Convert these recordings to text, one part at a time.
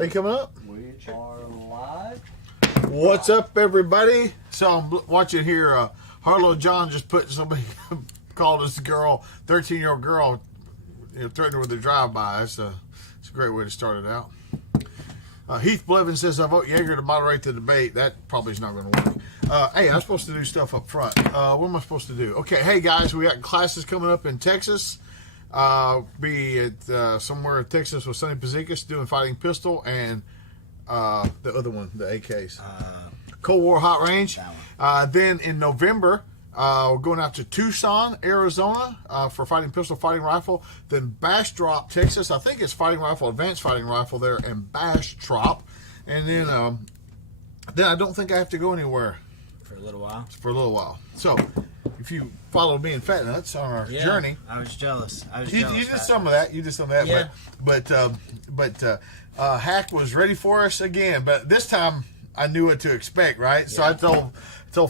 Are you coming up? We are live. What's up, everybody? So I'm watching here. Harlow John just put somebody called this girl, 13-year-old girl, threatened her with a drive-by. It's a great way to start it out. Heath Blevin says, I vote Yeager to moderate the debate. That probably is not going to work. Hey, I'm supposed to do stuff up front. What am I supposed to do? Okay, hey, guys, we got classes coming up in Texas. Be at somewhere in Texas with Sonny Pazikas doing Fighting Pistol and the other one, the AKs. Cold War Hot Range. Then in November, we're going out to Tucson, Arizona for Fighting Pistol, Fighting Rifle. Then Bastrop, Texas. I think it's Fighting Rifle, Advanced Fighting Rifle there, and Bastrop. And then I don't think I have to go anywhere. For a little while. For a little while. So, if you followed me and Fat Nuts on our journey. I was jealous. You did some of that. You did some of that. Yeah. But Hack was ready for us again. But this time, I knew what to expect, right? So I told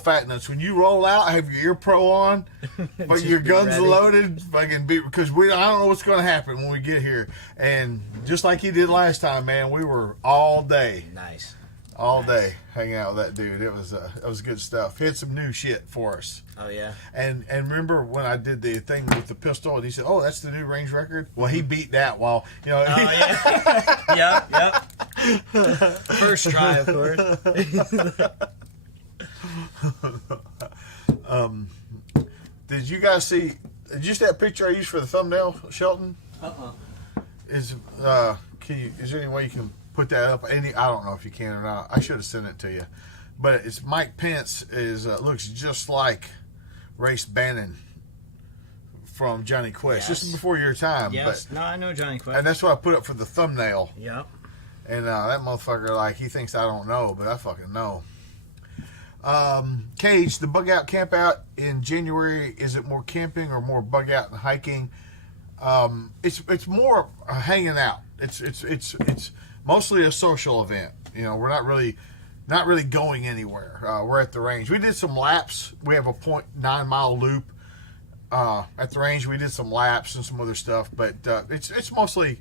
Fat Nuts, when you roll out, have your ear pro on, but your guns loaded, fucking because I don't know what's going to happen when we get here. And just like he did last time, man, we were all day. Nice. All day hanging out with that dude. It was good stuff. He had some new shit for us. Oh yeah. And remember when I did the thing with the pistol and he said, "Oh, that's the new range record." Well, he beat that while Oh yeah. Yep. First try, of course. Did you guys see just that picture I used for the thumbnail, Shelton? Is there any way you can put that up? I don't know if you can or not. I should have sent it to you, but it's Mike Pence looks just like Race Bannon from Johnny Quest. Yes. This is before your time. Yes. But, no, I know Johnny Quest. and that's what I put up for the thumbnail. Yep. And that motherfucker, he thinks I don't know, but I fucking know. Cage, the bug out camp out in January, is it more camping or more bug out and hiking? It's more hanging out. It's mostly a social event. We're not really going anywhere. We're at the range. We did some laps. We have a 0.9 mile loop at the range. We did some laps and some other stuff, but it's mostly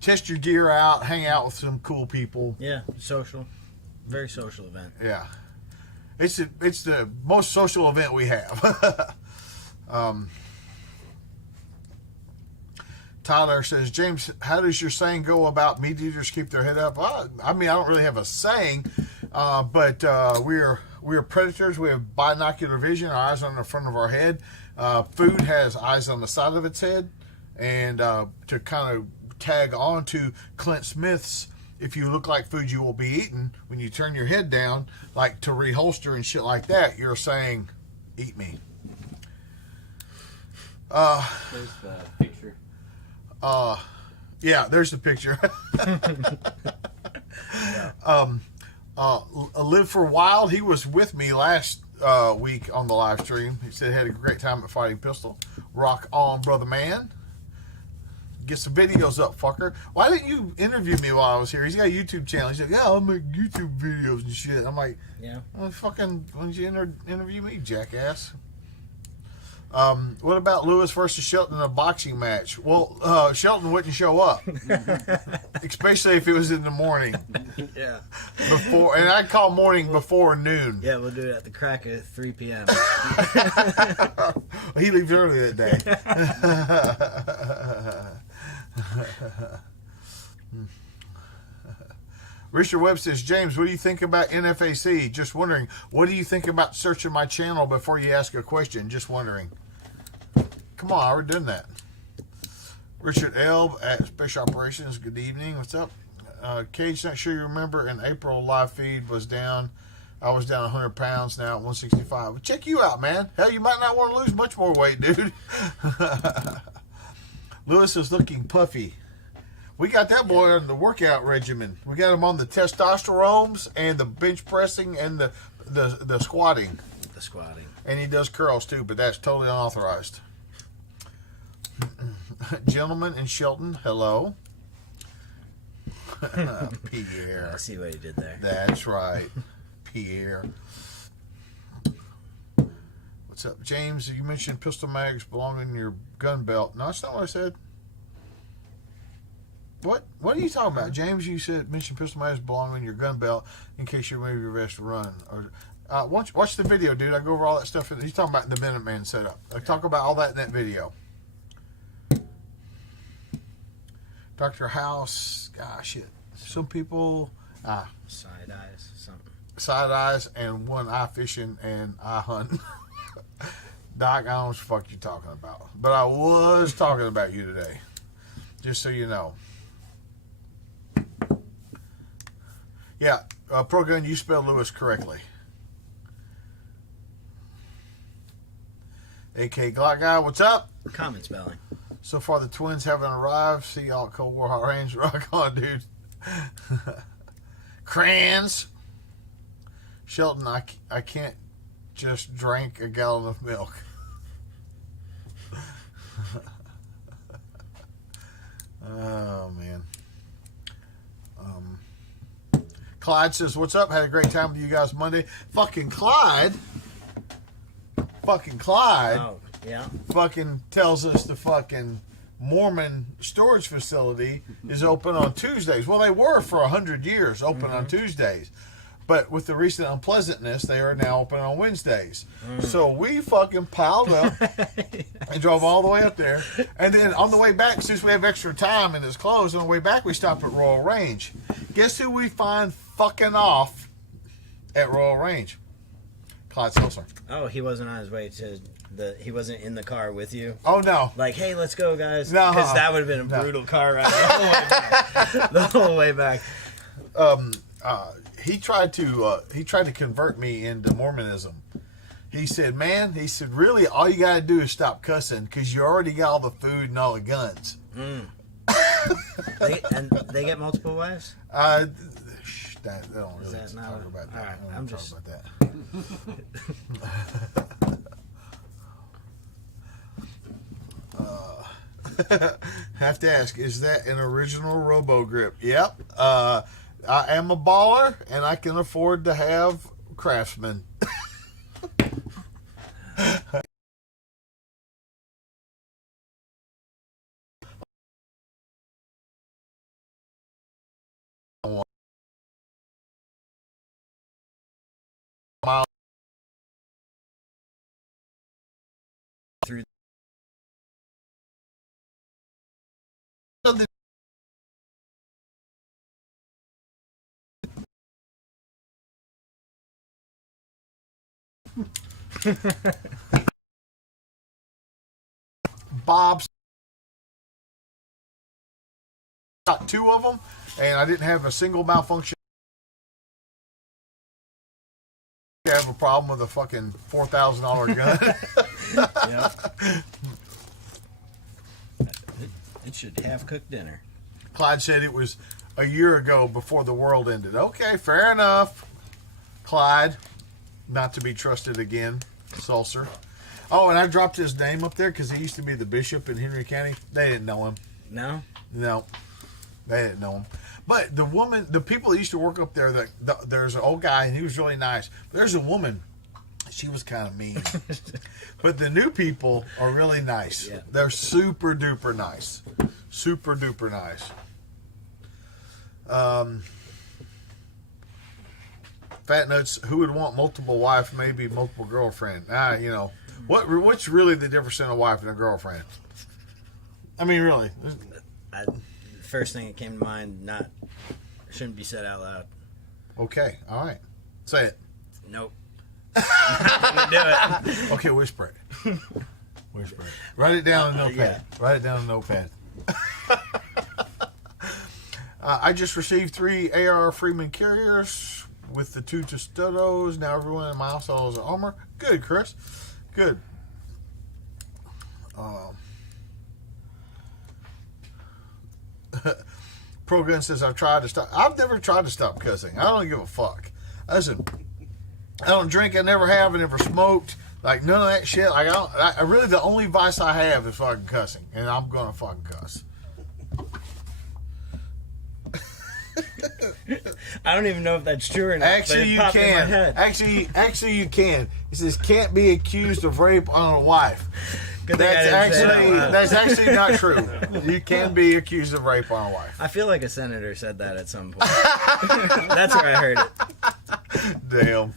test your gear out, hang out with some cool people. Yeah, social, very social event. Yeah, it's the most social event we have. Tyler says, James, how does your saying go about meat eaters keep their head up? Well, I don't really have a saying, but we're predators. We have binocular vision, our eyes on the front of our head. Food has eyes on the side of its head. And to kind of tag on to Clint Smith's, if you look like food you will be eaten, when you turn your head down, like to reholster and shit like that, you're saying, eat me. There's the picture. Yeah, there's the picture. Live for Wild, he was with me last week on the live stream. He said he had a great time at Fighting Pistol. Rock on, brother man. Get some videos up, fucker. Why didn't you interview me while I was here? He's got a YouTube channel. He said, yeah, I'll make YouTube videos and shit. I'm like, yeah. Well, fucking, why don't you interview me, jackass? What about Lewis versus Shelton in a boxing match? Well, Shelton wouldn't show up, especially if it was in the morning. Yeah. And I'd call morning before noon. Yeah, we'll do it at the crack at 3 p.m. He leaves early that day. Richard Webb says, James, what do you think about NFAC? Just wondering. What do you think about searching my channel before you ask a question? Just wondering. Come on, I already done that. Richard Elb at Special Operations. Good evening. What's up? Cage, not sure you remember, in April, live feed was down. I was down 100 pounds now at 165. Well, check you out, man. Hell, you might not want to lose much more weight, dude. Lewis is looking puffy. We got that boy on the workout regimen. We got him on the testosterones and the bench pressing and the squatting. The squatting. And he does curls too, but that's totally unauthorized. Gentlemen in Shelton, hello. Pierre. I see what he did there. That's right. Pierre. What's up, James? You mentioned pistol mags belong in your gun belt. No, that's not what I said. What are you talking about, James? You said mention pistol mags belong in your gun belt in case you move your vest to run. Or watch the video, dude. I go over all that stuff. He's talking about the Minuteman setup. I talk about all that in that video. Dr. House, shit. Some people Side eyes, something. Side eyes and one eye fishing and eye hunting. Doc, I don't know what the fuck you're talking about, but I was talking about you today, just so you know. Yeah, Pro Gun, you spelled Lewis correctly. AK Glock Guy, what's up? Common spelling. So far, the twins haven't arrived. See y'all at Cold War Hot Range. Rock on, dude. Crayons. Shelton, I can't just drink a gallon of milk. Oh, man. Clyde says, what's up? Had a great time with you guys Monday. Fucking Clyde. Oh, yeah. Fucking tells us the fucking Mormon storage facility is open on Tuesdays. Well, they were for 100 years open on Tuesdays. But with the recent unpleasantness, they are now open on Wednesdays. So we fucking piled up and drove all the way up there. And then on the way back, since we have extra time and it's closed, on the way back we stopped at Royal Range. Guess who we find fucking off at Royal Range? Clyde Seltzer. Oh, he wasn't on his way to he wasn't in the car with you? Oh, no. Like, hey, let's go, guys. No. Because that would have been a brutal car ride the whole way back. He tried to convert me into Mormonism. He said, really, all you got to do is stop cussing because you already got all the food and all the guns. They get multiple wives? They don't really Is that talk not about that. all right, I don't I'm talk just- about that. Have to ask, is that an original RoboGrip? Yep. I am a baller, and I can afford to have Craftsman. Through Bob's got two of them, and I didn't have a single malfunction. I have a problem with a fucking $4,000 gun. yeah. It should have cooked dinner. Clyde said it was a year ago before the world ended. Okay, fair enough. Clyde, not to be trusted again. Sulcer. Oh, and I dropped his name up there because he used to be the bishop in Henry County. They didn't know him. No? No, they didn't know him. But the people that used to work up there, there's an old guy, and he was really nice. But there's a woman, she was kind of mean. But the new people are really nice. Yeah. They're super duper nice. Super duper nice. Fat Nuts, who would want multiple wife, maybe multiple girlfriend? What's really the difference in a wife and a girlfriend? I mean, really. First thing that came to mind, shouldn't be said out loud. Okay, all right. Say it. Nope. Not gonna do it. Okay, whisper it. Whisper it. Write it down in a notepad. Yeah. Write it down in a notepad. I just received 3 AR Freeman carriers with the 2 Tostados. Now everyone in my household has an armor. Good, Chris. Good. Pro Gun says I've never tried to stop cussing. I don't give a fuck. Listen, I don't drink. I never have. I never smoked. Like none of that shit. Like I really, the only vice I have is fucking cussing, and I'm gonna fucking cuss. I don't even know if that's true or not. Actually, you can. Actually, you can. It says can't be accused of rape on a wife. Good thing I didn't say it out loud. That's actually not true. You can be accused of rape on a wife. I feel like a senator said that at some point. That's where I heard it. Damn.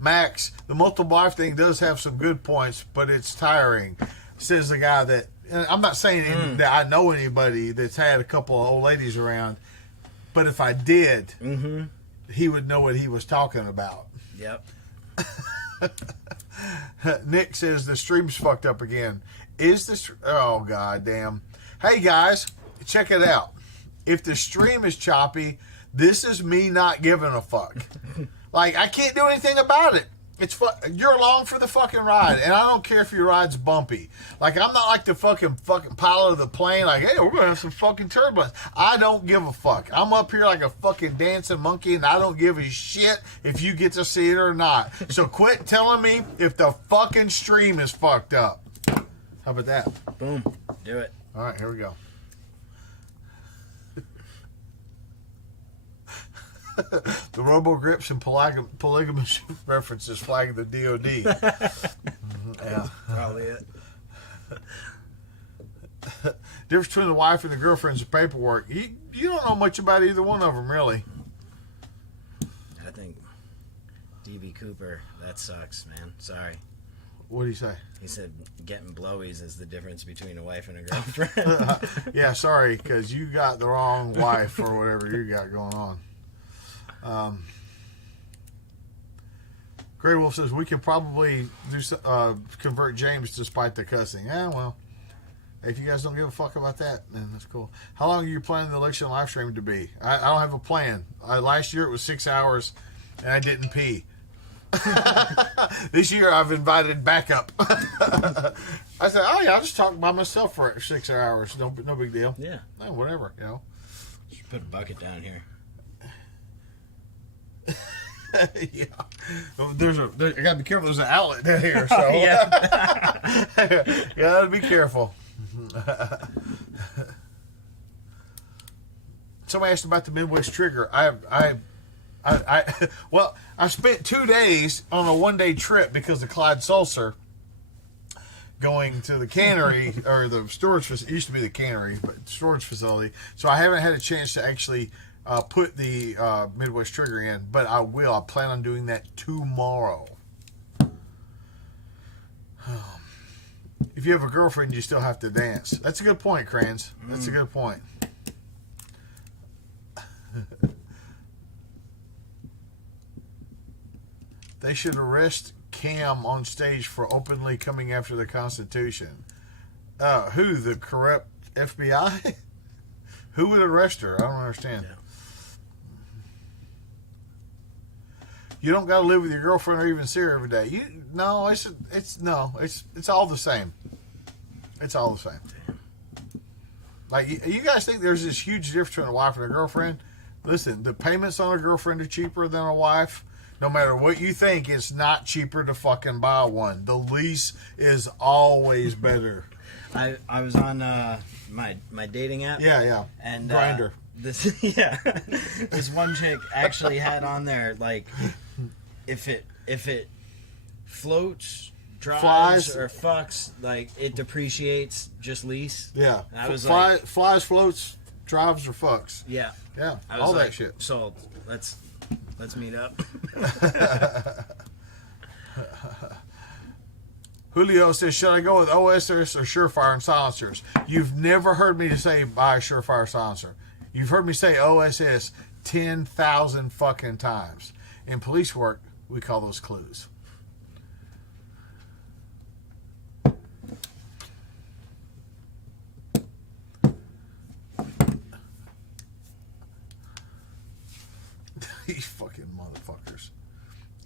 Max, the multiple wife thing does have some good points, but it's tiring. Says the guy that, and I'm not saying that I know anybody that's had a couple of old ladies around, but if I did, he would know what he was talking about. Yep. Nick says the stream's fucked up again. Is this? Oh god damn! Hey guys, check it out. If the stream is choppy, this is me not giving a fuck. Like I can't do anything about it. It's you're along for the fucking ride, and I don't care if your ride's bumpy. Like I'm not like the fucking pilot of the plane. Like, hey, we're gonna have some fucking turbulence. I don't give a fuck. I'm up here like a fucking dancing monkey, and I don't give a shit if you get to see it or not. So quit telling me if the fucking stream is fucked up. How about that? Boom. Do it. All right, here we go. The Robo Grips and polygamous references flagging the DOD. Yeah. Probably it. Difference between the wife and the girlfriend's paperwork. You don't know much about either one of them, really. I think D.B. Cooper, that sucks, man. Sorry. What did he say? He said getting blowies is the difference between a wife and a girlfriend. Yeah, sorry, because you got the wrong wife or whatever you got going on. Grey Wolf says we could probably convert James despite the cussing. Yeah, well, if you guys don't give a fuck about that, then that's cool. How long are you planning the election live stream to be? I don't have a plan. Last year it was 6 hours, and I didn't pee. This year I've invited backup. I said, oh yeah, I'll just talk by myself for 6 hours. No big deal. Yeah. No, whatever, you know. Just put a bucket down here. Yeah, I gotta be careful. There's an outlet down here, so Yeah. gotta be careful. Somebody asked about the Midwest Trigger. Well, I spent 2 days on a 1-day trip because of Clyde Sulcer going to the cannery or the storage. It used to be the cannery, but storage facility. So I haven't had a chance to actually put the Midwest Trigger in, but I will. I plan on doing that tomorrow. If you have a girlfriend, you still have to dance. That's a good point, Crans. That's a good point. They should arrest Cam on stage for openly coming after the Constitution. Who? The corrupt FBI? Who would arrest her? I don't understand. Yeah. You don't got to live with your girlfriend or even see her every day. It's all the same. It's all the same. Like you guys think there's this huge difference between a wife and a girlfriend? Listen, the payments on a girlfriend are cheaper than a wife. No matter what you think, it's not cheaper to fucking buy one. The lease is always better. I was on my dating app. Yeah. And Grindr. This one chick actually had on there like if it floats, drives, Flies. or fucks, like it depreciates, just lease. Yeah. I was flies, floats, drives, or fucks. Yeah. Yeah. I was All that like, shit. Sold. Let's meet up. Julio says, should I go with OSS or Surefire and silencers? You've never heard me say buy Surefire silencer. You've heard me say OSS 10,000 fucking times. In police work, we call those clues. These fucking motherfuckers.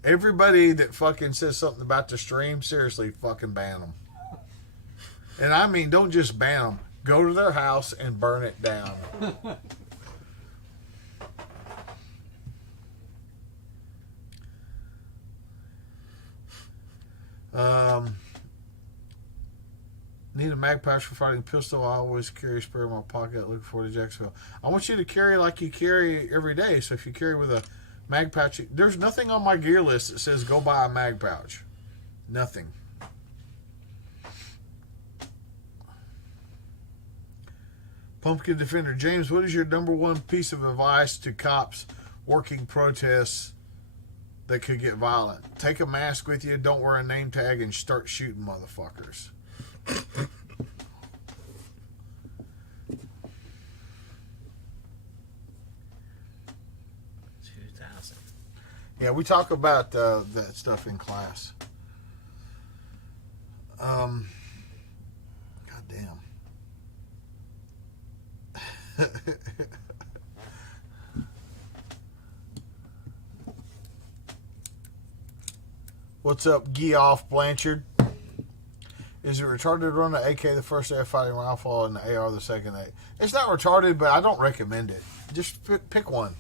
Everybody that fucking says something about the stream, seriously, fucking ban them. And I mean, don't just ban them. Go to their house and burn it down. Need a mag pouch for fighting pistol. I always carry a spare in my pocket looking forward to Jacksonville. I want you to carry like you carry every day. So if you carry with a Mag pouch. There's nothing on my gear list that says go buy a mag pouch. Nothing. Pumpkin Defender. James, what is your number one piece of advice to cops working protests that could get violent? Take a mask with you, don't wear a name tag, and start shooting motherfuckers. 2000. Yeah, we talk about that stuff in class. God damn. What's up, Geoff Blanchard? Is it retarded to run the AK the first day of fighting rifle and the AR the second day? It's not retarded, but I don't recommend it. Just pick one.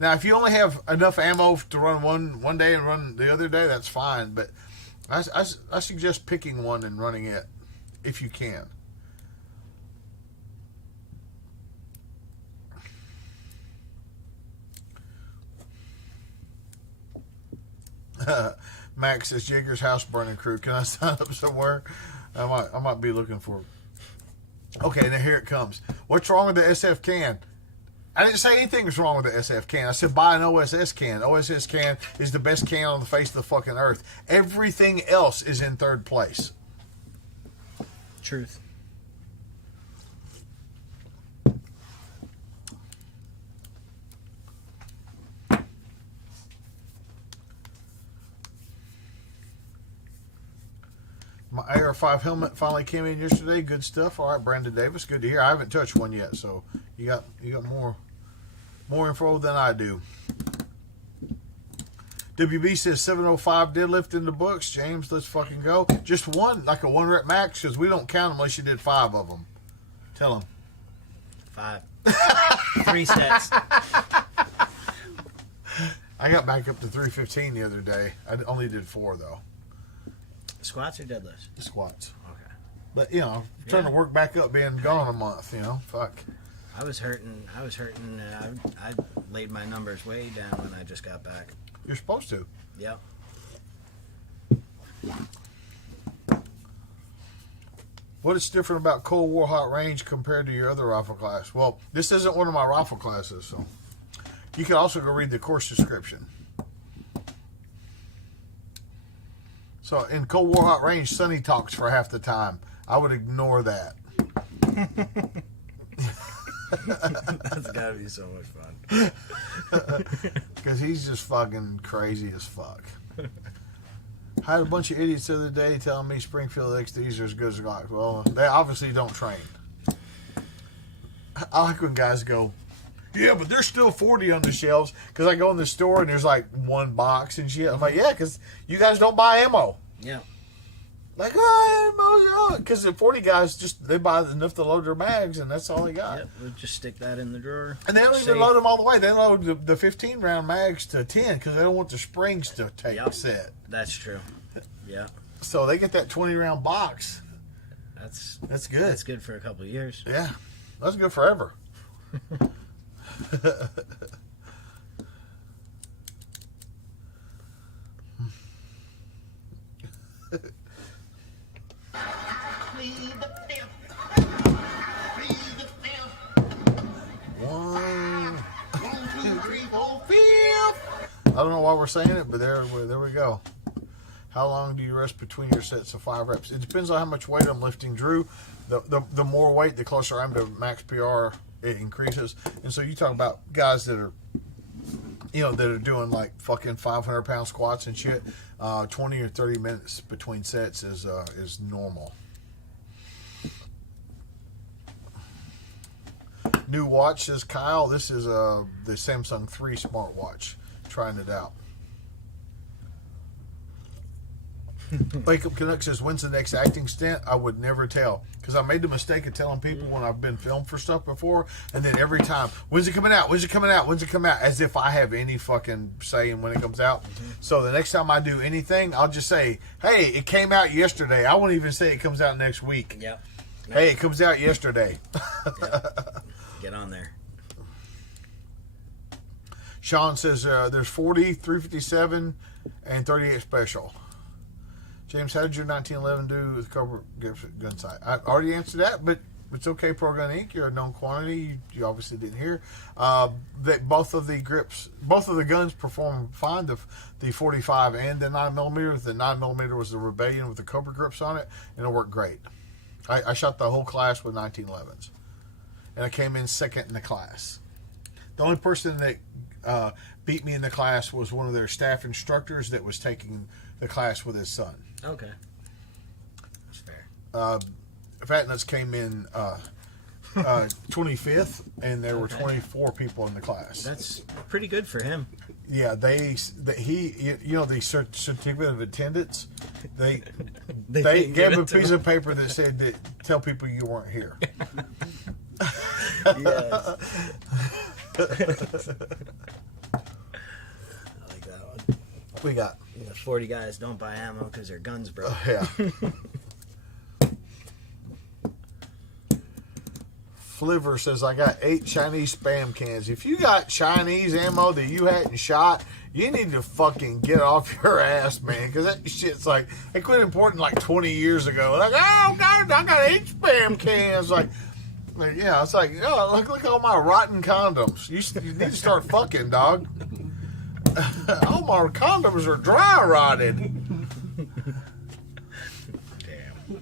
Now, if you only have enough ammo to run one day and run the other day, that's fine. But I suggest picking one and running it if you can. Max says Jigger's house burning crew. Can I sign up somewhere? I might be looking for. Okay, now here it comes. What's wrong with the SF can? I didn't say anything was wrong with the SF can. I said buy an OSS can. OSS can is the best can on the face of the fucking earth. Everything else is in third place. Truth. My AR-5 helmet finally came in yesterday. Good stuff. All right, Brandon Davis. Good to hear. I haven't touched one yet, so you got more info than I do. WB says 705 deadlift in the books. James, let's fucking go. Just one, like a 1 rep max, because we don't count unless you did 5 of them. Tell him. 5. 3 sets. I got back up to 315 the other day. I only did 4 though. Squats or deadlifts? The squats. Okay. But, you know, I'm trying to work back up being gone a month, you know. Fuck. I was hurting. I laid my numbers way down when I just got back. You're supposed to. Yep. What is different about Cold War Hot Range compared to your other rifle class? Well, this isn't one of my rifle classes, so you can also go read the course description. So in Cold War Hot Range, Sonny talks for half the time. I would ignore that. That's gotta be so much fun. Because he's just fucking crazy as fuck. I had a bunch of idiots the other day telling me Springfield XDs are as good as Glock. Well, they obviously don't train. I like when guys go, yeah, but there's still 40 on the shelves. Because I go in the store and there's like 1 box and shit. I'm like, yeah, because you guys don't buy ammo. Yeah. Like, oh, ammo, because the 40 guys just, they buy enough to load their mags and that's all they got. Yep, we'll just stick that in the drawer. And they don't even load them all the way. They load the 15 round mags to 10 because they don't want the springs to take set. That's true. Yeah. So they get that 20 round box. That's good. That's good for a couple of years. Yeah. That's good forever. I don't know why we're saying it, but there we go. How long do you rest between your sets of 5 reps? It depends on how much weight I'm lifting, Drew. The more weight, the closer I am to max PR, it increases. And so you talk about guys that are, you know, that are doing like fucking 500 pound squats and shit. 20 or 30 minutes between sets is normal. New watch, says Kyle. This is the Samsung 3 smartwatch. Trying it out. Wake Up Canuck says, when's the next acting stint? I would never tell. Because I made the mistake of telling people when I've been filmed for stuff before, and then every time, when's it coming out? When's it coming out? When's it coming out? As if I have any fucking say in when it comes out. Mm-hmm. So the next time I do anything, I'll just say, hey, it came out yesterday. I won't even say it comes out next week. Yep. Hey, it comes out yesterday. Yep. Get on there. Sean says there's 40, 357, and 38 special. James, how did your 1911 do with Cobra gun sight? I already answered that, but it's okay. Pro Gun Inc. You're a known quantity. You obviously didn't hear that both of the guns perform fine. The 45 and the 9mm. The 9mm was the Rebellion with the Cobra grips on it, and it worked great. I shot the whole class with 1911s, and I came in second in the class. The only person that beat me in the class was one of their staff instructors that was taking the class with his son. Okay. That's fair. Fat Nuts came in 25th, and there were 24 people in the class. That's pretty good for him. Yeah, the certificate of attendance, they gave him a piece of paper that said that tell people you weren't here. Yes. I like that one. We got 40 guys don't buy ammo because their guns broke. yeah. Fliver says, I got 8 Chinese spam cans. If you got Chinese ammo that you hadn't shot, you need to fucking get off your ass, man. Because that shit's like, they quit importing like 20 years ago. Like, oh, God, I got 8 spam cans. Like yeah, it's like, oh, look at all my rotten condoms. You need to start fucking, dog. All my condoms are dry rotted. Damn.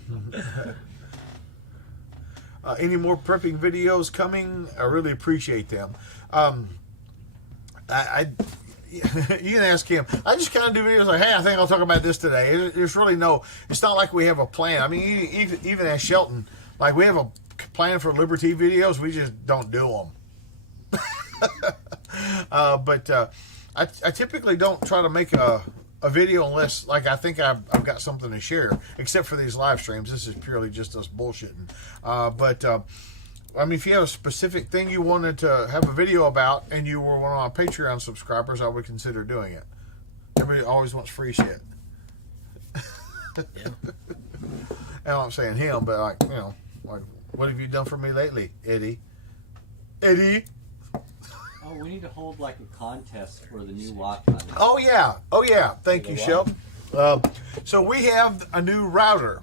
Any more prepping videos coming? I really appreciate them. You can ask him. I just kind of do videos like, hey, I think I'll talk about this today. There's really it's not like we have a plan. I mean, even as Shelton, like we have a plan for Liberty videos, we just don't do them. But I typically don't try to make a video unless, like, I think I've got something to share, except for these live streams. This is purely just us bullshitting. But I mean, if you have a specific thing you wanted to have a video about and you were one of my Patreon subscribers, I would consider doing it. Everybody always wants free shit. Yeah. I'm saying him, but like, like, what have you done for me lately, Eddie? Eddie? Oh, we need to hold like a contest for the new Wi-Fi. Oh yeah. Thank you, Shel. So we have a new router,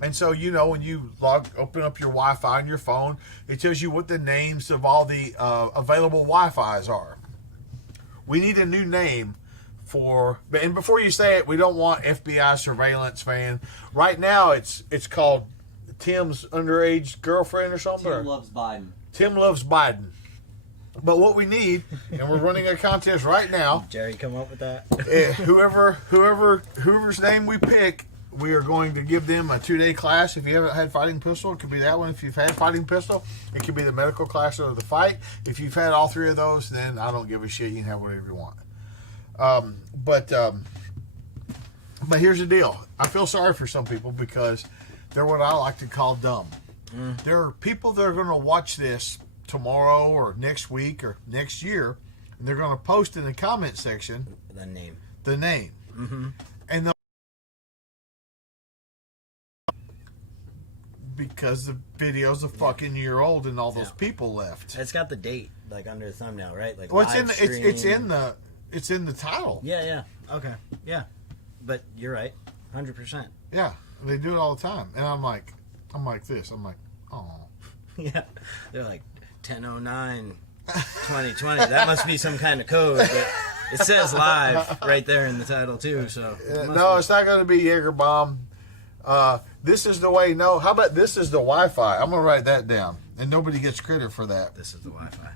and so when you open up your Wi-Fi on your phone, it tells you what the names of all the available Wi-Fi's are. We need a new name and before you say it, we don't want FBI surveillance fan. Right now, it's called Tim's underage girlfriend or something. Tim loves Biden. Tim loves Biden. But what we need, and we're running a contest right now. Jerry come up with that? Whoever's name we pick, we are going to give them a 2-day class. If you haven't had fighting pistol, it could be that one. If you've had fighting pistol, it could be the medical class or the fight. If you've had all 3 of those, then I don't give a shit. You can have whatever you want. But here's the deal. I feel sorry for some people because they're what I like to call dumb. There are people that are going to watch this tomorrow or next week or next year, and they're going to post in the comment section The name. Mm-hmm. And because the video's a fucking year old and all those people left. It's got the date like under the thumbnail, right? Like, well, it's in the title. Yeah. Okay. Yeah. But you're right. 100%. Yeah. They do it all the time. And I'm like this. I'm like, oh. Yeah. They're like 10/09 2020. That must be some kind of code, but it says live right there in the title too, so it's not going to be Jaeger bomb. This is the way. No, how about this is the Wi-Fi? I'm going to write that down, and nobody gets credit for that. This is the Wi-Fi.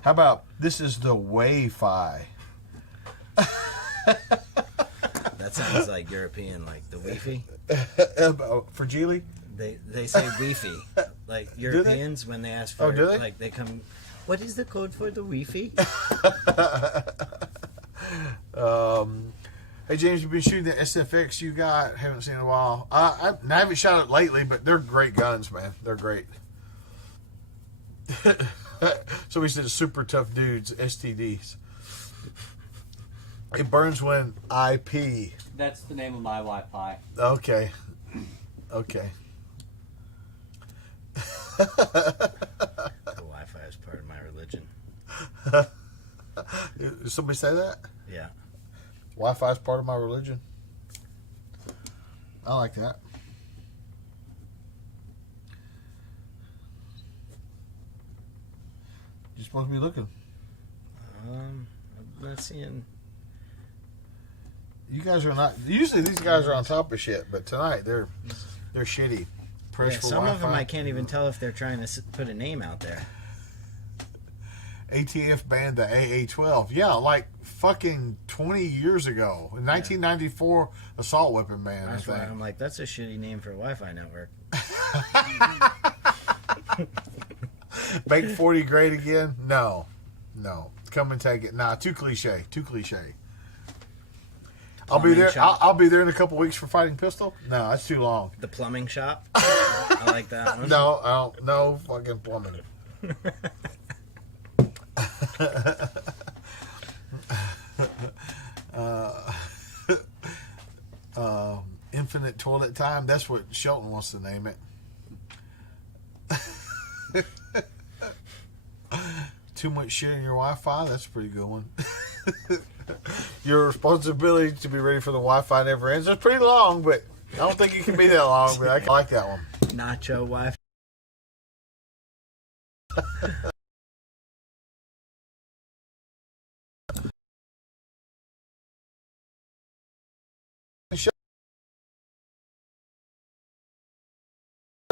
How about this is the Wi-Fi? That sounds like European, like the Wi-Fi. For Geely? They say Wi-Fi. Like Europeans, when they ask for do they? like they come, what is the code for the Wi-Fi? Hey James, you've been shooting the SFX you got. Haven't seen in a while. I haven't shot it lately, but they're great guns, man. They're great. So we said super tough dudes, STDs. It burns when I pee. That's the name of my Wi-Fi. Okay. The Wi-Fi is Did somebody say that? Yeah. Wi-Fi is part of my religion. I like that. You're supposed to be looking. I'm not seeing. You guys are not. Usually these guys are on top of shit, but tonight they're shitty. Press Yeah, for some Wi-Fi. of them I can't even tell if they're trying to put a name out there. ATF banned the AA-12. Yeah, like fucking 20 years ago. In 1994, assault weapon ban. That's I why think. I'm like, that's a shitty name for a Wi-Fi network. Make 40 great again? No. Come and take it. Nah, too cliche. I'll be Plumbing there. shop. I'll be there in a couple weeks for Fighting Pistol. No, that's too long. The plumbing shop. I like that one. No, I don't. No fucking plumbing. Infinite toilet time. That's what Shelton wants to name it. Too much shit in your Wi-Fi. That's a pretty good one. Your responsibility to be ready for the Wi-Fi never ends. It's pretty long, but I don't think it can be that long. But I like that one. Nacho Wi-Fi.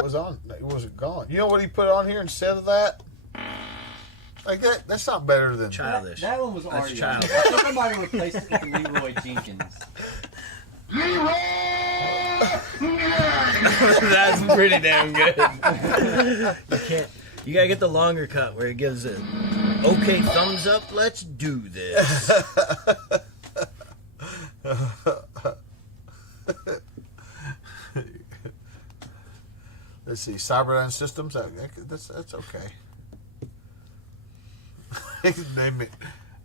Was on. It wasn't gone. You know what he put on here instead of that? Like that. That's not better than. Childish. That one was That's already. childish. I think somebody replaced it with the Leroy Jenkins. That's pretty damn good. You can't. You gotta get the longer cut where it gives it. Okay, thumbs up. Let's do this. Let's see. Cyberdyne Systems. That's okay. Name it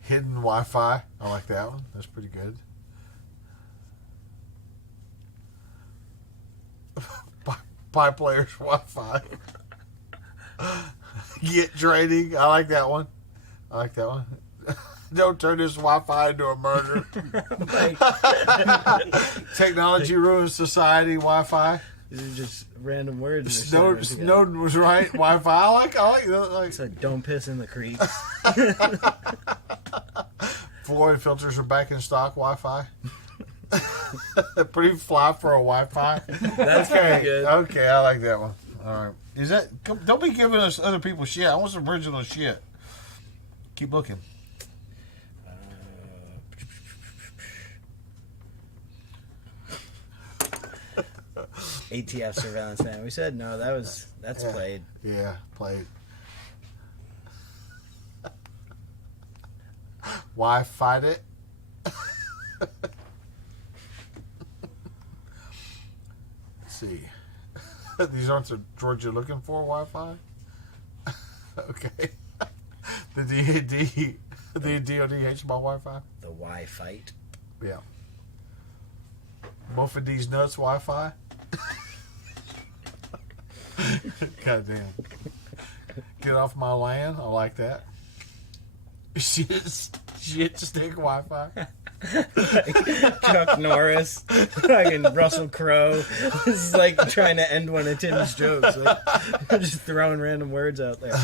Hidden Wi-Fi. I like that one. That's pretty good. Pie Players Wi-Fi. Get Trading. I like that one. Don't turn this Wi-Fi into a murder. Technology ruins society. Wi-Fi. These are just random words. Snowden was right. Wi-Fi. I like It's like don't piss in the creek. Floyd filters are back in stock. Wi-Fi. Pretty fly for a Wi-Fi. That's pretty good. Okay, I like that one. All right. Is that? Don't be giving us other people's shit. I want some original shit. Keep looking. ATF surveillance man. We said no. That's played. Yeah, played. Wi-Fi'd it. Let's see. These aren't the droids you're looking for, Wi-Fi? Okay. The DOD hates my Wi-Fi? The Wi-Fight. Yeah. Both of these nuts Wi-Fi? Goddamn. Get off my land. I like that. Shit stick Wi-Fi. Chuck Norris, fucking Russell Crowe. This is like trying to end one of Tim's jokes. Like, just throwing random words out there.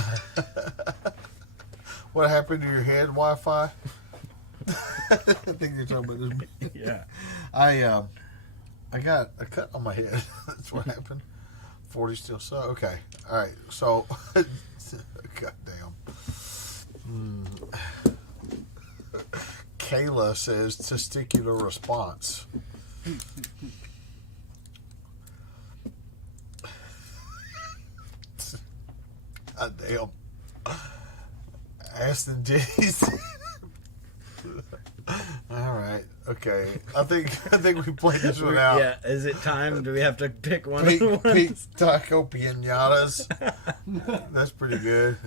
What happened to your head Wi-Fi? I think you're talking about this. Yeah. I got a cut on my head. That's what happened. 40 still so. Okay. All right. So, goddamn. Kayla says testicular response. Goddamn. Aston J's. All right. Okay. I think we played this one out. Yeah. Is it time? Do we have to pick one? Pink, of the pink ones? taco piñatas. That's pretty good.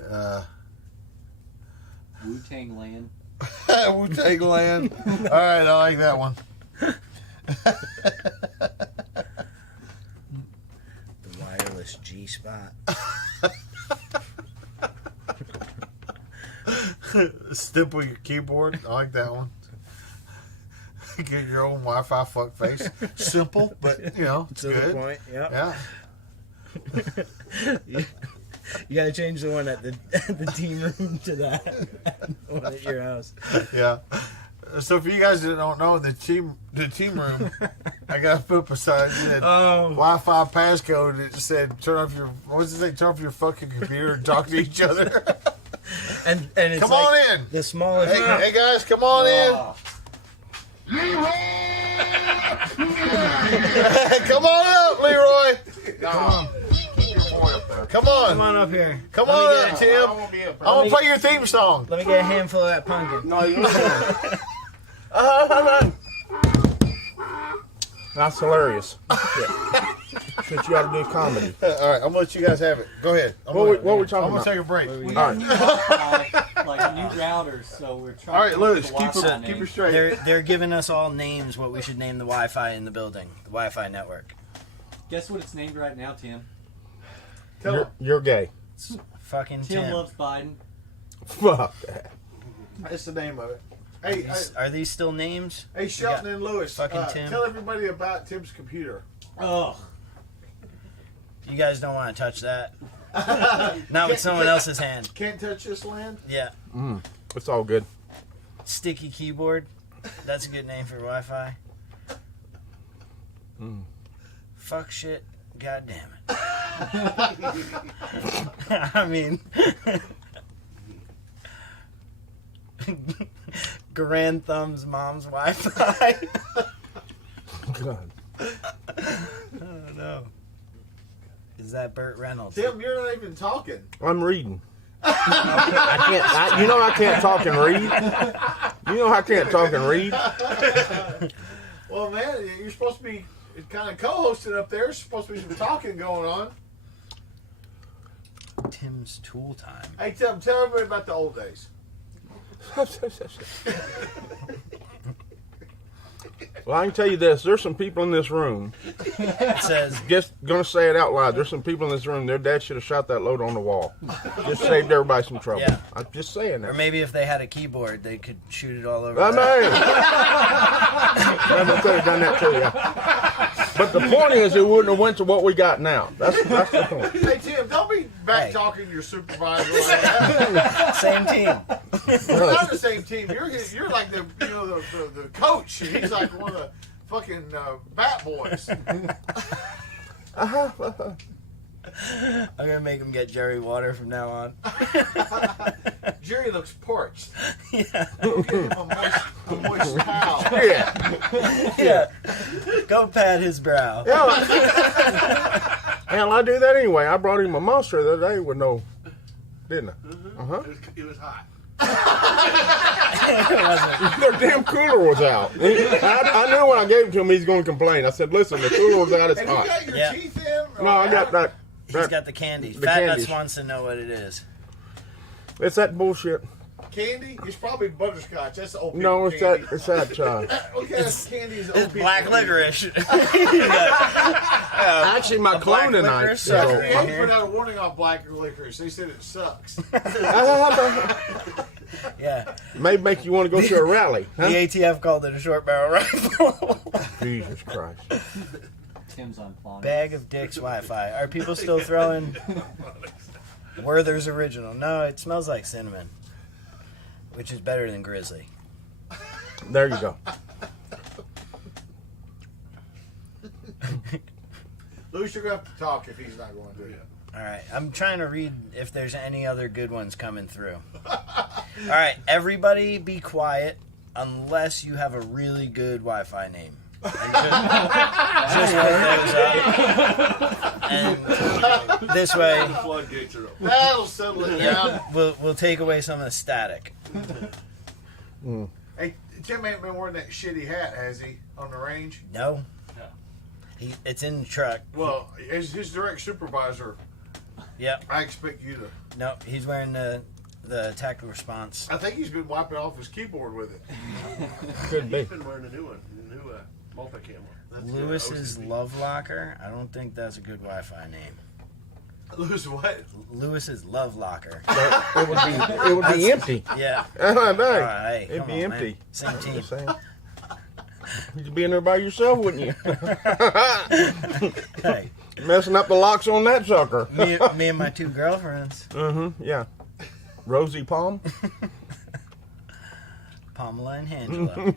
Wu-Tang Land. Wu-Tang Land. All right, I like that one. The wireless G spot. Stipple your keyboard. I like that one. Get your own Wi-Fi fuck face. Simple, but you know, it's To good. the point. Yep. Yeah. You gotta change the one at the team room to that one at your house. Yeah. So for you guys that don't know, the team room, I got to put beside it Wi-Fi passcode. It said turn off your turn off your fucking computer and talk to each other. And it's Come like on in. the smallest. Hey guys, come on in. Come on up, Leroy. Come on. Come on up here. Come Let me on get- up, Tim. I want to play your theme song. Let me get a handful of that pumpkin. No, you That's hilarious. Shit, you gotta do comedy. All right, I'm gonna let you guys have it. Go ahead. What we talking I'm gonna about? take a break. We All got right. new Wi-Fi, like new routers, so we're trying. All right, to look Lewis, at the Wi-Fi keep her names. straight. They're giving us all names what we should name the Wi-Fi in the building, the Wi-Fi network. Guess what it's named right now, Tim? Tell 'em. You're gay. Fucking Tim Tim. loves Biden. Fuck that. That's the name of it. Hey, Are these still names? hey, Shelton and Lewis, fucking Tim. tell everybody about Tim's computer. Oh, You guys don't want to touch that. Not with someone else's hand. Can't touch this land. Yeah. It's all good. Sticky keyboard. That's a good name for Wi-Fi. Fuck shit. God damn it. I mean, Grand Thumb's mom's Wi-Fi. God. Oh no. Is that Burt Reynolds? Tim, you're not even talking. I'm reading. You know I can't talk and read. You know I can't talk and read. Well, man, you're supposed to be kind of co-hosting up there. There's supposed to be some talking going on. Tim's Tool Time. Hey, Tim, tell everybody about the old days. Well, I can tell you this. There's some people in this room. It says, Just gonna say it out loud. There's some people in this room. Their dad should have shot that load on the wall. Just saved everybody some trouble. Yeah. I'm just saying or that. maybe if they had a keyboard, they could shoot it all over. I there. mean, I could have done that too, yeah. But the point is, it wouldn't have went to what we got now. That's the point. Hey, Tim, don't be back Hey. talking your supervisor like that. Same team. We're not the same team. You're like the the coach, and he's like one of the fucking bat boys. I'm gonna make him get Jerry water from now on. Jerry looks parched. Yeah. Give him a moist towel. Yeah. Yeah. Go pat his brow. Hell, I do that anyway. I brought him a monster the other day with no, didn't I? Uh-huh. It was hot. Their damn cooler was out. I knew when I gave it to him he's going to complain. I said, listen, the cooler was out, it's Have you hot. got your Yeah. teeth in? No, I got that. He's got the candy. The Fat candies. Nuts wants to know what it is. It's that bullshit. Candy? It's probably butterscotch. That's old people No, it's candy. that. It's that. Okay, that's candy is old It's people black candy. licorice. Actually, my black clone tonight. licorice? So, They put out a warning on black licorice. They said it sucks. Yeah. may make you want to go to a rally. The Huh? ATF called it a short barrel rifle. Jesus Christ. Tim's on phone. Bag of Dicks Wi-Fi. Are people still throwing Werther's Original? No, it smells like cinnamon, which is better than Grizzly. There you go. Louis, you're going to have to talk if he's not going to do it. All right, I'm trying to read if there's any other good ones coming through. All right, everybody be quiet unless you have a really good Wi-Fi name. And just put those up. And this way, Floodgates are open. That'll settle it down. we'll take away some of the static. Hey, Tim ain't been wearing that shitty hat, has he, on the range? No, it's in the truck. Well, as his direct supervisor, Yep. I expect you to. No, he's wearing the tactical response. I think he's been wiping off his keyboard with it. Could be. He's been wearing a new one, a new multi-cam one. That's good. Lewis's OCD. Love Locker. I don't think that's a good Wi-Fi name. Lose what? Lewis's love locker. It would be empty. Yeah. Hey, Hey, it'd come be on, empty. man. Same team. Just saying. You'd be in there by yourself, wouldn't you? Hey, Messing up the locks on that sucker. me and my 2 girlfriends, Yeah. Rosie Palm. Pamela and Angela.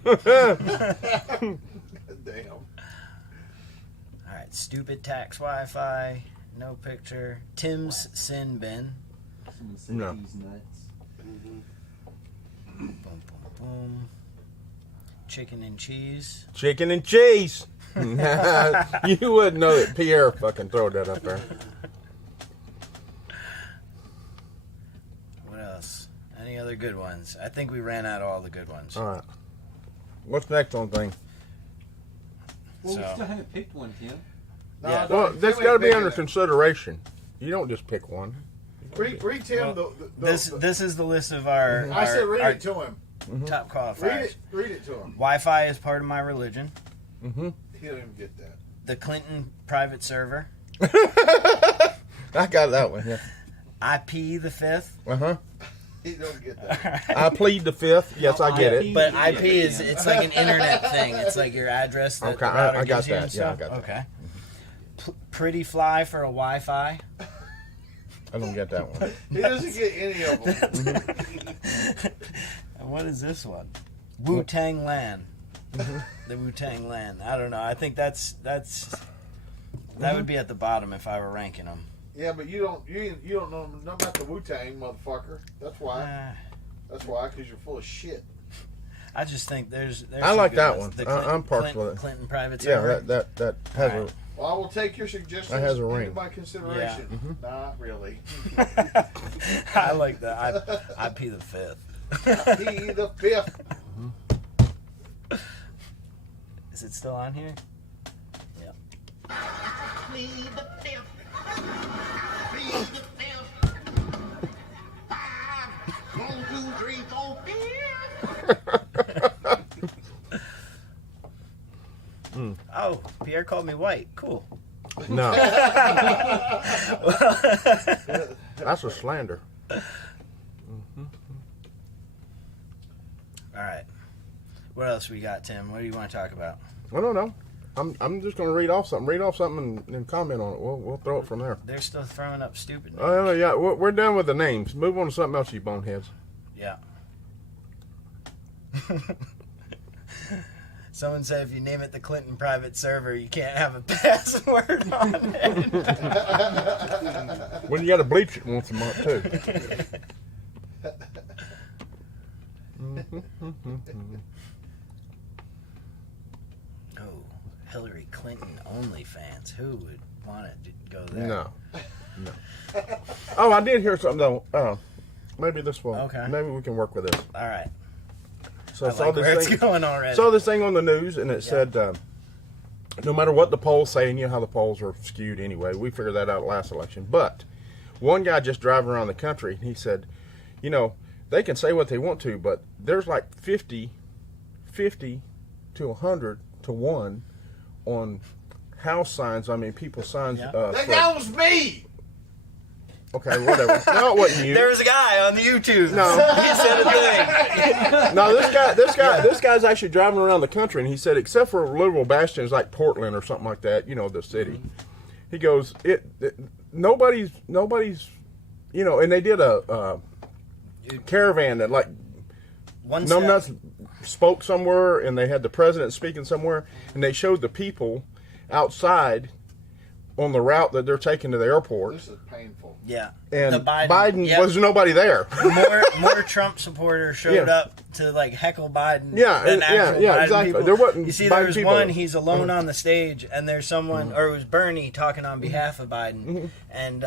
Damn. All right, stupid tax Wi-Fi, no picture. Tim's sin bin. Someone said No. he's nuts. Boom, boom, boom. Chicken and cheese. Chicken and cheese. You wouldn't know that Pierre fucking throw that up there. What else? Any other good ones? I think we ran out of all the good ones. All right. What's next on thing? Well, we So- still haven't picked one, Tim. No, Yeah. don't- Well, that's Tim got to ain't be picking under it. consideration. You don't just pick one. Read Tim Well, the This is the list of our, I said read our it to him. top Read qualifiers. it. Read it to him. Wi-Fi is part of my religion. Mm-hmm. He don't even get that. The Clinton private server. I got that one. Yeah. IP the 5th. Uh-huh. He don't get that. I plead the 5th. Yes, I get it. But IP is, it's like an internet thing. It's like your address that Okay, the router I got gives you and that. Yeah, I stuff. got that. Okay. Pretty fly for a Wi-Fi. I don't get that one. He doesn't get any of them. And what is this one? Wu-Tang Land. The Wu-Tang Land. I don't know. I think that would be at the bottom if I were ranking them. Yeah, but you don't know nothing about the Wu-Tang, motherfucker. That's why. That's why, because you're full of shit. I just think there's I some like good that ones. one. The I'm partial with it. Clinton private Yeah, server. that has Alright. Well, I will take your suggestions That has a into ring. my consideration. Not really. I like that. IP the 5th. He the 5th. Is it still on here? Yep. Plead the 5th. Plead the 5th. 5, 1, 2, 3, 4, 5. Oh, Pierre called me white. Cool. a no. That's a slander. All right. What else we got, Tim? What do you want to talk about? I don't know. I'm just going to read off something. Read off something and comment on it. We'll throw it from there. They're still throwing up stupid names. Oh yeah, we're done with the names. Move on to something else, you boneheads. Yeah. Someone said if you name it the Clinton private server, you can't have a password on it. Well, you got to bleach it once a month too. Oh, Hillary Clinton OnlyFans. Who would want to go there? No. Oh, I did hear something though. Maybe this will. Okay. Maybe we can work with this. All right. So I like where it's going already. Saw this thing on the news, and it said, no matter what the polls say, and you know how the polls are skewed anyway, we figured that out last election. But one guy just driving around the country, he said, you know, they can say what they want to, but there's like 50 to 100 to 1 on house signs. I mean, people's signs. Yeah. That guy was me. Okay, whatever. No, it wasn't you. There was a guy on the YouTube. No. He said a thing. No, this guy's actually driving around the country, and he said, except for liberal bastions like Portland or something like that, you know, the city. He goes, nobody's, you know, and they did a caravan that like One step. numbnuts spoke somewhere, and they had the president speaking somewhere, and they showed the people outside on the route that they're taking to the airport, This is painful. Yeah. and The Biden yep. was nobody there. more Trump supporters showed Yeah. up to like heckle Biden Yeah, than yeah, actual yeah, Biden exactly. people. There wasn't you see, Biden there was people. one. He's alone on the stage, and there's someone, or it was Bernie talking on behalf of Biden, and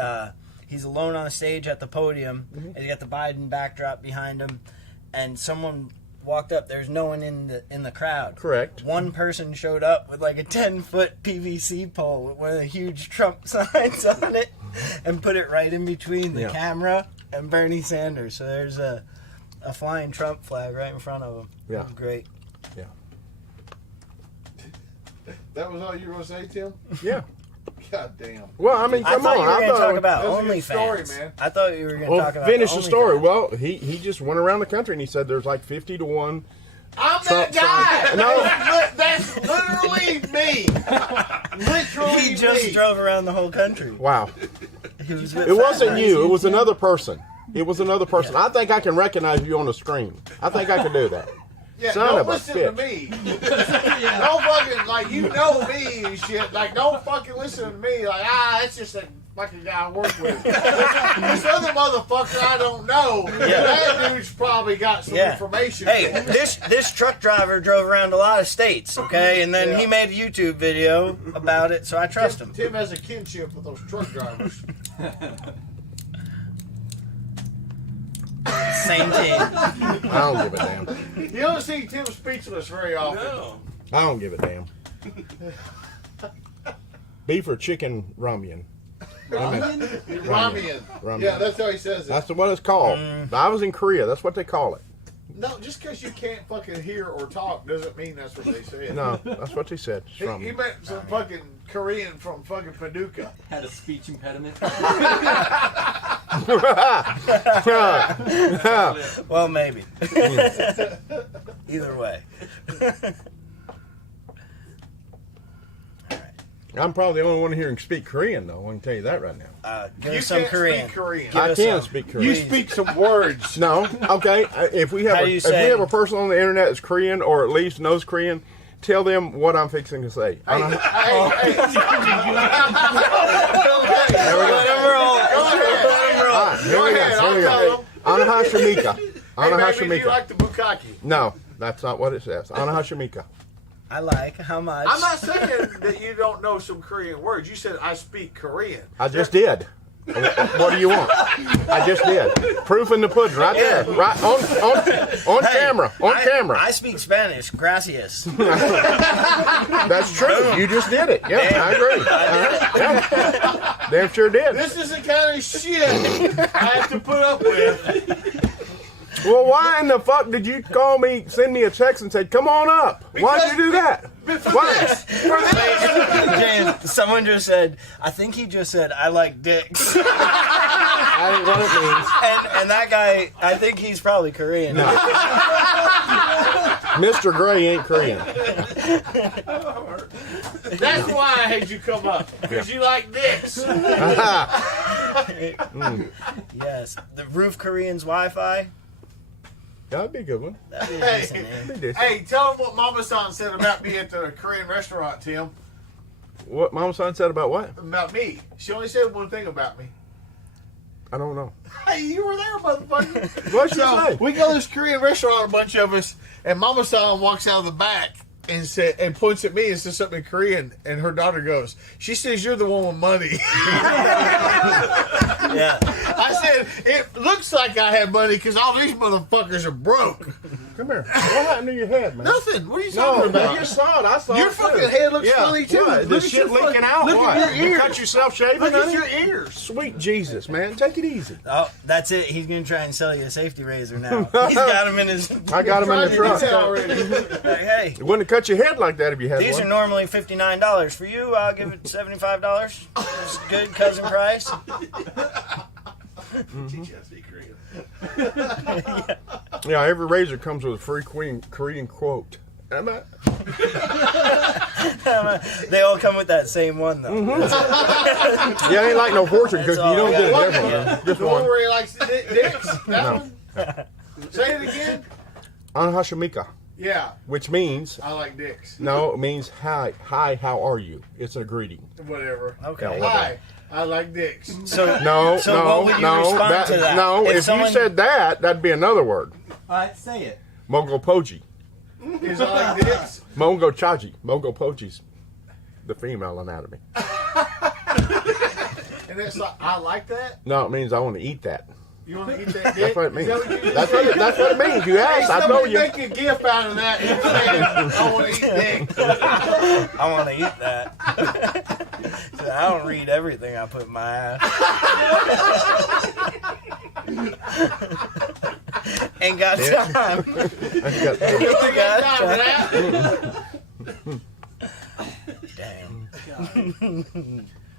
he's alone on the stage at the podium. And you got the Biden backdrop behind him, and someone walked up. There's no one in the crowd. Correct. One person showed up with like a 10-foot PVC pole with one of the huge Trump signs on it, and put it right in between the Yeah. camera and Bernie Sanders. So there's a flying Trump flag right in front of him. Yeah. Great. That was all you were going to say, Tim? Yeah. God damn. Well, I mean, I come thought on. you were going to talk about That was a good story, OnlyFans. man. I thought you were going to Well, talk about finish the story. OnlyFans. Well, he just went around the country and he said there's like 50 to 1. I'm Trump that guy. No. That's literally me. Literally He just me. drove around the whole country. Wow. He was with It wasn't Fat you. It Lazy. was another person. It was another person. I think I can recognize you on the screen. I think I can do that. Yeah, Son don't of a listen to bitch. me. Don't fucking, like, you know me and shit. Like, don't fucking listen to me. Like, that's just a fucking guy I work with. This other motherfucker I don't know. That dude's probably got some information. Hey, this truck driver drove around a lot of states, okay? And then he made a YouTube video about it, so I trust him. Tim has a kinship with those truck drivers. Same team. I don't give a damn. You don't see Tim speechless very often. No. I don't give a damn. Beef or chicken ramen? Ramen. Ramen. Yeah, that's how he says it. That's what it's called. I was in Korea. That's what they call it. No, just because you can't fucking hear or talk doesn't mean that's what they said. No, that's what they said. It's He ramen. meant some fucking Korean from fucking Paducah. Had a speech impediment. Well, maybe. Either way. I'm probably the only one here who can speak Korean, though. I can tell you that right now. Give You us some can't Korean. speak Korean. Give I us can some. speak You Korean. speak some words. No, okay. If we have How do you if we say- have a person on the internet that's Korean or at least knows Korean, tell them what I'm fixing to say. Hey, Anna- hey, There we go. Whatever all- go ahead. All right, here Go we go. ahead, Here I'll we tell go. them. Anahashimika. Hey, baby, do you Anahashimika. like the bukkake? No, that's not what it says. Anahashimika. I like. How much? I'm not saying that you don't know some Korean words. You said I speak Korean. I just did. What do you want? I just did. Proof in the pudding, right there, right on Hey, camera, on camera. I speak Spanish. Gracias. That's true. You just did it. Yeah, I agree. Yeah. Damn sure did. This is the kind of shit I have to put up with. Well, why in the fuck did you call me, send me a text and say, "Come on up"? Why'd you do that? Why? James, someone just said, I think he just said, I like dicks. I ain't what it means. And that guy, I think he's probably Korean. Mr. Gray ain't Korean. That's why I had you come up. Because you like dicks. Yes. The Roof Korean's Wi-Fi. That'd be a good one. That'd be a Hey, decent name. Be decent. hey, tell them what Mama San said about me at the Korean restaurant, Tim. What Mama Son said about what? About me. She only said one thing about me. I don't know. Hey, you were there, motherfucker. What'd she So say? we go to this Korean restaurant, a bunch of us, and Mama San walks out of the back and said and points at me and says something in Korean, and her daughter goes, she says, "You're the one with money." Yeah. I said, "It looks like I have money because all these motherfuckers are broke." Come here. What happened to your head, man? Nothing. What are you No, talking about? you saw it. I saw Your it. fucking too. head looks Yeah. funny too. What? The Look at shit your leaking fucking- out. Look What? at your You ears. cut yourself shaving, Look at honey? your ears. Sweet Jesus, man. Take it easy. Oh, that's it. He's going to try and sell you a safety razor now. He's got him in his... I got him in the Tried to do truck. that already. Hey, It wouldn't have cut your head like that if you had these are one. normally $59. For you, I'll give it $75. It's good cousin price. Teach us to speak Korean. Yeah, every razor comes with a free Korean quote. Am I- They all come with that same one, though. Yeah, it ain't like no fortune cookie. You all don't I get a got. different one. Just The one one. where he likes the dicks. That No. one. Say it again. Anahashimika, Yeah, which means, I like dicks. no, it means hi, how are you? It's a greeting. Whatever. Okay. Yeah, whatever. Hi, I like dicks. So, No, So no, what would you no. respond to that? No, If if someone- you said that, that'd be another word. Alright, say it. Mogopoji. Is I like dicks? Mogochaji. Mogopoji's the female anatomy. And it's like, I like that? No, it means I want to eat that. You want to eat that dick? That's what it means. Is that what you That's what it means. You asked, I told somebody you. make a gift out of that and say, I want to eat dick. I want to eat that. So I don't read everything I put in my ass. Ain't got Yeah. time. I got You got time for that? Damn.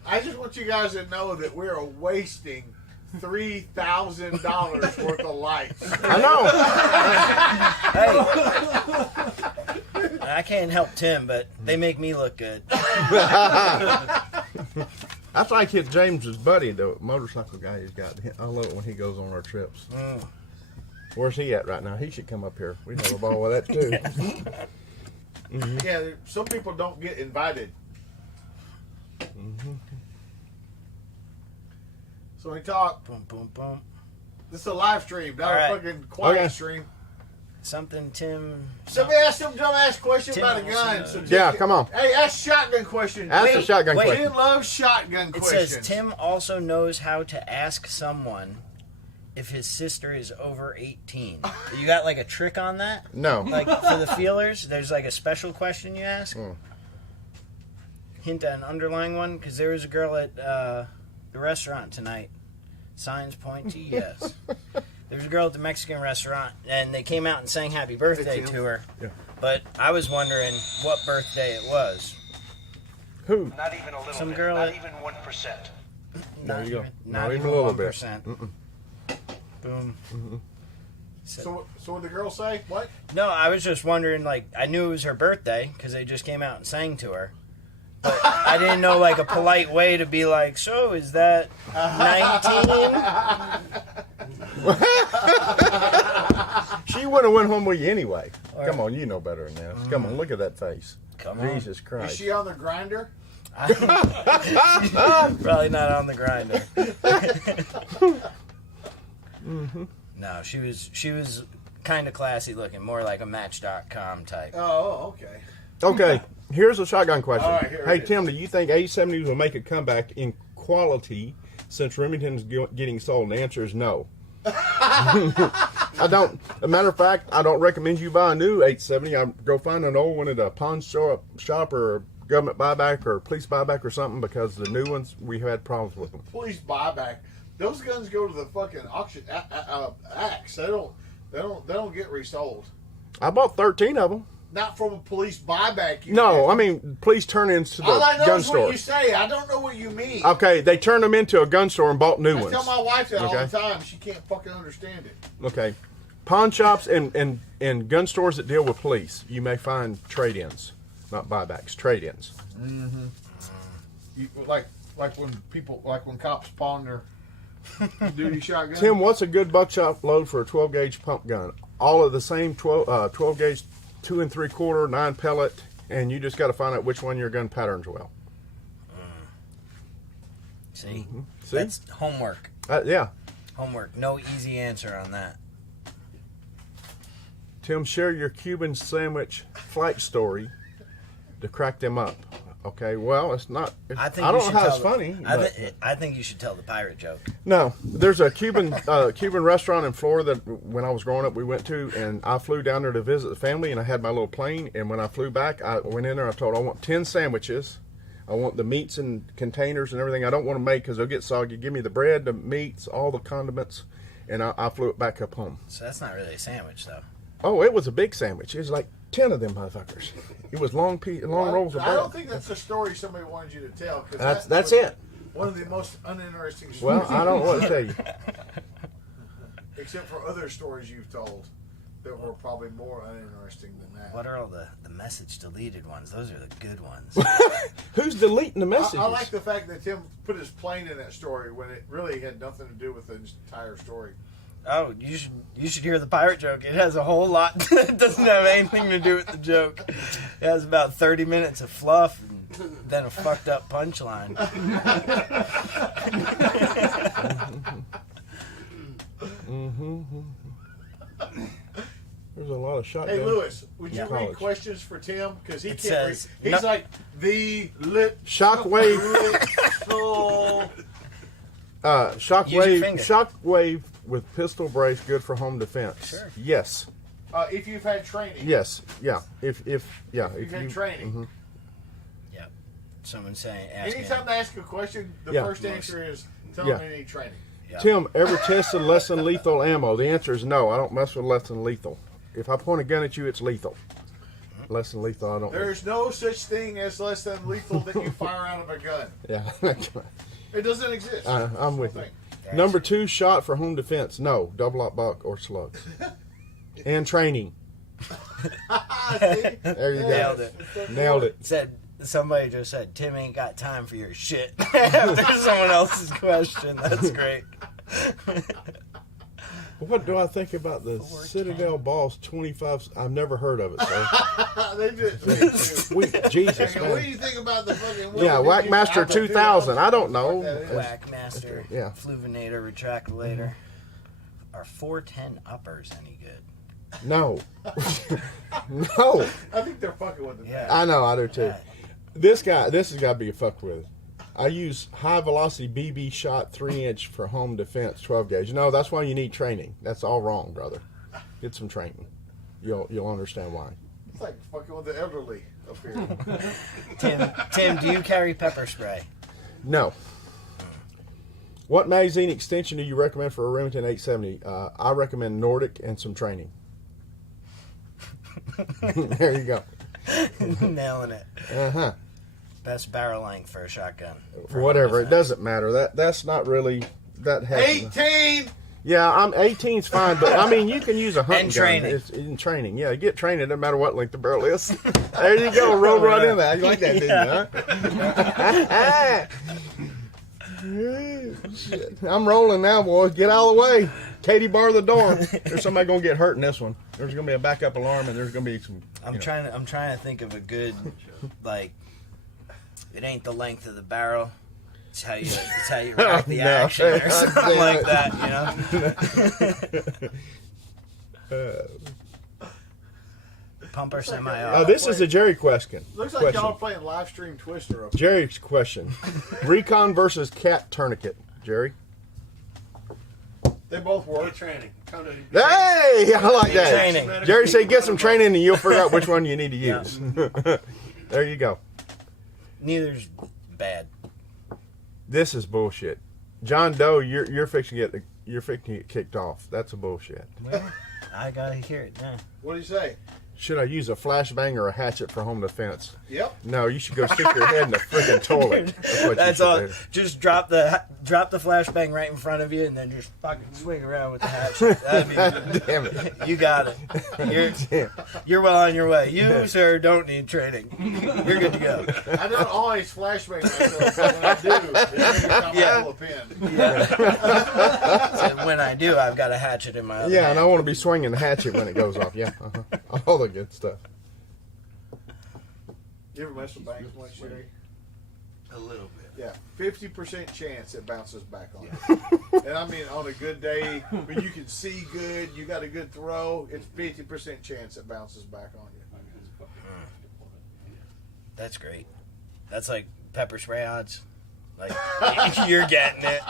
I just want you guys to know that we are wasting $3,000 worth of lights. I know. Hey, I can't help Tim, but they make me look good. That's like his James's buddy, the motorcycle guy he's got. I love it when he goes on our trips. Where's he at right now? He should come up here. We'd have a ball with that too. Yeah, some people don't get invited. So we talk. Boom, boom, boom. This is a live stream, not All a right. fucking quiet Okay. stream. Something Tim. Somebody asked some dumbass question Tim about a also gun. knows. So Yeah, come on. Hey, ask shotgun question. Ask Wait, the shotgun wait. question. Tim loves shotgun It questions. says Tim also knows how to ask someone if his sister is over 18. You got like a trick on that? No. Like for the feelers, there's like a special question you ask. Mm. Hint at an underlying one, because there was a girl at the restaurant tonight. Signs point to yes. There was a girl at the Mexican restaurant, and they came out and sang happy birthday Tim. to her. Yeah. But I was wondering what birthday it was. Who? Not even a little Some bit. girl Not at- even 1%. There you go. Not Not even even a little bit. 1%. Boom. So what did the girl say? What? No, I was just wondering, like, I knew it was her birthday because they just came out and sang to her. But I didn't know, like, a polite way to be like, so is that 19? She would have went home with you anyway. Come on, you know better than this. Come on, look at that face. Come on. Jesus Is Christ. she on the grinder? Probably not on the grinder. No, she was kind of classy looking, more like a Match.com type. Oh, okay. Okay, here's a shotgun question. All right, here Hey, it is. Tim, do you think A70s will make a comeback in quality since Remington's getting sold? And the answer is no. I don't. As a matter of fact, I don't recommend you buy a new 870. I go find an old one at a pawn shop or government buyback or police buyback or something, because the new ones, we had problems with them. Police buyback. Those guns go to the fucking auction axe. They don't get resold. I bought 13 of them. Not from a police buyback. No, I mean, police turn into the all I know gun is what you store. say. I don't know what you mean. Okay, they turned them into a gun store and bought new I ones. tell my wife that all Okay. the time. She can't fucking understand it. Okay. Pawn shops and gun stores that deal with police, you may find trade-ins, not buybacks, trade-ins. Like when cops pawn their duty shotgun. Tim, what's a good buckshot load for a 12-gauge pump gun? All of the same 12-gauge, 2 3/4, 9 pellet, and you just got to find out which one your gun patterns well. See? See? That's homework. Yeah. Homework. No easy answer on that. Tim, share your Cuban sandwich flight story to crack them up. Okay, well, it's not. I think I you don't should know how tell it's the- funny. but- I think you should tell the pirate joke. No, there's a Cuban restaurant in Florida that when I was growing up we went to, and I flew down there to visit the family, and I had my little plane, and when I flew back, I went in there, I told I want 10 sandwiches. I want the meats and containers and everything. I don't want to make because they'll get soggy. Give me the bread, the meats, all the condiments, and I flew it back up home. So that's not really a sandwich, though. Oh, it was a big sandwich. It was like 10 of them motherfuckers. It was long rolls of I don't bread. think that's the story somebody wanted you to tell. 'Cause That's was it. One of the most uninteresting stories. Well, I don't know what to tell you. Except for other stories you've told that were probably more uninteresting than that. What are all the message deleted ones? Those are the good ones. Who's deleting the messages? I like the fact that Tim put his plane in that story when it really had nothing to do with the entire story. Oh, you should hear the pirate joke. It has a whole lot that doesn't have anything to do with the joke. It has about 30 minutes of fluff and then a fucked up punchline. There's a lot of shotgun. Hey, Lewis, would you Yeah. read College. questions for Tim? Because he It can't read. says- He's no- like the lit. Shockwave. Full. Use your finger. Shockwave with pistol brace, good for home defense. Sure. Yes, If you've had training. yes, yeah. If If you've had training. Yep. Someone saying, asking. Anytime they ask a question, the Yeah. first answer is tell Yeah. them they need training. Yep. Tim, ever tested less than lethal ammo? The answer is no. I don't mess with less than lethal. If I point a gun at you, it's lethal. Less than lethal, I don't. There's no such thing as less than lethal that you fire out of a gun. Yeah. It doesn't exist. I'm with you. Thing. Number 2 shot for home defense. No, double up buck or slugs. And training. See? There you Nailed go. it. Nailed it. Somebody just said Tim ain't got time for your shit after someone else's question. That's great. What do I think about the Citadel Boss 25? I've never heard of it. So. They just, Sweet Jesus, what do man. you think about the fucking? Yeah, Whackmaster 2000. I don't know. Whackmaster, Yeah. Fluvinator, Retractolator. Are 410 uppers any good? No. No. I think they're fucking with it. Yeah. I know, I do too. This has got to be fucked with. I use high velocity BB shot 3-inch for home defense 12 gauge. No, that's why you need training. That's all wrong, brother. Get some training. You'll understand why. It's like fucking with the elderly up here. Tim, do you carry pepper spray? No. What magazine extension do you recommend for a Remington 870? I recommend Nordic and some training. There you go. Nailing it. Uh-huh. Best barrel length for a shotgun. For Whatever. home It doesn't matter. That's not really that has 18. Yeah, 18's fine, but I mean you can use a hunting And training. gun. It's in training. Yeah, get training. No matter what length the barrel is. There you go. Roll right in there. You like that, didn't you? Huh? Shit. I'm rolling now, boys. Get out of the way. Katie, bar the door. There's somebody gonna get hurt in this one. There's gonna be a backup alarm, and there's gonna be some. I'm trying to think of a good, like, it ain't the length of the barrel. It's how you react the No. action or something like that, you know. Pump or semi-auto. Oh, this is a Jerry question. Looks like y'all are playing live stream Twister. Up Jerry's question. Recon versus cat tourniquet. Jerry. They both work. Get training. Come to Hey, I like that. Training. Jerry said, "Get some training, and you'll figure out which one you need to use." There you go. Neither's bad. This is bullshit. John Doe, you're fixing to get kicked off. That's a bullshit. Well, I gotta hear it now. What do you say? Should I use a flashbang or a hatchet for home defense? Yep. No, you should go stick your head in the freaking toilet. That's what That's you all. should do. Just drop the flashbang right in front of you, and then just fucking swing around with the hatchet. That'd be, Damn it. you got it. You're well on your way. You, sir, don't need training. You're good to go. I don't always flashbang myself, but when I do, it's every time I pull a pin. So when I do, I've got a hatchet in my other Yeah, hand. and I want to be swinging the hatchet when it goes off. Yeah, all the good stuff. You ever mess with bangs much, Sherry? a little bit. Yeah, 50% chance it bounces back on you. And I mean, on a good day, when you can see good, you got a good throw, it's 50% chance it bounces back on you. That's great. That's like pepper spray odds. Like, you're getting it.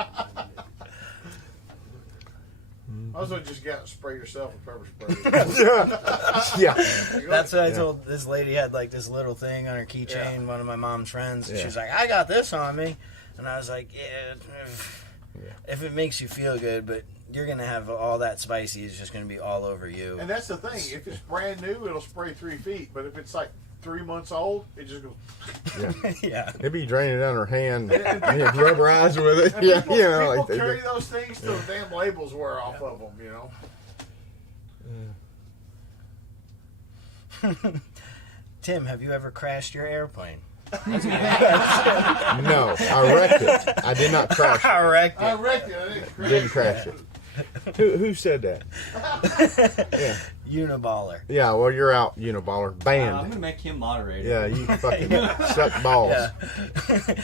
Might as well just get out and spray yourself with pepper spray. Yeah. That's what I told this lady. Had like this little thing on her keychain. One of my mom's friends. And Yeah. she was like, "I got this on me," and I was like, "Yeah, if it makes you feel good, but you're gonna have all that spicy. It's just gonna be all over you." And that's the thing. If it's brand new, it'll spray 3 feet. But if it's like 3 months old, it just goes. Yeah. Maybe you drain it down her hand and rubber eyes with it. And Yeah, people, you know, people like they carry do. those things till the damn labels wear off of them, you know. Tim, have you ever crashed your airplane? No, I wrecked it. I did not crash it. I wrecked I it. wrecked it. I didn't crash Didn't crash it. Who said that? Yeah. Uniballer. Yeah, well, you're out, Uniballer. I'm Banned. gonna make him moderator. Yeah, you fucking suck balls. Yeah.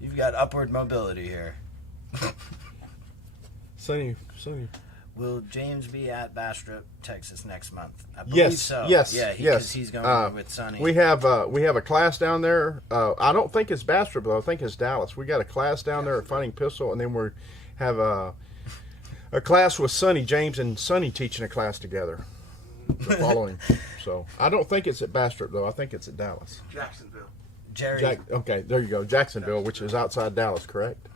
You've got upward mobility here. Sonny. Will James be at Bastrop, Texas next month? I believe Yes, so. yes, Yeah, yes. because he's going with Sonny. We have a class down there. I don't think it's Bastrop though. I think it's Dallas. We got a class down there at Fighting Pistol, and then we have a class with Sonny. James and Sonny teaching a class together. The following. So I don't think it's at Bastrop though. I think it's at Dallas. Jacksonville. Jerry. Okay, there you go. Jacksonville, which is outside Dallas, correct?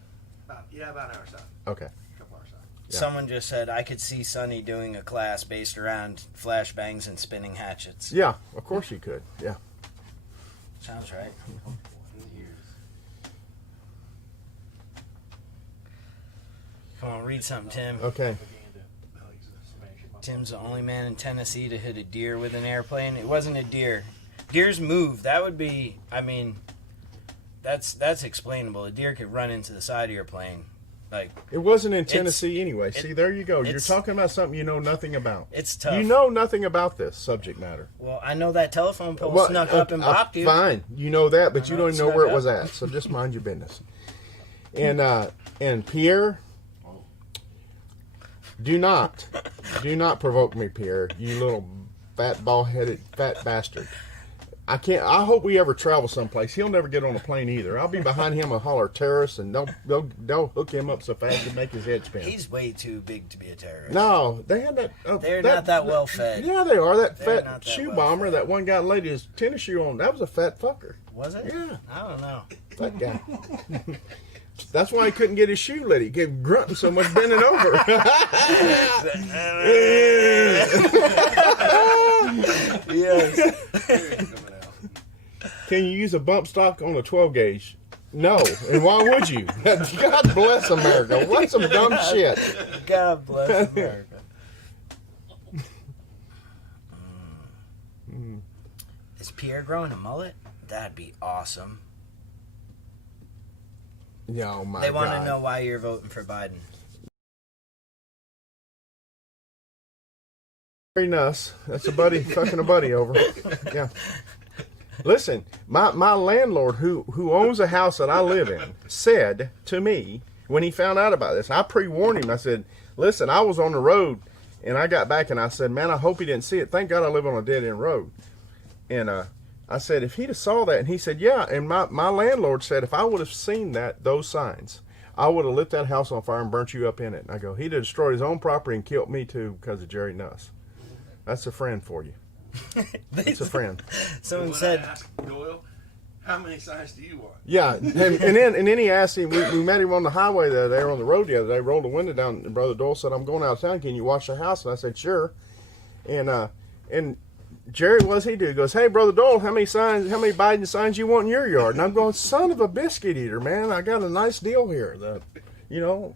Yeah, about an hour south. Okay. A couple hours south. Someone just said I could see Sonny doing a class based around flashbangs and spinning hatchets. Yeah, of course you could. Yeah. Sounds right. Come on, read something, Tim. Okay. Tim's the only man in Tennessee to hit a deer with an airplane. It wasn't a deer. Deers move. That would be, I mean, that's explainable. A deer could run into the side of your plane. Like, It wasn't in Tennessee anyway. See, there you go. You're it's- talking about something you know nothing about. it's tough. You know nothing about this subject matter. Well, I know that telephone pole Well, snuck up and bopped you. Fine, you know that, but you know don't it even know where it snuck was at. So just mind your business. And Pierre, do not provoke me, Pierre. You little fat ball-headed fat bastard. I can't. I hope we ever travel someplace. He'll never get on a plane either. I'll be behind him and holler terrorists, and they'll hook him up so fast and make his head spin. He's way too big to be a terrorist. No, they had that. They're not that well fed. Yeah, they are. That They're fat not that shoe well bomber, fed. that one guy laid his tennis shoe on. That was a fat fucker. Was it? Yeah. I don't know. That guy. That's why he couldn't get his shoe lit. He kept grunting so much bending over. Yes. Can you use a bump stock on a 12 gauge? No. And why would you? God bless America. What some dumb shit. God bless America. Is Pierre growing a mullet? That'd be awesome. Yeah, oh my They want to God. know why you're voting for Biden. Very nice. That's a buddy fucking a buddy over. Yeah. Listen, my landlord who owns a house that I live in said to me when he found out about this, I pre-warned him. I said, listen, I was on the road and I got back and I said, man, I hope he didn't see it. Thank God I live on a dead end road. And I said, if he'd have saw that, and he said, yeah. And my landlord said, if I would have seen those signs, I would have lit that house on fire and burnt you up in it. And I go, he'd have destroyed his own property and killed me too because of Jerry Nuss. That's a friend for you. That's a friend. Someone When said, I asked Doyle, how many signs do you want? Yeah, and then he asked him. We met him on the highway the other day, or on the road the other day. Rolled the window down, and Brother Doyle said, "I'm going out of town. Can you watch the house?" And I said, "Sure." And Jerry, what does he do? He goes, "Hey, Brother Doyle, how many Biden signs you want in your yard?" And I'm going, "Son of a biscuit eater, man! I got a nice deal here.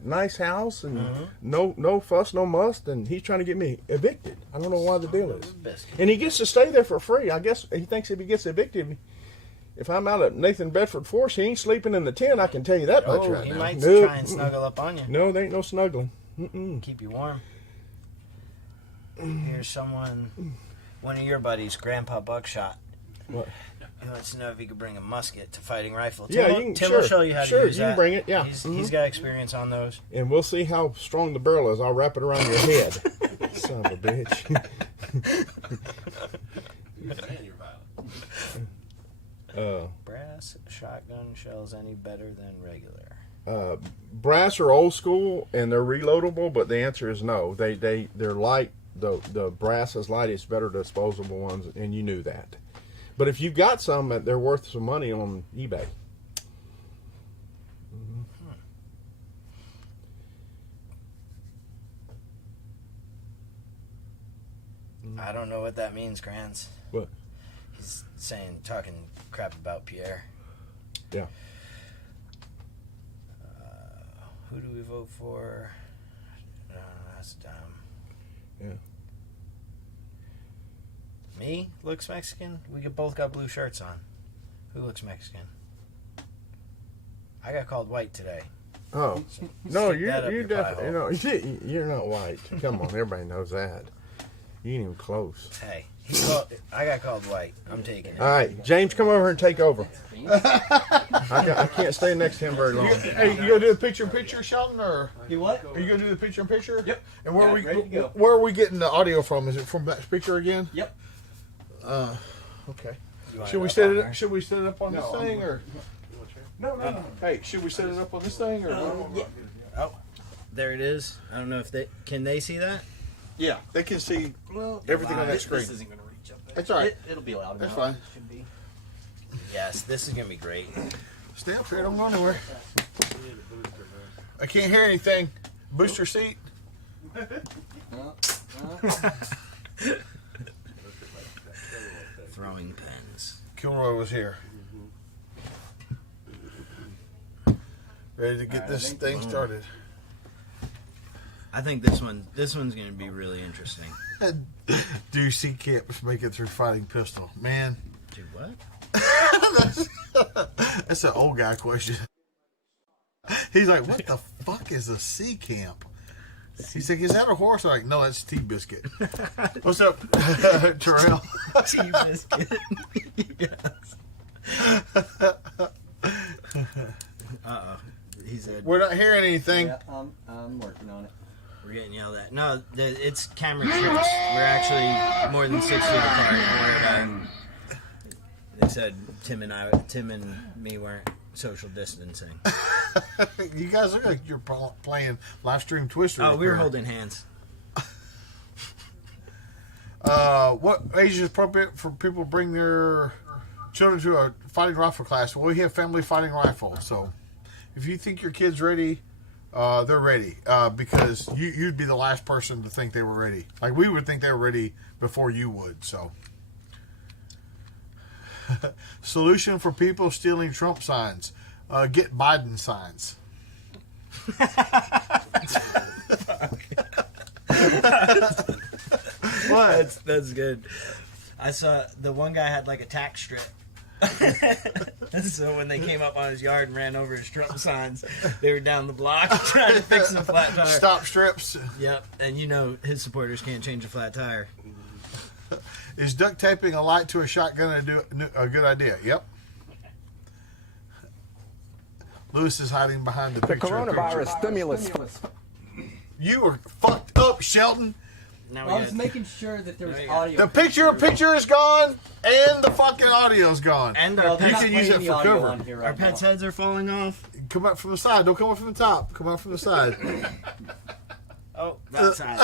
Nice house and no fuss, no must." And he's trying to get me evicted. I don't know why the deal is. And he gets to stay there for free. I guess he thinks if he gets evicted, if I'm out at Nathan Bedford Force, he ain't sleeping in the tent. I can tell you that much "Oh, right he now. might Nope. try and snuggle up on you, No, there ain't no snuggling. keep you warm." Here's one of your buddies, Grandpa Buckshot. What? He wants to know if he could bring a musket to fighting rifle. Yeah, Tim, you can. Tim Sure, will show you how sure, to use you can that. bring it. Yeah, He's got experience on those. and we'll see how strong the barrel is. I'll wrap it around your head. Son of a bitch. Man, you're violent. Brass shotgun shells any better than regular? Brass are old school and they're reloadable, but the answer is no. They're light. The brass is light. It's better disposable ones, and you knew that. But if you got some, they're worth some money on eBay. I don't know what that means, Grants. What? He's talking crap about Pierre. Yeah. Who do we vote for? No, that's dumb. Yeah. Me looks Mexican. We both got blue shirts on. Who looks Mexican? I got called white today. Oh no, Stick that up you your pie definitely you're not white. Come on, everybody knows that. You ain't even close. Hey, I got called white. I'm taking it. All right, James, come over here and take over. I can't stay next to him very long. Hey, you gonna do the picture, Sheldon, or You what? are you gonna do the picture? Yep. And where Yeah, are we ready to go. where are we getting the audio from? Is it from that speaker again? Yep. Okay. You want Should we up set on it? there? Should we set it up on this thing or? No. Hey, should we set it up on this thing or? Oh, there it is. I don't know if can they see that? Yeah, they can see everything on that screen. This isn't going to reach up there. That's all right. It'll be loud That's enough. fine. Should be. Yes, this is gonna be great. Stay up here. Don't go nowhere. I can't hear anything. Booster seat. Throwing pens. Kilroy was here. Ready to get Alright, this thing started. I think this one's going to be really interesting. Do you see camps make it through fighting pistol? Man, Dude, what? that's an old guy question. He's like, what the fuck is a sea camp? He's like, is that a horse? I'm like, no, that's T-Biscuit. What's up, Terrell? T-Biscuit. Yes. Uh-oh. He said, We're not hearing anything. Yeah, I'm working on it. we're getting yelled at. No, it's camera tricks. We're actually more than 6 feet apart. And they said Tim and me weren't social distancing. You guys look like you're playing live stream Twister. Oh, up we were here. holding hands. What age is appropriate for people to bring their children to a fighting rifle class? Well, we have family fighting rifle, so if you think your kid's ready, they're ready. Because you'd be the last person to think they were ready. Like, we would think they were ready before you would, so. Solution for people stealing Trump signs. Get Biden signs. What? That's good. I saw the one guy had like a tack strip. So when they came up on his yard and ran over his Trump signs, they were down the block trying to fix the flat tire. Stop strips. Yep, and you know his supporters can't change a flat tire. Is duct taping a light to a shotgun a good idea? Yep. Lewis is hiding behind the picture. Coronavirus stimulus. You are fucked up, Shelton. Now Well, I we was got, making sure that there was There you audio. The picture is gone, and the fucking audio's gone. and Well, our they're You not can pets, use playing it the for audio cover. on here our right pets' now. heads are falling off. Come up from the side. Don't come up from the top. Come up from the side. Oh, that side.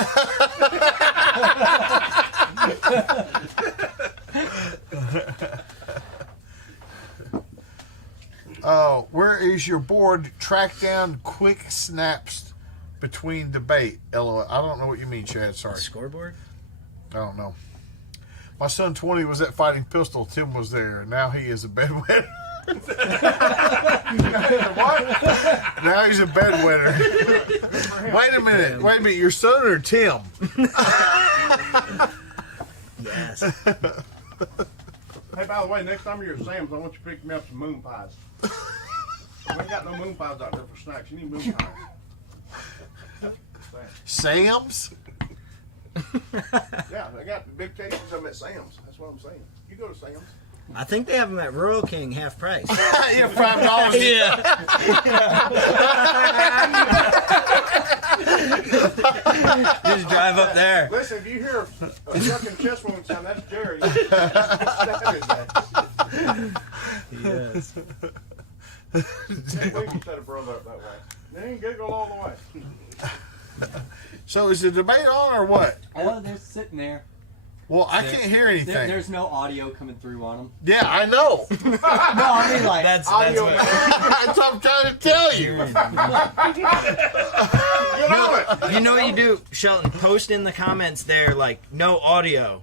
Where is your board? Track down quick snaps between debate. LOL. I don't know what you mean, Chad. Sorry. Scoreboard? I don't know. My son 20 was at Fighting Pistol. Tim was there. Now he is a bedwetter. What? Now he's a bedwetter. Wait a minute. Wait a minute. Your son or Tim? Yes. Hey, by the way, next time you're at Sam's, I want you to pick me up some moon pies. We ain't got no moon pies out there for snacks. You need moon pies. Sam's? Yeah, I got the big cases of them at Sam's. That's what I'm saying. You go to Sam's. I think they have them at Royal King half price. Yeah, $5. Yeah. Just drive up there. Listen, if you hear a sucking chest wound sound, that's Jerry. What is that? Yes. Can't believe you set a brother up that way. They ain't giggle all the way. So is the debate on or what? Oh, they're sitting there. Well, I can't hear anything. There's no audio coming through on them. Yeah, I know. No, I mean like That's Audio what. That's what I'm trying to tell you. Get on it! You know what you do, Shelton? Post in the comments there, like, no audio.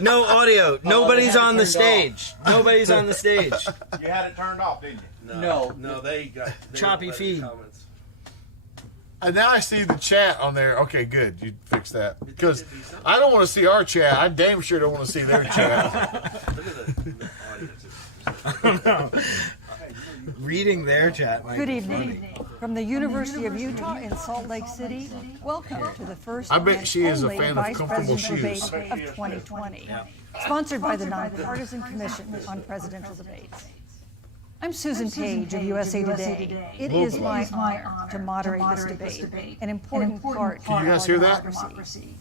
No audio. Nobody's had it on the turned stage. Nobody's on the stage. You had it turned off, didn't you? No. They got they Choppy don't let feed. the comments. And now I see the chat on there. Okay, good. You fix that. Because I don't want to see our chat. I damn sure don't want to see their chat. Look at the audience. Reading their chat might Good be evening. From the University of Utah in Salt Lake City, welcome to the first I bet and she is a only fan of Vice comfortable President shoes. debate of 2020, Yeah. sponsored by the Nonpartisan Commission on Presidential Debates. I'm Susan Page of USA Today. It is my honor to moderate this debate, an important part Can you guys of hear our that? democracy.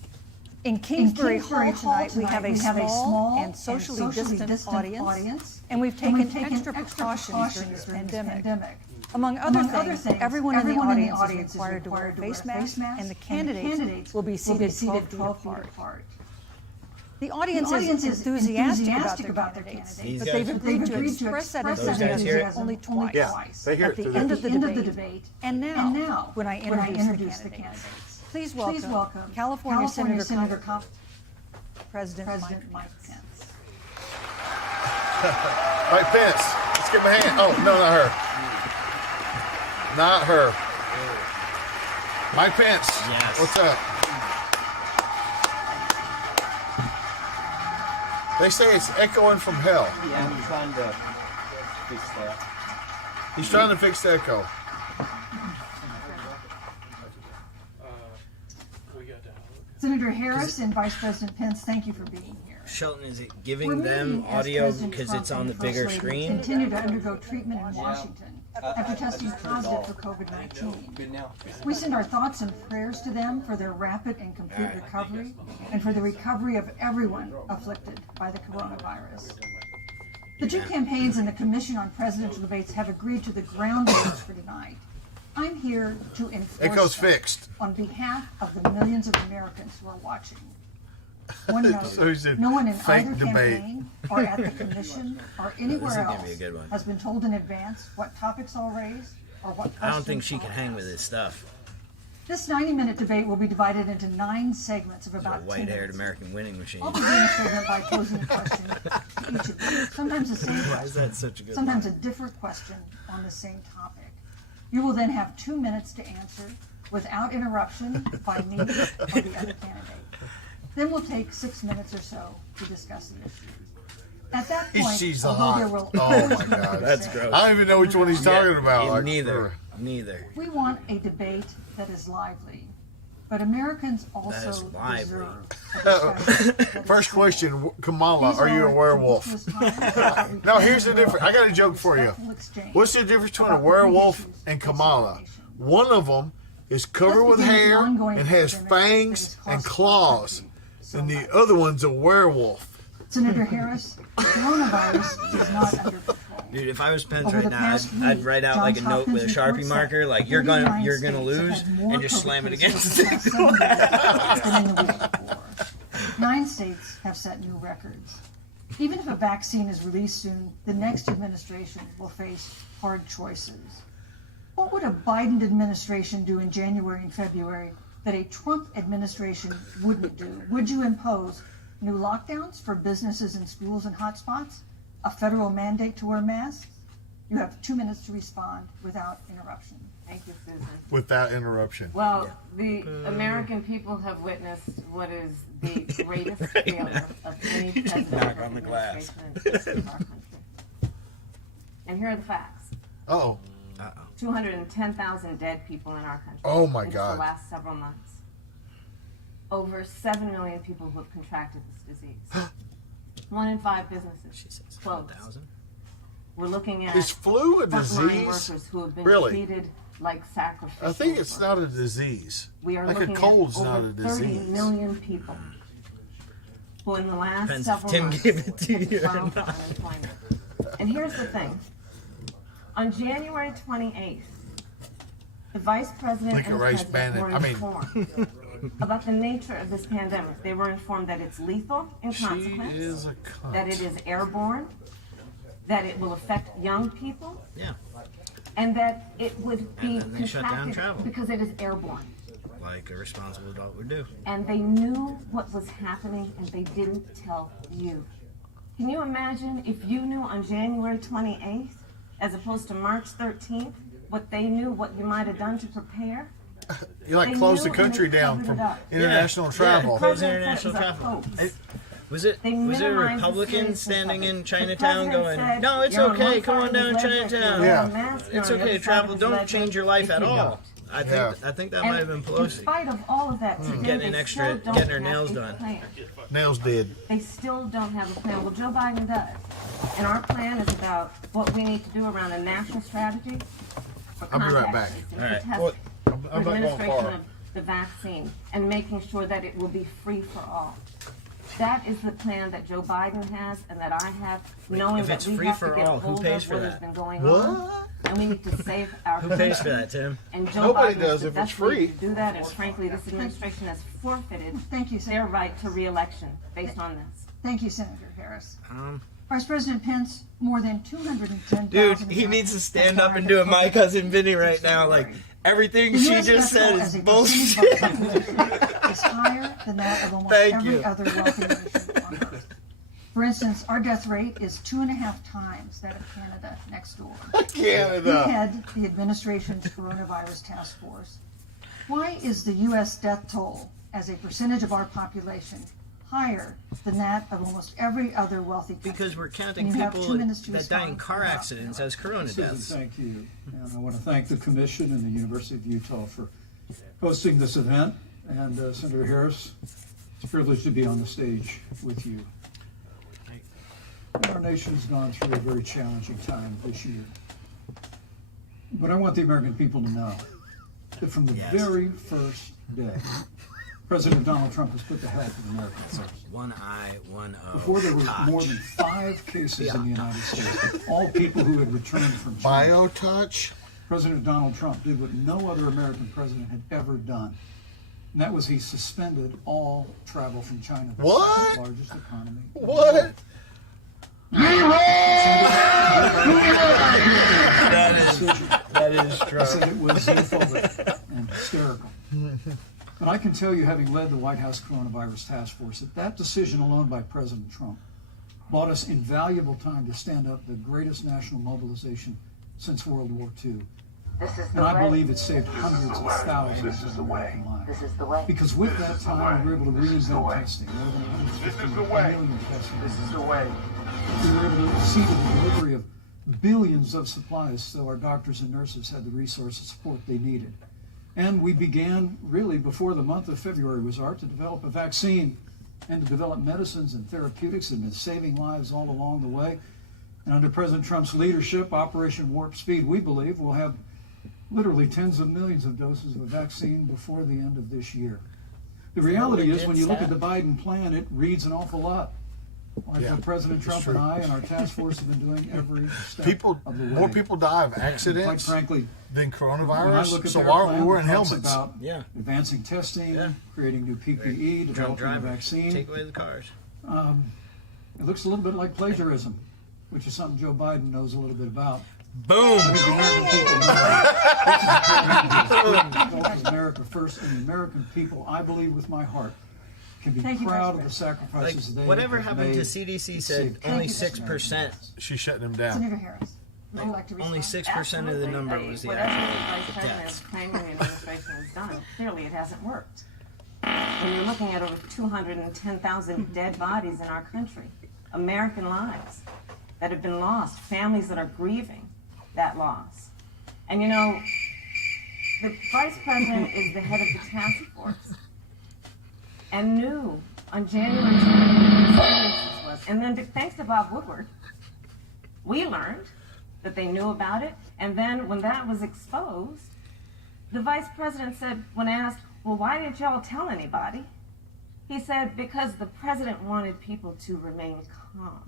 In Kingsbury Hall tonight, we have a small and socially distant audience, and we've taken extra precautions during this pandemic. Among other things, everyone in the audience is required to wear a face mask, and the candidates will be seated 12 feet apart. The audience is enthusiastic about their candidates, These but guys- they've agreed to express that Those guys hear it? enthusiasm only twice. Yeah, they hear At it the through end the of the debate, and now, when I introduce the candidates. Please welcome California Senator President Mike Pence. Mike Pence. Let's give him a hand. Oh, no, not her. Not her. Mike Pence. Yes. What's up? They say it's echoing from hell. Yeah, I'm trying to fix that. He's trying to fix the echo. Senator Harris and Vice President Pence, thank you for being here. Shelton, is it We're giving them meeting as audio President because Trump it's on and the First bigger Lady screen? Continue to undergo treatment in Washington after testing positive for COVID-19. Good now. We send our thoughts and prayers to them for their rapid and complete recovery and for the recovery of everyone afflicted by the coronavirus. The two campaigns and the Commission on Presidential Debates have agreed to the ground rules for tonight. I'm here to enforce Echo's them fixed. on behalf of the millions of Americans who are watching. One note, So he's in no one in fake either debate. campaign or at the commission or anywhere is gonna else be a good one. has been told in advance what topics I'll raise or what questions I don't think she I'll can hang with ask. this stuff. This 90-minute debate will be divided into 9 segments of A about 2 white-haired minutes. American winning machine. I'll begin a segment by posing a question to each of you, sometimes the same Why is question, that such a good sometimes a line? different question on the same topic. You will then have 2 minutes to answer without interruption by me or the other candidate. Then we'll take 6 minutes or so to discuss the issue. At that point, She's although hot. there will Oh always my be more God. to That's say, gross. I don't even know which one he's talking about. Like, Neither. Neither. we want a debate that is lively, but Americans also is lively. deserve a discussion that is First question, civil. Kamala, These are you a werewolf? tumultuous times that we No, here's the can difference. I got a joke for you. respectful exchange What's the difference between a about the big werewolf issues and facing Kamala? our nation. One of them is covered Let's with begin hair an ongoing and has epidemic that fangs is and costing claws, our country so and the much. other one's a werewolf. Senator Harris, coronavirus is not under control. Dude, if I was Pence Over right the now, past I'd week, write out like a Johns note with a Hopkins Sharpie reports marker, that like you're 39 gonna states have lose, had more and just COVID slam it cases against over the past 7 days than in the week before. 9 states have set new records. Even if a vaccine is released soon, the next administration will face hard choices. What would a Biden administration do in January and February that a Trump administration wouldn't do? Would you impose new lockdowns for businesses and schools and hotspots? A federal mandate to wear masks? You have 2 minutes to respond without interruption. Thank you, Susan. Without interruption. Well, the American people have witnessed what is the greatest failure of any president Knock or on the glass. administration in the history of our country. And here are the facts. Uh-oh. 210,000 dead people in our country. Oh, my in just God. the last several months. Over 7 million people who have contracted this disease. 1 in 5 businesses She says closed. 1,000. We're looking at Is flu a frontline disease? workers who have been Really? treated like sacrificial. I think it's workers. not a disease. We are Like a looking cold's at not over a 30 disease. million people who in the last Depends if several Tim months gave it to have you or filed for unemployment. And here's the thing. On January 28th, the Vice President Like a and the rice President bandit. were I mean- informed about the nature of this pandemic. They were informed that it's lethal in She consequence, is a that it cunt. is airborne, that it will affect young people, Yeah, and that it would be then they shut down contracted travel. because it is airborne. like a responsible adult would do. And they knew what was happening and they didn't tell you. Can you imagine if you knew on January 28th, as opposed to March 13th, what they knew, what you might have done to prepare? You like They close the knew and country they down covered from it up. international travel. Yeah. Close President international said it was a travel. hoax. Was it They a minimized the Republican seriousness standing of it. in The Chinatown president going, said, no, it's "You're on okay, one come side on of down his leg, Chinatown. you're wearing a Yeah. mask, It's you're on the okay, other side travel, of his don't leg, change your life if at you all. don't." I Yeah. think that And might have been in Pelosi. spite of all of that, today Getting they extra- still don't getting her have nails a done. plan. Nails did. They still don't have a plan. Well, Joe Biden does. And our plan is about what we need to do around a national strategy for I'll be right contact back. tracing, All right. for testing, Well, for I'm not going administration far. of the vaccine, and making sure that it will be free for all. That is the plan that Joe Biden has and that I have, knowing if that it's we free have for to get all, a who hold pays of for what has that? been going on. What? and we need to save our Who country. pays for that, Tim? And Joe Nobody Biden does is the if it's best way free. to do that, and frankly, this administration has forfeited Thank you, their Senator. right to re-election based on this. Thank you, Senator Harris. Um, Vice President Pence, more than 210,000 Dude, he needs to stand up and do a My Cousin Vinny right now. Like, everything The she US just death toll said as is a percentage bullshit. of the population is higher than that of almost Thank every you. other wealthy nation on earth. For instance, our death rate is 2.5 times that of Canada next door. We Canada. head the administration's coronavirus task force. Why is the U.S. death toll as a percentage of our population higher than that of almost every other wealthy country? Because we're counting And you have people 2 minutes to that die in respond. car accidents as corona Susan, deaths. thank you. And I want to thank the Commission and the University of Utah for hosting this event. And Senator Harris, it's a privilege to be on the stage with you. Our nation has gone through a very challenging time this year. But I want the American people to know that from the very first day, President Donald Trump has put the health of Americans first. One eye, one O. Before there were more than 5 cases in the United States, all people who had returned from China, BioTouch. President Donald Trump did what no other American president had ever done. And that was he suspended all travel from China, the What? second largest economy. What? That is I Trump. said it was xenophobic and hysterical. But I can tell you, having led the White House Coronavirus Task Force, that decision alone by President Trump bought us invaluable time to stand up the greatest national mobilization since World War II. And I believe it saved hundreds of thousands of American lives. Because with that time, we were able to reinvent testing. More than 150 million testing. We were able to see the delivery of billions of supplies so our doctors and nurses had the resource and support they needed. And we began, really, before the month of February was out, to develop a vaccine and to develop medicines and therapeutics that have been saving lives all along the way. And under President Trump's leadership, Operation Warp Speed, we believe, will have literally tens of millions of doses of a vaccine before the end of this year. The reality is, when you look at the Biden plan, it reads an awful lot like what President Trump and I and our task force have been doing every step People, of the way. more people die of Quite accidents frankly, than when I look coronavirus. at So their why are plan, we wearing it talks helmets? about Yeah. advancing testing, Yeah. creating new PPE, Drunk developing a drivers. vaccine. Take away the cars. It looks a little bit like plagiarism, which is something Joe Biden knows a little bit about. Boom! I think the American people know this is America first, and the American people, I believe with my heart, can be Thank you, proud Vice of the sacrifices they Whatever have happened to made CDC to said save only countless 6%. Americans. She's shutting them down. Senator Harris, would you like to respond? Only 6% of the number was the Whatever actual the Vice President deaths. is claiming the administration has done, clearly it hasn't worked. When you're looking at over 210,000 dead bodies in our country, American lives that have been lost, families that are grieving that loss. And you know, the Vice President is the head of the task force and knew on January 20th how serious this was. And then thanks to Bob Woodward, we learned that they knew about it. And then when that was exposed, the Vice President said, when asked, well, why didn't y'all tell anybody? He said, because the President wanted people to remain calm.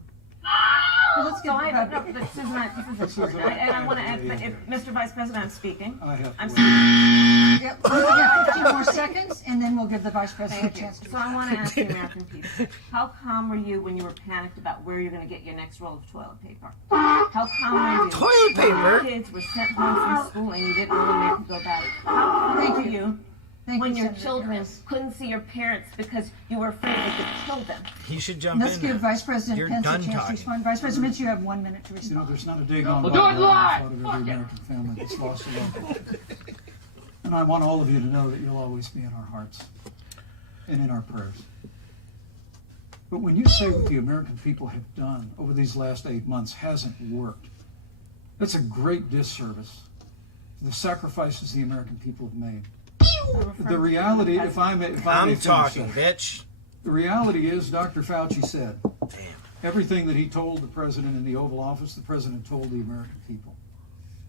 Well, let's So get I don't know, this is important. And I want to add, if Mr. Vice President, I'm speaking. I have I'm to speaking. Yep, we'll give 15 more seconds, and then we'll give the Vice President a Thank you. chance to So I want to ask the American people, how calm were you when you were panicked about where you're going to get your next roll of toilet paper? How calm were you Toilet when your paper? kids were sent home from school and you didn't know when they could go back? How calm Thank were you. you Thank when you, your Senator children Harris. couldn't see your parents because you were afraid they could kill them? He should jump Let's in. give now. Vice President You're Pence a done chance to talking. respond. Vice President Pence, you have 1 minute to You know, respond. there's not a day gone by do it without the live. thought of Fuck every it. American family that's lost a loved one. And I want all of you to know that you'll always be in our hearts and in our prayers. But when you say what the American people have done over these last 8 months hasn't worked, that's a great disservice to the sacrifices the American people have made. The reality, if I may I'm finish talking, that. bitch. The reality is, Dr. Fauci said, Damn. everything that he told the president in the Oval Office, the president told the American people.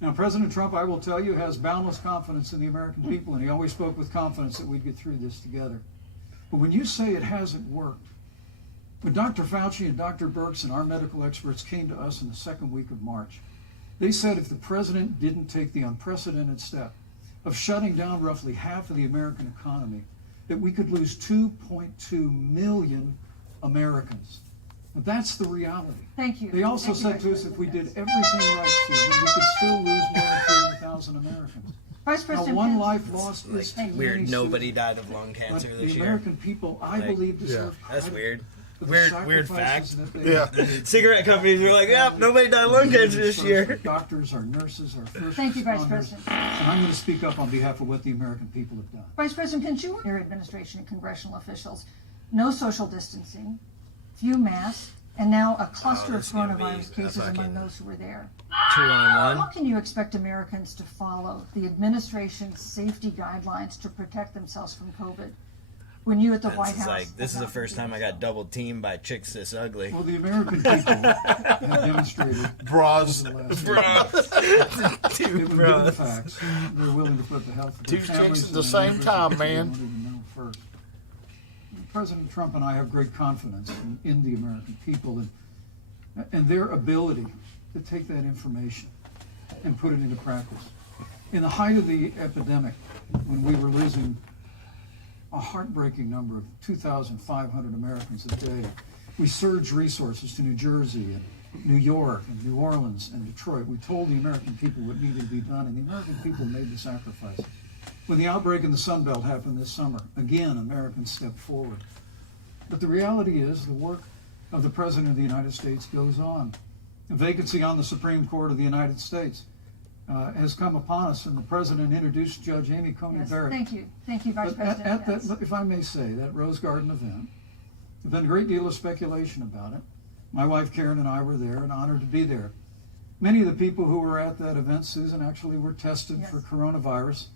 Now, President Trump, I will tell you, has boundless confidence in the American people, and he always spoke with confidence that we'd get through this together. But when you say it hasn't worked, when Dr. Fauci and Dr. Birx and our medical experts came to us in the second week of March They said if the president didn't take the unprecedented step of shutting down roughly half of the American economy, that we could lose 2.2 million Americans. But that's the reality. Thank you. They also Thank you, said Vice to us if we President did Pence. everything right, Susan, we could still lose more than 300,000 Americans. Vice Now, President one Pence. life lost is Like too weird. many, Nobody Susan. died of lung But cancer the this year. American people, I Like, believe, deserve That's credit weird. for the Weird sacrifices fact. that they Yeah. made. Cigarette companies were like, "Yep, nobody died of lung cancer this Our year." doctors, our nurses, our first Thank you, Vice responders. President. And I'm going to speak up on behalf of what the American people have done. Vice President Pence, you were your administration and congressional officials. No social distancing, few masks, and now a cluster of this is gonna coronavirus be a cases among fucking those who were there. 2-on-1. How can you expect Americans to follow the administration's safety guidelines to protect themselves from COVID when you at the White This is House? like this is have the not first been time I doing got double teamed by chicks this ugly. Well, the American people have demonstrated Bras. over the last Two given the bros. facts, they're willing to put the health of Two their families chicks at the and same neighbors time, that they man. don't even know first. President Trump and I have great confidence in the American people and their ability to take that information and put it into practice. In the height of the epidemic, when we were losing a heartbreaking number of 2,500 Americans a day, we surged resources to New Jersey and New York and New Orleans and Detroit. We told the American people what needed to be done, and the American people made the sacrifice. When the outbreak in the Sun Belt happened this summer, again, Americans stepped forward. But the reality is the work of the President of the United States goes on. A vacancy on the Supreme Court of the United States has come upon us, and the President introduced Judge Amy Coney Yes, Barrett. thank you. Thank you, Vice But at President that, Pence. if I may say, that Rose Garden event, there's been a great deal of speculation about it. My wife Karen and I were there and honored to be there. Many of the people who were at that event, Susan, actually were tested Yes. for coronavirus,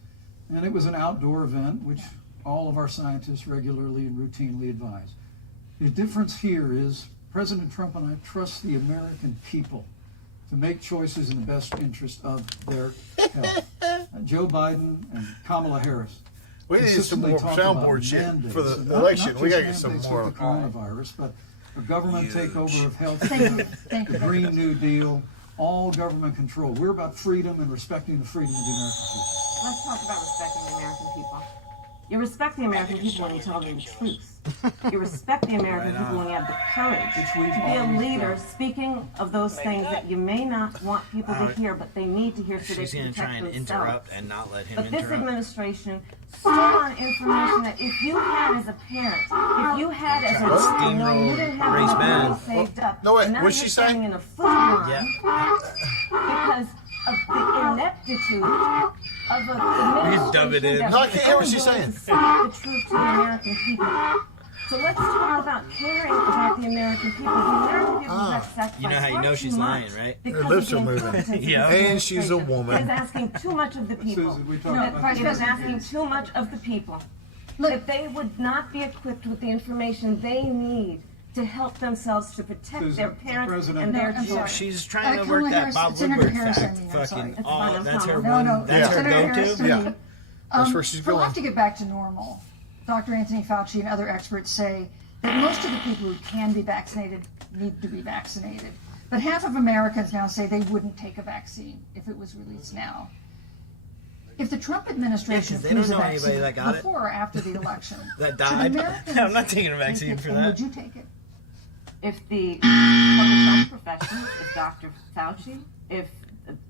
and it was an outdoor event, which all of our scientists regularly and routinely advise. The difference here is President Trump and I trust the American people to make choices in the best interest of their health. Joe Biden and Kamala Harris We need some consistently more talk about soundboard shit mandates, for the and election. not We just gotta get some mandates more. with the coronavirus, but a government takeover of health Thank you. care, Thank you. the Green New Deal, all government control. We're about freedom and respecting the freedom of the American people. Let's talk about respecting the American people. You respect the American people when you tell them the truth. You respect the American people when you have the courage Which we've to be a always leader, done. speaking of those things that you may not want people to hear, but they need to hear so they She's can gonna try protect and themselves. interrupt and not let him But this interrupt. administration stood on information that if you had as a parent, if you had as a child, knowing you didn't have Race enough money band. saved up, No, wait, and now what's you're she standing saying? in a food line Yeah. because of the ineptitude of an administration dub it in. that No, I can't hear what was she's unwilling saying. to speak the truth to the American people. So let's talk about caring about the American people. The American people have sacrificed You know how you far know too she's lying, much right? because Her lips of are the moving. incompetence of Yeah. this And she's a administration. woman. It is asking too much of the people. Susan, we talked No, about Vice It is President asking too much of the people. Look- If they would not be equipped with the information they need to help themselves to protect Susan, their parents President- and their No, I'm children. sorry. She's trying to Kamala work that Harris- Bob Senator Woodward Harris, fact. I mean, I'm sorry. Fucking, It's oh, fine, that's her no, one. no, That's her Senator Harris, go-to. for Yeah. me. That's where she's We'll going. have to get back to normal. Dr. Anthony Fauci and other experts say that most of the people who can be vaccinated need to be vaccinated. But half of Americans now say they wouldn't take a vaccine if it was released now. If the Trump administration 'cause they don't approves a know anybody vaccine that got it. before or after the election, That should died. Americans I'm not taking a take vaccine it, for and that. would you take it? If the public health professionals, if Dr. Fauci, if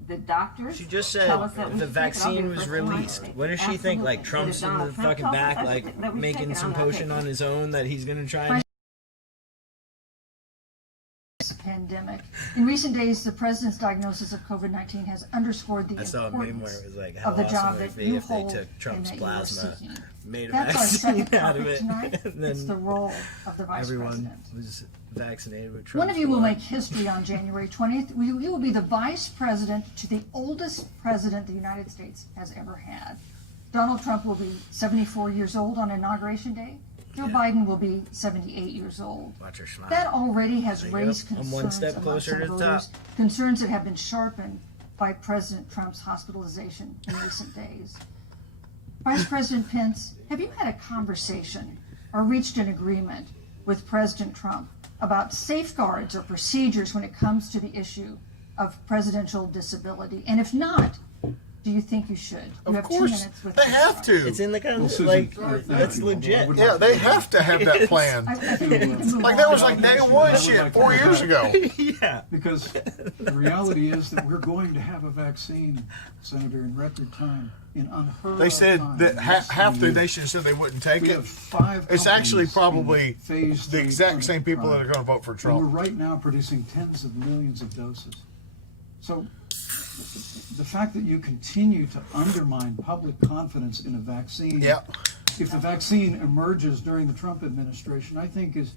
the doctors She just tell said us that we if the should take it, I'll vaccine be was first in line to released. take it. What does she think? Like Absolutely. Trump's But if in the Donald Trump fucking tells us back, that like we take making it, some I'm not potion taking on it. his own that he's gonna try and Pandemic. In recent days, the president's diagnosis of COVID-19 has underscored the I saw a importance meme where it was like, how of the awesome job would it that be you if they hold took and Trump's that you are plasma, seeking. made a That's our vaccine second out of topic it, tonight. and It's the then role of the vice everyone president. was vaccinated with Trump. One of you will make history on January 20th. You will be the vice president to the oldest president the United States has ever had. Donald Trump will be 74 years old on Inauguration Day. Joe Biden will be 78 years old. Watch her smile. That already has There you raised go. I'm concerns one step among closer some to the voters, top. concerns that have been sharpened by President Trump's hospitalization in recent days. Vice President Pence, have you had a conversation or reached an agreement with President Trump about safeguards or procedures when it comes to the issue of presidential disability? And if not, do you think you should? You Of have 2 course, minutes with they Mr. have Trump. to. It's in the Well, Constitution. Susan, Like, thank that's you. Although I legit. would Yeah, like they to- have to have that plan. I think we can move Like on. that was like day one shit 4 years ago. Yeah. Because the reality is that we're going to have a vaccine, Senator, in record time, in unheard They of said time. that half the We nation said they wouldn't take have it. 5 It's actually companies probably in phase the 3 exact same people that trial. are going to vote for And we're Trump. right now producing tens of millions of doses. So the fact that you continue to undermine public confidence in a vaccine, Yep. if the vaccine emerges during the Trump administration, I think is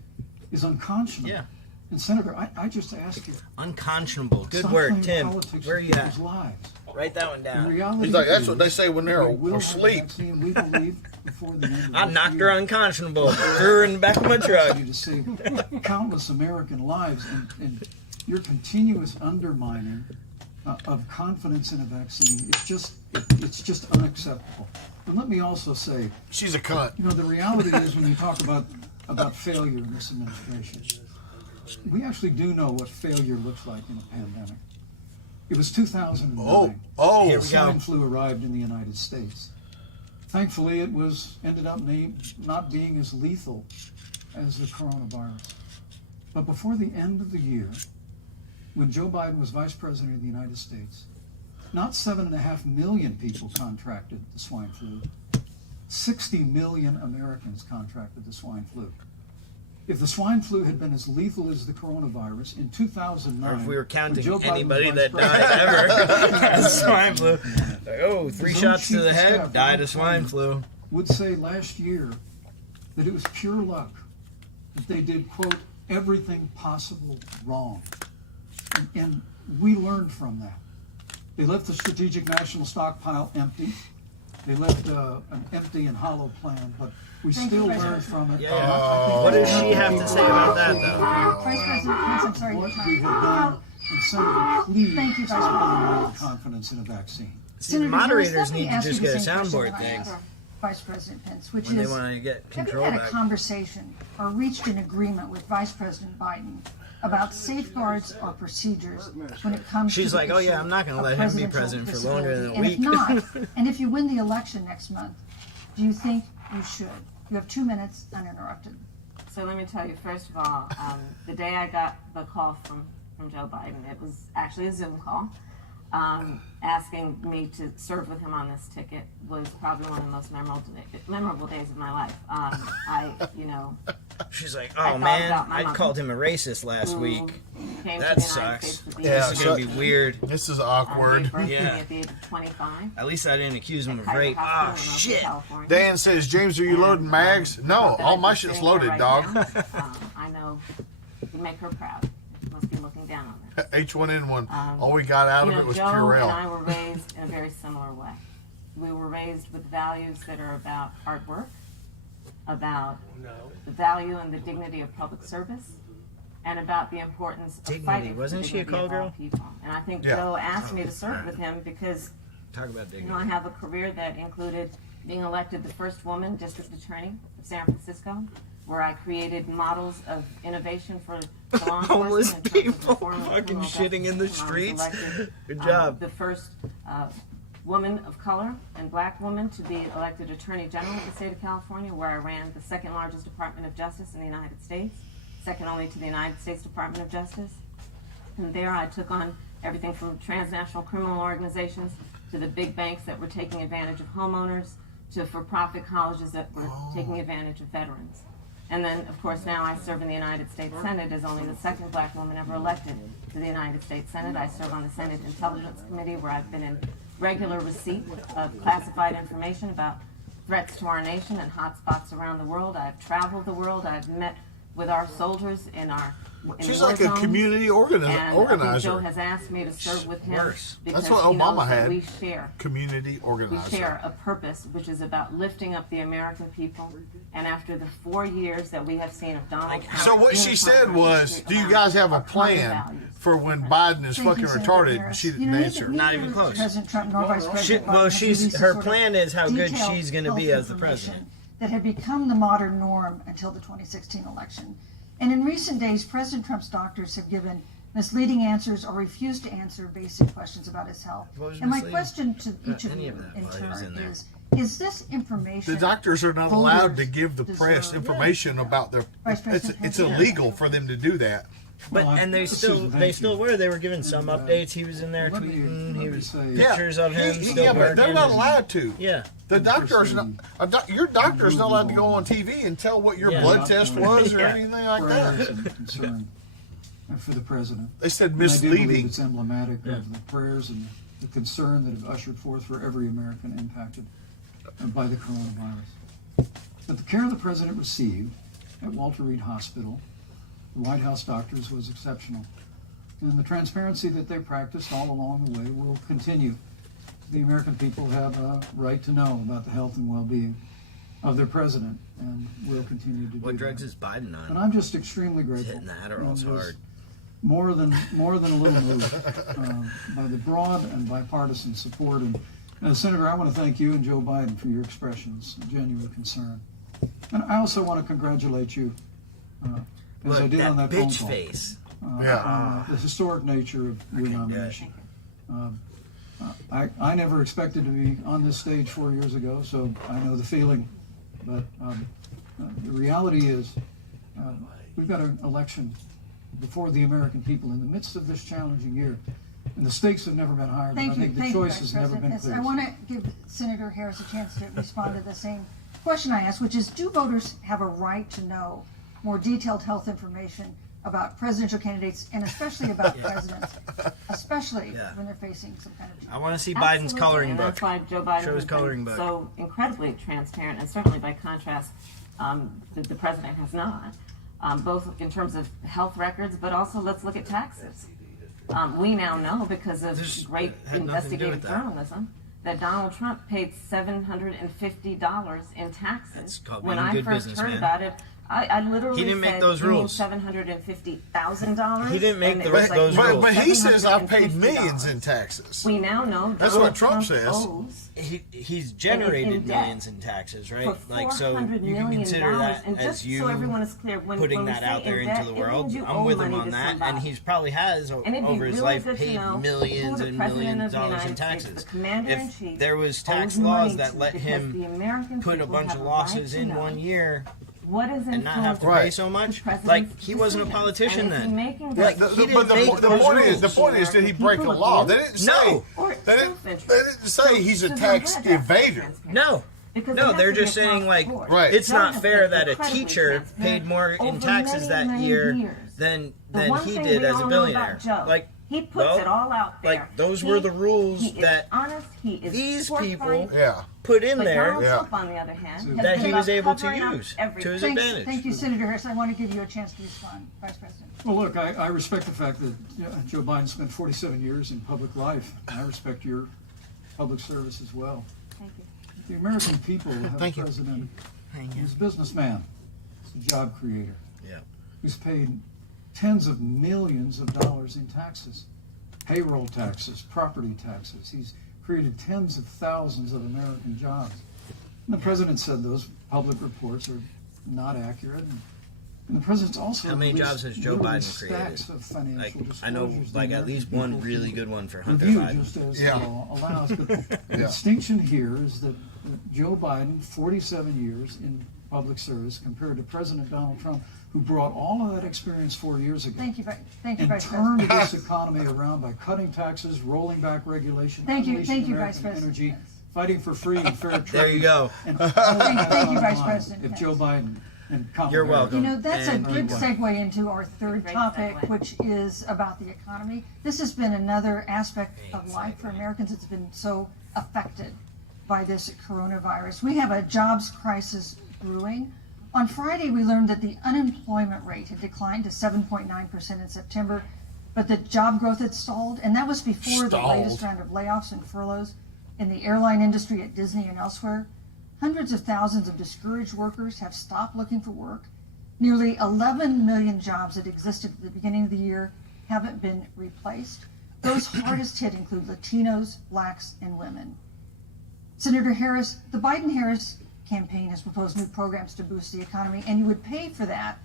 unconscionable. Yeah. And Senator, I just ask you, Unconscionable. Good stop word, playing Tim. politics Where are with you at? people's lives. Write that one The down. reality He's like, that's what they is say when we they're will have a asleep. vaccine, we believe, before the end of I this knocked year. her unconscionable. Threw her in the back of my truck. To save countless American lives, and your continuous undermining of confidence in a vaccine, it's just unacceptable. And let me also say, She's a cunt. you know, the reality is when you talk about failure in this administration, we actually do know what failure looks like in a pandemic. It was 2009. Oh, Here we go. Swine flu arrived in the United States. Thankfully, it ended up not being as lethal as the coronavirus. But before the end of the year, when Joe Biden was vice president of the United States, not 7.5 million people contracted the swine flu. 60 million Americans contracted the swine flu. If the swine flu had been as lethal as the coronavirus in 2009, Or if we were when counting Joe Biden anybody was that vice died president, ever of swine flu. Like, oh, 3 His own shots to chief the of head, staff, died Ron of swine flu. would say last year that it was pure luck that they did, quote, everything possible wrong. And we learned from that. They left the strategic national stockpile empty. They left an empty and hollow plan, but we Thank still you, learned President. from it. Yeah. And I think What does that's she have to say about that, though? Vice President Pence, I'm sorry, your what we time. have done. And Senator, please Thank you, Vice stop President undermining Pence. confidence in a vaccine. See, the Senator Harris, moderators let me need to ask just you get a the same question soundboard that I thing asked Vice President Pence, which when they is, want to get have you control had a back. conversation or reached an agreement with Vice President Biden about safeguards or procedures when it comes She's to the like, oh, yeah, issue I'm not gonna of let him be presidential president for longer than a disability? week. And if not, and if you win the election next month, do you think you should? You have 2 minutes uninterrupted. So let me tell you, first of all, the day I got the call from Joe Biden, it was actually a Zoom call, asking me to serve with him on this ticket was probably one of the most memorable days of my life. She's like, I oh, thought man, about my I mother. called him a racist last who week. came That to the United sucks. States to be Yeah, This is going to be weird. This is gave awkward. birth to me Yeah. at the age of 25. At least I didn't accuse him of Kaiser rape. Hospital Oh, in Oakland, shit. California. Dan says, James, are you loading mags? No, That all is my sitting shit's there loaded, right dog. now. I know you make her proud. You must be looking down on this. H1N1. All we got out of it was Joe and Purell. I were raised in a very similar way. We were raised with values that are about hard work, about the value and the dignity of public service, and about the importance of Dignity. fighting for Wasn't the she a dignity of call all girl? people. And I think Yeah. Joe asked me to serve with him because Talk about dignity. I have a career that included being elected the first woman district attorney of San Francisco, where I created models of innovation for the law Homeless enforcement in terms of people reform of fucking criminal shitting in the justice system. I was streets. elected, Good job. the first woman of color and black woman to be elected Attorney General of the state of California, where I ran the second largest Department of Justice in the United States, second only to the United States Department of Justice. And there I took on everything from transnational criminal organizations to the big banks that were taking advantage of homeowners to for-profit colleges that were taking advantage of veterans. And then, of course, now I serve in the United States Senate as only the second black woman ever elected to the United States Senate. I serve on the Senate Intelligence Committee, where I've been in regular receipt of classified information about threats to our nation and hotspots around the world. I've traveled the world. I've met with our soldiers in She's war like a zones. community And I think organizer. Joe has asked me to serve with him Worse. because That's what he knows Obama that had. we share. Community We organizer. share a purpose, which is about lifting up the American people. And after the 4 years that we have seen of Donald Trump, So what she said was, do you guys have a plan for when Biden is Thank fucking you, Senator retarded? Harris. She You didn't know, answer. Not even neither close. President Trump nor Vice President Biden Well, has she's released her the sort plan of is how good detailed she's going to be health as the information president. that had become the modern norm until the 2016 election. And in recent days, President Trump's doctors have given misleading answers, or refused to answer basic questions about his health. What was And my misleading question to each of any you of that in while he was in turn there? is this information The doctors are not allowed to voters give the press deserve? information about their. Vice President It's Pence? illegal for them to do that. But Well, and they Susan, thank still you. were. They were giving some And, updates. He was in there let me- tweeting. let He me was say- pictures of him still Yeah, but working. they're not and- allowed to. Yeah. The doctor's not. Your doctor's not allowed to go on TV and tell what your Yeah. blood test was or Yeah. anything like Prayers that. and concern for the president. They said And I do believe misleading. it's emblematic of the prayers and the concern that have ushered forth for every American impacted by the coronavirus. But the care the president received at Walter Reed Hospital, the White House doctors, was exceptional. And the transparency that they practiced all along the way will continue. The American people have a right to know about the health and well-being of their president, and will continue to do What drugs that. is Biden on? And I'm just extremely grateful. Hitting the Adderall's and was hard. More than a little moved by the broad and bipartisan support. And Senator, I want to thank you and Joe Biden for your expressions of genuine concern. And I also want to congratulate you, as I Look, did that on that phone bitch call, face. Yeah. on the historic nature of your nomination. I never expected to be on this stage 4 years ago, so I know the feeling. But the reality is, we've got an election before the American people in the midst of this challenging year. And the stakes have never been higher, but I think the choice has never been clearer. I want to give Senator Harris a chance to respond to the same question I asked, which is, do voters have a right to know more detailed health information about presidential candidates, and especially about presidents, especially when they're facing some kind of... I want to see Biden's Absolutely, coloring and book. That's why Joe Biden Show his has been coloring book. so incredibly transparent, and certainly by contrast, the president has not. Both in terms of health records, but also let's look at taxes. We now know, because of great had nothing to do investigative with that. journalism, that Donald Trump paid $750 in taxes. That's called When being a I good first heard businessman. about it, I literally He didn't make said, those "You mean rules." $750,000? He didn't make And the- it was those like rules. But he says I've paid $750. millions in taxes. We now know That's Donald what Trump says. owes He's in generated debt millions in taxes, right? for Like, so $400 you can million. consider that And as just you so everyone is clear, when putting we that say out there in into debt, the it world. means you I'm owe with him money on to that, somebody. and he's probably has And it'd be over his really life good to paid know millions who the and President millions of of the dollars in United States, taxes. the Commander-in-Chief, If there was tax owes money laws that to, let because him the American put a people bunch have of a losses right in to know 1 year what is and not have to Right. pay so much, the president's like he wasn't a decisions. politician And is he then. making Like, those- he didn't But make the those point rules. is, did he break a law? They didn't say. No. Or They didn't, self-interest. they didn't say he's a So tax I'm glad that's evader. transparent. No. Because No, it has they're to be just saying, across like, the board. Right. it's Joe not has fair been that a incredibly teacher transparent paid more in over taxes many, that many year years. than The one he thing did we as all a know billionaire. about Joe, Like, he puts well, it all out there. like, those were the rules he that is honest, he is these forthright, people Yeah. put in but there Donald Yeah. Trump, on the other hand, has that been he was about able to covering up use everything. to his Thanks, advantage. thank you, Senator Harris. I want to give you a chance to respond, Vice President. Well, look, I respect the fact that Joe Biden spent 47 years in public life. I respect your public service as well. Thank you. The American people have Thank a you. president who's a businessman, who's a job creator, Yeah. who's paid tens of millions of dollars in taxes, payroll taxes, property taxes. He's created tens of thousands of American jobs. And the president said those public reports are not accurate. And the president's also How many released jobs has Joe literally Biden created? stacks of financial Like, disclosures I know, the like, at American least one people really can good one for Hunter review Biden. just as Yeah. the law allows. But the Yeah. distinction here is that Joe Biden, 47 years in public service, compared to President Donald Trump, who brought all of that experience 4 years ago. Thank you, And Vice turned President. this economy around by cutting taxes, rolling back regulation, Thank you, unleashing Vice American President. energy, fighting for free and fair trade. There you go. And all that Thank you, on Vice line President. If Joe Biden and Kamala You're Harris- welcome. You know, that's a And good keep segue into our third Great topic, segue. which is about the economy. This has been another aspect of life for Americans that's been so affected by this coronavirus. We have a jobs crisis brewing. On Friday, we learned that the unemployment rate had declined to 7.9% in September, but the job growth had stalled, and that was before the latest round of layoffs and furloughs in the airline industry at Disney and elsewhere. Hundreds of thousands of discouraged workers have stopped looking for work. Nearly 11 million jobs that existed at the beginning of the year haven't been replaced. Those hardest hit include Latinos, blacks, and women. Senator Harris, the Biden-Harris campaign has proposed new programs to boost the economy, and you would pay for that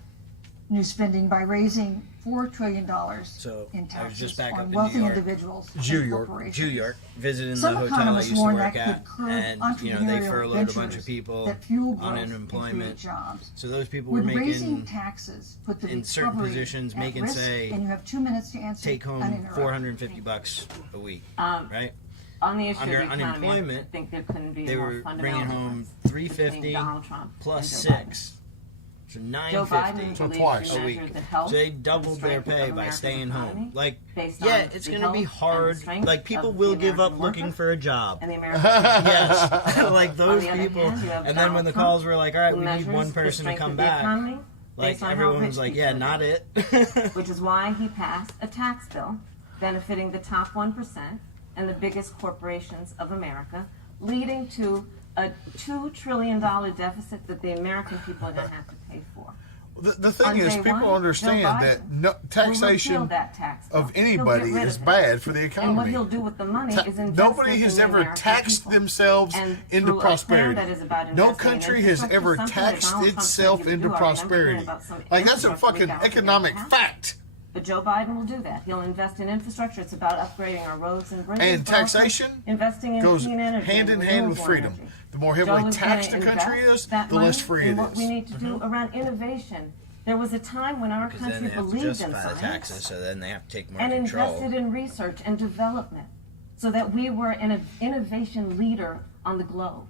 new spending by raising $4 trillion So in I was just taxes back up on in wealthy New York. individuals New and York, corporations. New York, visiting Some the hotel I economists used to warn work that at, could curb and they entrepreneurial furloughed a bunch of ventures people that fuel growth on and unemployment. create jobs. So those people Would were raising making taxes put the in certain recovery positions at making risk? say And you have 2 minutes to answer. take home uninterrupted. $450 a week, Um, right? On the issue Under of the economy, I unemployment, think there couldn't be They a more were fundamental bringing home difference between $350 Donald Trump plus and Joe Biden. $6, so Joe Biden $950 So believes twice. he a week. measured the health So they and doubled their strength of pay by America's staying economy home. Like, based yeah, on it's the going to be health and the hard. strength Like, people of will the give up American looking worker for a job. and the American Yes, like those On the other people. hand, you have And then when Donald the Trump, calls were like, all right, who we need measures one the person to strength come of the back. economy Like, based on how everyone rich was like, people yeah, are. not it. Which is why he passed a tax bill benefiting the top 1% and the biggest corporations of America, leading to a $2 trillion deficit that the American people are going to have to pay for. The thing On is, day people one, understand Joe Biden that no, will repeal taxation that tax bill. of He'll anybody get rid is of it. bad for the And what economy. he'll do with the money is invest Nobody it has in the ever American taxed people. themselves And into through a plan prosperity. that is about No investing in country has infrastructure, ever something that taxed Donald Trump itself said he would into do. I remember hearing prosperity. about some Like, that's a infrastructure fucking we got economic happen. fact. But Joe Biden will do that. He'll invest in infrastructure. It's about upgrading our roads and bridges. And but also taxation investing in goes clean energy hand in and hand with renewable freedom. energy. The more Joe heavily is taxed gonna the country invest is, that the less money free in it what we is. need to do around innovation. There was a time when our Because then country they have to believed in justify the science taxes, so then they have to take more and control. invested in research and development so that we were an innovation leader on the globe.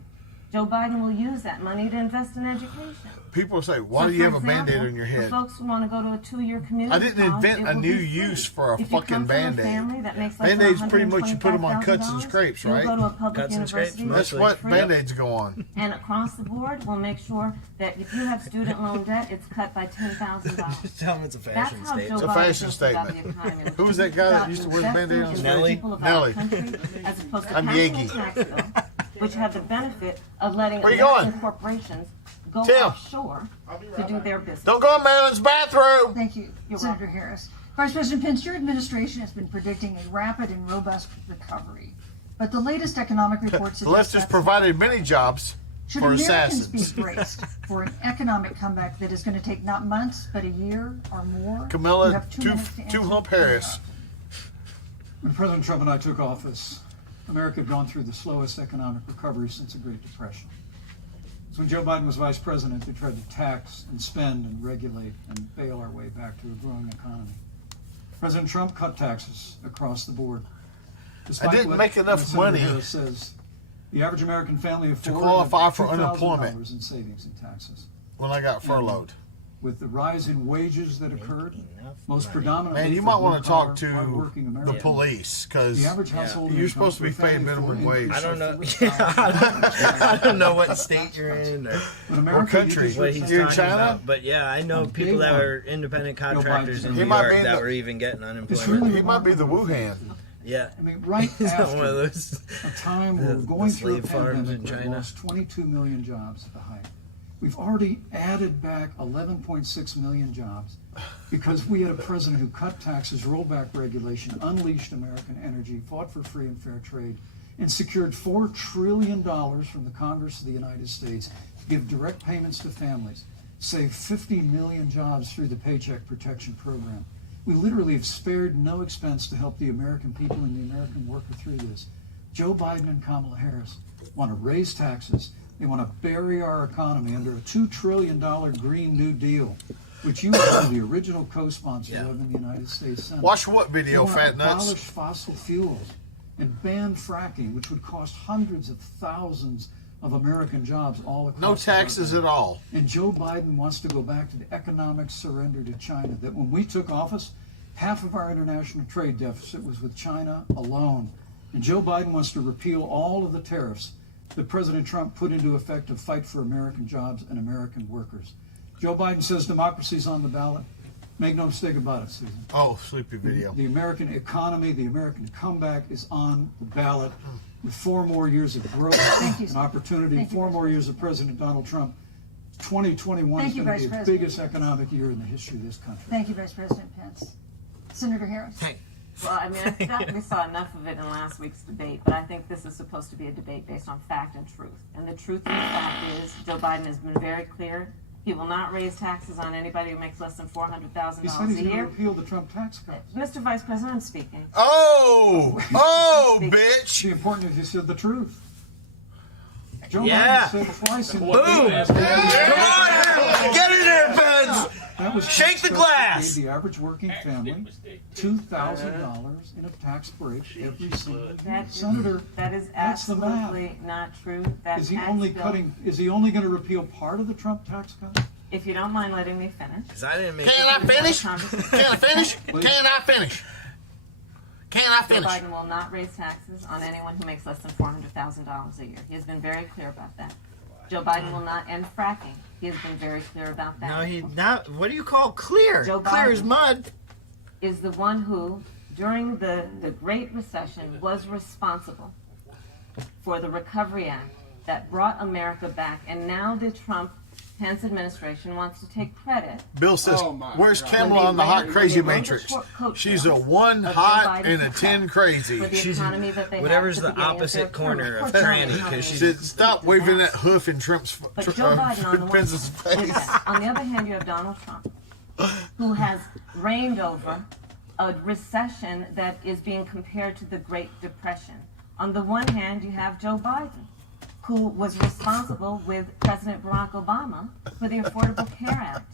Joe Biden will use that money to invest in education. People say, why So, do you for have a Band-Aid example, on your for head? folks who want to go to a 2-year community I didn't college, invent it a will new be free. use for a If you fucking come from a Band-Aid. family that makes less than Band-Aids pretty much you put them on cuts and $125,000, scrapes, you'll right? go to a public Cuts and scrapes, university. That's mostly. what free. Band-Aids go on. And across the board, we'll make sure that if you have student loan debt, it's cut by $10,000. Just tell them it's a That's fashion how statement. Joe It's a Biden fashion thinks about statement. the economy. Who was that guy that used to wear the Investing Band-Aid on in his the face? people of Nelly. our country, as opposed to I'm passing Yagi. a tax bill, which have the benefit of letting Where you American going? corporations go Tim. offshore to do their business. Don't go in Marilyn's bathroom. Thank you, You're Senator Harris. Vice President Pence, your administration has been predicting a rapid and robust recovery. But the latest economic reports The left has provided many jobs should for Americans assassins. be braced for an economic comeback that is going to take not months, but a year or more? Camilla, You have 2 minutes to two answer. hump Harris. When President Trump and I took office, America had gone through the slowest economic recovery since the Great Depression. So when Joe Biden was vice president, they tried to tax and spend and regulate and bail our way back to a growing economy. President Trump cut taxes across the board. Despite didn't what make enough Senator money Harris says, the average American family of four qualify had for unemployment. $2,000 in savings and taxes. When I got furloughed. With the rise in wages that occurred, most predominantly Man, you for might want to blue-collar, talk to hardworking the Americans. police because The average household you're income supposed to be for a paid family of minimum four wage. I don't know. $4,000. I don't know what state you're in or When America country? uses what he's You're in talking China? about. But yeah, I know On people day that one, are independent contractors in He New might York be that the- were even getting It's unemployment. really He might be the Wuhan. Yeah. I mean, right One of after those. a time where the we're going through a slave farms pandemic in that China. lost 22 million jobs at the height. We've already added back 11.6 million jobs because we had a president who cut taxes, rolled back regulation, unleashed American energy, fought for free and fair trade, and secured $4 trillion from the Congress of the United States to give direct payments to families, save 50 million jobs through the Paycheck Protection Program. We literally have spared no expense to help the American people and the American worker through this. Joe Biden and Kamala Harris want to raise taxes. They want to bury our economy under a $2 trillion Green New Deal, which you were one of the original co-sponsors of in the United States Senate. Watch what video, They want fat to nuts? abolish fossil fuels and ban fracking, which would cost hundreds of thousands of American jobs all across No the taxes continent. at all. And Joe Biden wants to go back to the economic surrender to China, that when we took office, half of our international trade deficit was with China alone. And Joe Biden wants to repeal all of the tariffs that President Trump put into effect to fight for American jobs and American workers. Joe Biden says democracy's on the ballot. Make no mistake about it, Susan. Oh, sleepy video. The American economy, the American comeback is on the ballot with 4 more years of growth and opportunity, Thank you, 4 Vice more years of President Donald Trump. 2021 Thank is you, going to Vice be the President. biggest economic year in the history of this country. Thank you, Vice President Pence. Senator Harris. Hey. Well, I mean, I thought we saw enough of it in last week's debate, but I think this is supposed to be a debate based on fact and truth. And the truth of the fact is Joe Biden has been very clear He will not raise taxes on anybody who makes less than $400,000 He said a he's going to year. repeal the Trump tax cuts. Mr. Vice President, I'm speaking. Oh, bitch! The important is he said the truth. Joe Yeah. Biden said twice in Boom! Get in there, Pence! That was Shake the glass! Gave the average working family $2,000 in a tax break every single year. Senator, That is that's the math. absolutely not true. That Is he tax only bill- cutting? Is he only going to repeal part of the Trump tax cut? If you don't mind letting me finish. Because I didn't make Can I finish? Can I finish? Can I finish? Can I Joe finish? Biden will not raise taxes on anyone who makes less than $400,000 a year. He has been very clear about that. Joe Biden will not end fracking. He has been very clear about that. No, he not. What do you call clear? Joe Clear as Biden. mud. Is the one who, during the Great Recession, was responsible for the Recovery Act that brought America back. And now the Trump-Pence administration wants to take credit. Bill says, Oh, my "Where's God. Kamala on the hot crazy matrix? She's a 1 hot and a 10 crazy." For the She's economy that they whatever's have at the beginning opposite their term. corner of course, tranny, the economy 'cause she's- Said, "Stop waving that hoof in Trump's But Joe Biden, on the one Pence's face." on the other hand, you have Donald Trump, who has reigned over a recession that is being compared to the Great Depression. On the one hand, you have Joe Biden, who was responsible with President Barack Obama for the Affordable Care Act,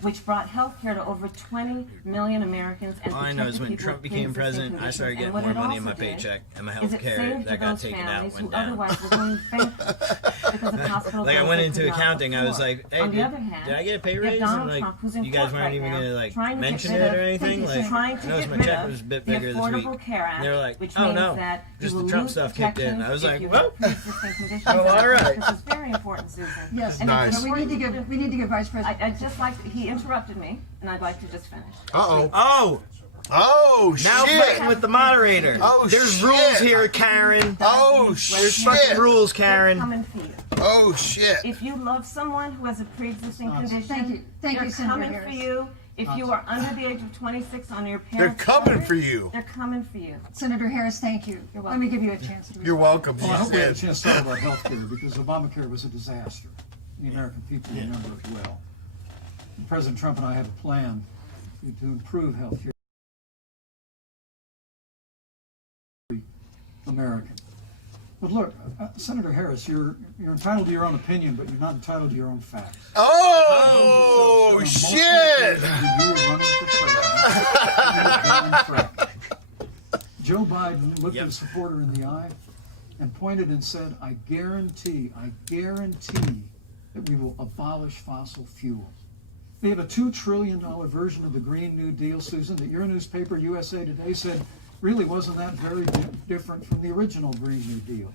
which brought health care to over 20 million Americans and All I know is protected when people Trump with became pre-existing president, I started conditions. getting And what more it money in my also did paycheck, and my is health it care saved that for got those taken out families went who down. otherwise were going bankrupt because of hospital Like I bills went they into could not accounting, I was afford. like, "Hey, On the did, other hand, did I get a pay you have raise?" Donald And like, Trump, who's in you guys court weren't right even now, gonna like trying to get mention rid it of- or anything. he's Like, trying to I noticed get my rid check of was a bit the bigger this Affordable week. Care Act, And they were like, which "Oh means no, that just you the will Trump lose stuff kicked in." protections I was if like, you "Well, have pre-existing conditions." oh, all right." This is very important, Susan. Yes, And Nice. it's we need to give Vice President. I'd just like to, he interrupted me, and I'd like to just finish. Uh-oh. Oh, Oh, now shit. fighting with the moderator. Oh, There's shit. rules here, Karen. Oh, There's shit. fucking rules, They're Karen. coming for you. Oh, shit. If you love someone who has a pre-existing condition, Thank you. Thank they're you, Senator coming Harris. for you. If you are under the age of 26 on your They're parents' coming coverage, for you. They're coming for you. Senator Harris, thank you. Let me give you a chance to You're welcome. Well, I hope we had a She chance to talk about health care because Obamacare was a disaster. The American people remember it well. And President Trump and I have a plan to improve health care for American. But look, Senator Harris, you're entitled to your own opinion, but you're not entitled to your own facts. Oh, So shit. you were running for president. Joe Biden looked Yep. his supporter in the eye and pointed and said, I guarantee that we will abolish fossil fuels. They have a $2 trillion version of the Green New Deal, Susan, that your newspaper, USA Today, said really wasn't that very different from the original Green New Deal.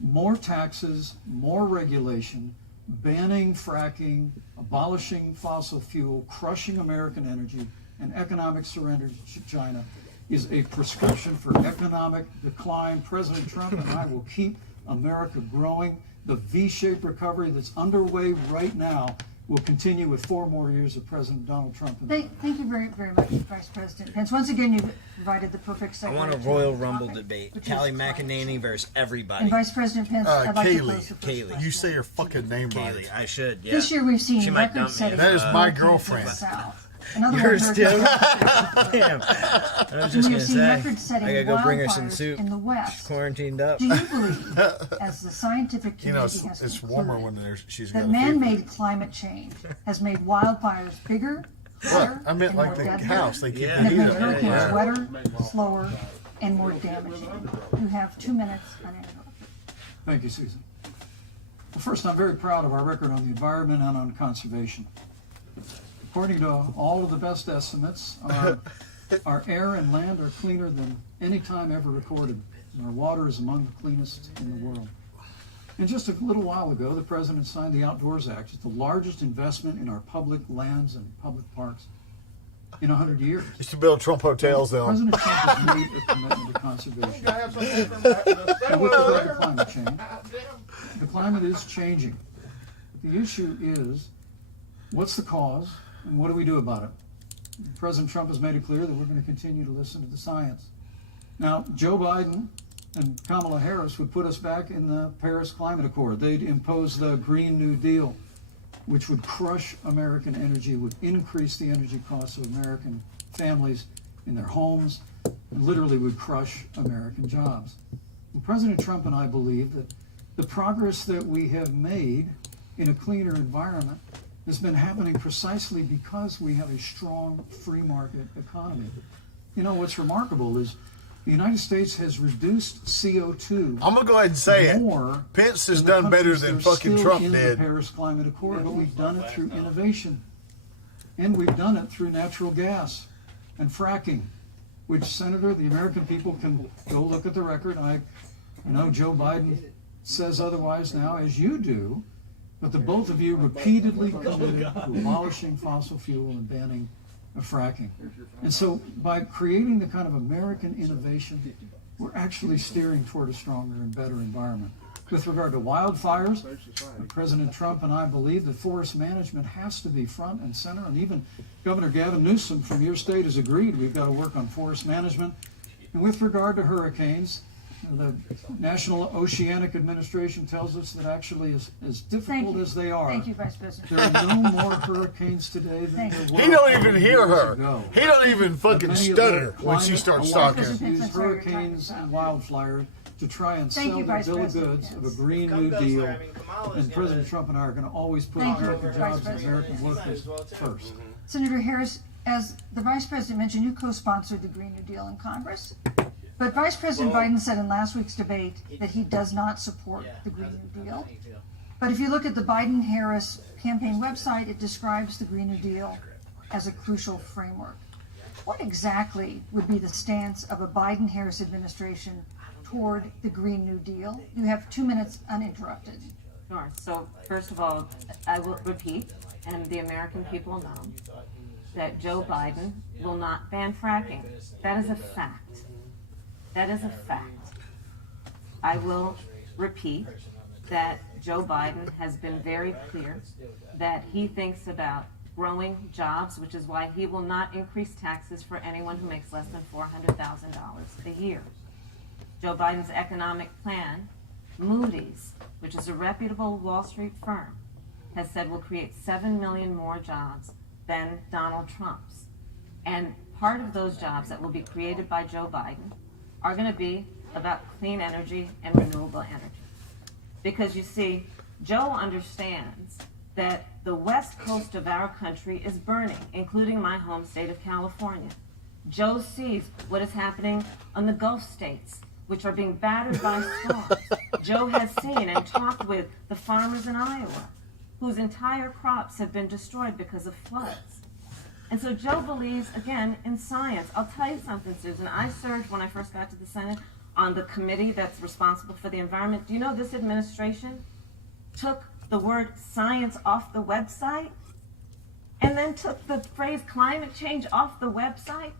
More taxes, more regulation, banning fracking, abolishing fossil fuel, crushing American energy, and economic surrender to China is a prescription for economic decline. President Trump and I will keep America growing. The V-shaped recovery that's underway right now will continue with 4 more years of President Donald Trump. Thank you very, very much, Vice President Pence. Once again, you've provided the perfect segue. I want a to Royal the Rumble topic, debate. which Callie is climate McEnany change. versus everybody. And Vice President Pence, I'd like to Kaylee. pose the first Kaylee. question. You say your fucking name right. Kaylee, I should. Yeah. This year we've She seen might dump me. record-setting. That is my hurricanes girlfriend. in the South. In other Yours words, too? hurricanes- Damn. I was And just we gonna have seen say. record-setting I gotta go bring her some wildfires soup. in the She's West. quarantined up. Do you believe, as the scientific You know, community has it's warmer concluded, when she's got that a fever. man-made climate change has made wildfires bigger, What? hotter, I meant and like more the deadly, house. They keep Yeah. and the have heat made up. hurricanes Yeah. wetter, slower, and more damaging? You have 2 minutes uninterrupted. Thank you, Susan. Well, first, I'm very proud of our record on the environment and on conservation. According to all of the best estimates, our air and land are cleaner than any time ever recorded. And our water is among the cleanest in the world. And just a little while ago, the President signed the Outdoors Act. It's the largest investment in our public lands and public parks in 100 years. Used to build Trump hotels, though. President Trump has made a commitment to conservation. And with regard to climate change, the climate is changing. The issue is, what's the cause and what do we do about it? President Trump has made it clear that we're going to continue to listen to the science. Now, Joe Biden and Kamala Harris would put us back in the Paris Climate Accord. They'd impose the Green New Deal. which would crush American energy, would increase the energy costs of American families in their homes, and literally would crush American jobs. And President Trump and I believe that the progress that we have made in a cleaner environment has been happening precisely because we have a strong free market economy. You know, what's remarkable is the United States has reduced CO2. I'm gonna go ahead and say more it. Pence has than the done better countries than that are fucking still Trump in did. the Paris Climate Accord, but we've done it through innovation, and we've done it through natural gas and fracking, which, Senator, the American people can go look at the record. I know Joe Biden says otherwise now, as you do, but the both of you repeatedly committed to abolishing fossil fuel and banning fracking. And so by creating the kind of American innovation, we're actually steering toward a stronger and better environment. With regard to wildfires, President Trump and I believe that forest management has to be front and center, and even Governor Gavin Newsom from your state has agreed we've got to work on forest management. And with regard to hurricanes, the National Oceanic Administration tells us that actually, as difficult as they are, Thank you, Vice President. there are no more hurricanes today than there were. He don't even hear 40 her. years ago. He don't even fucking Many of stutter the when she starts climate talking. alarmists use hurricanes and wildfire to try and Thank sell you, their Vice bill of President. goods of a Green New Deal. And President Trump and I are going to always put Thank you, American Vice jobs and President. American workers first. Senator Harris, as the Vice President mentioned, you co-sponsored the Green New Deal in Congress. But Vice President Biden said in last week's debate that he does not support the Green New Deal. But if you look at the Biden-Harris campaign website, it describes the Green New Deal as a crucial framework. What exactly would be the stance of a Biden-Harris administration toward the Green New Deal? You have 2 minutes uninterrupted. Sure. So first of all, I will repeat, and the American people know, that Joe Biden will not ban fracking. That is a fact. That is a fact. I will repeat that Joe Biden has been very clear that he thinks about growing jobs, which is why he will not increase taxes for anyone who makes less than $400,000 a year. Joe Biden's economic plan, Moody's, which is a reputable Wall Street firm, has said will create 7 million more jobs than Donald Trump's. And part of those jobs that will be created by Joe Biden are going to be about clean energy and renewable energy. Because you see, Joe understands that the west coast of our country is burning, including my home state of California. Joe sees what is happening on the Gulf states, which are being battered by storms. Joe has seen and talked with the farmers in Iowa, whose entire crops have been destroyed because of floods. And so Joe believes, again, in science. I'll tell you something, Susan. I served, when I first got to the Senate, on the committee that's responsible for the environment. Do you know this administration took the word science off the website and then took the phrase climate change off the website?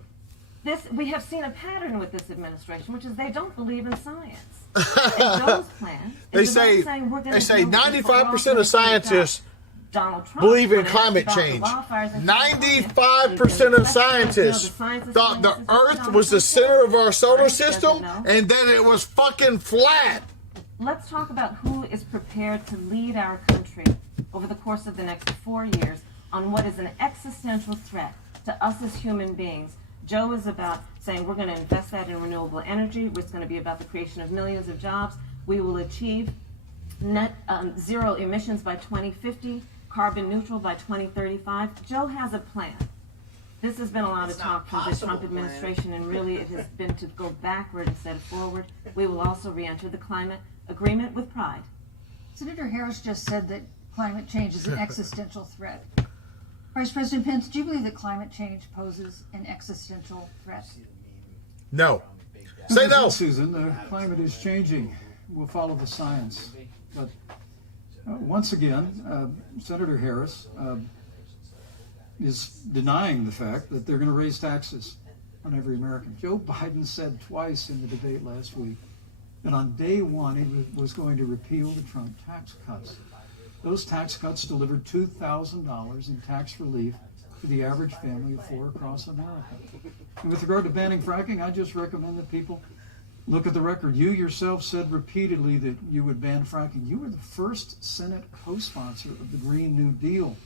We have seen a pattern with this administration, which is they don't believe in science. And Joe's plan is They say 95% of scientists Donald Trump believe in climate change. 95% of scientists thought the Earth was the center of our solar system and that it was fucking flat. Let's talk about who is prepared to lead our country over the course of the next 4 years on what is an existential threat to us as human beings. Joe is about saying we're going to invest that in renewable energy. It's going to be about the creation of millions of jobs. We will achieve net zero emissions by 2050. Carbon neutral by 2035. Joe has a plan. This has been a lot of talk from the Trump administration, and really it has been to go backward instead of forward. We will also re-enter the climate agreement with pride. Senator Harris just said that climate change is an existential threat. Vice President Pence, do you believe that climate change poses an existential threat? No. Say no. Susan, the climate is changing. We'll follow the science. But once again, Senator Harris is denying the fact that they're going to raise taxes on every American. Joe Biden said twice in the debate last week that on day one he was going to repeal the Trump tax cuts. Those tax cuts delivered $2,000 in tax relief to the average family of four across America. And with regard to banning fracking, I just recommend that people Look at the record. You yourself said repeatedly that you would ban fracking. You were the first Senate co-sponsor of the Green New Deal.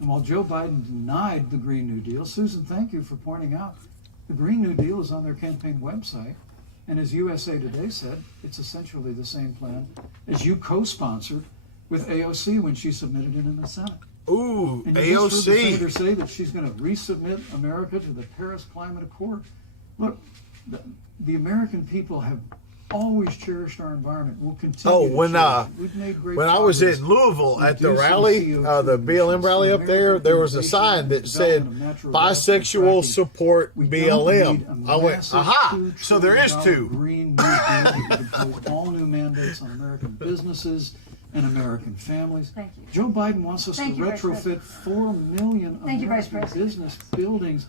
And while Joe Biden denied the Green New Deal, Susan, thank you for pointing out, the Green New Deal is on their campaign website. And as USA Today said, it's essentially the same plan as you co-sponsored with AOC when she submitted it in the Senate. Ooh, And you just heard the AOC. senator say that she's going to resubmit America to the Paris Climate Accord. Look, the American people have always cherished our environment. We'll continue. Oh, to when cherish it. We've made great when I was progress in Louisville at the reducing rally, CO2 the BLM rally up emissions. there was a American sign that said development of natural gas and bisexual fracking. support We don't need a BLM. I went, massive aha! $2 So there is trillion two. Green New Deal that impose all new mandates on American businesses and American families. Thank you. Joe Biden wants us Thank to you, Vice retrofit 4 million Thank you, Vice American President. business buildings.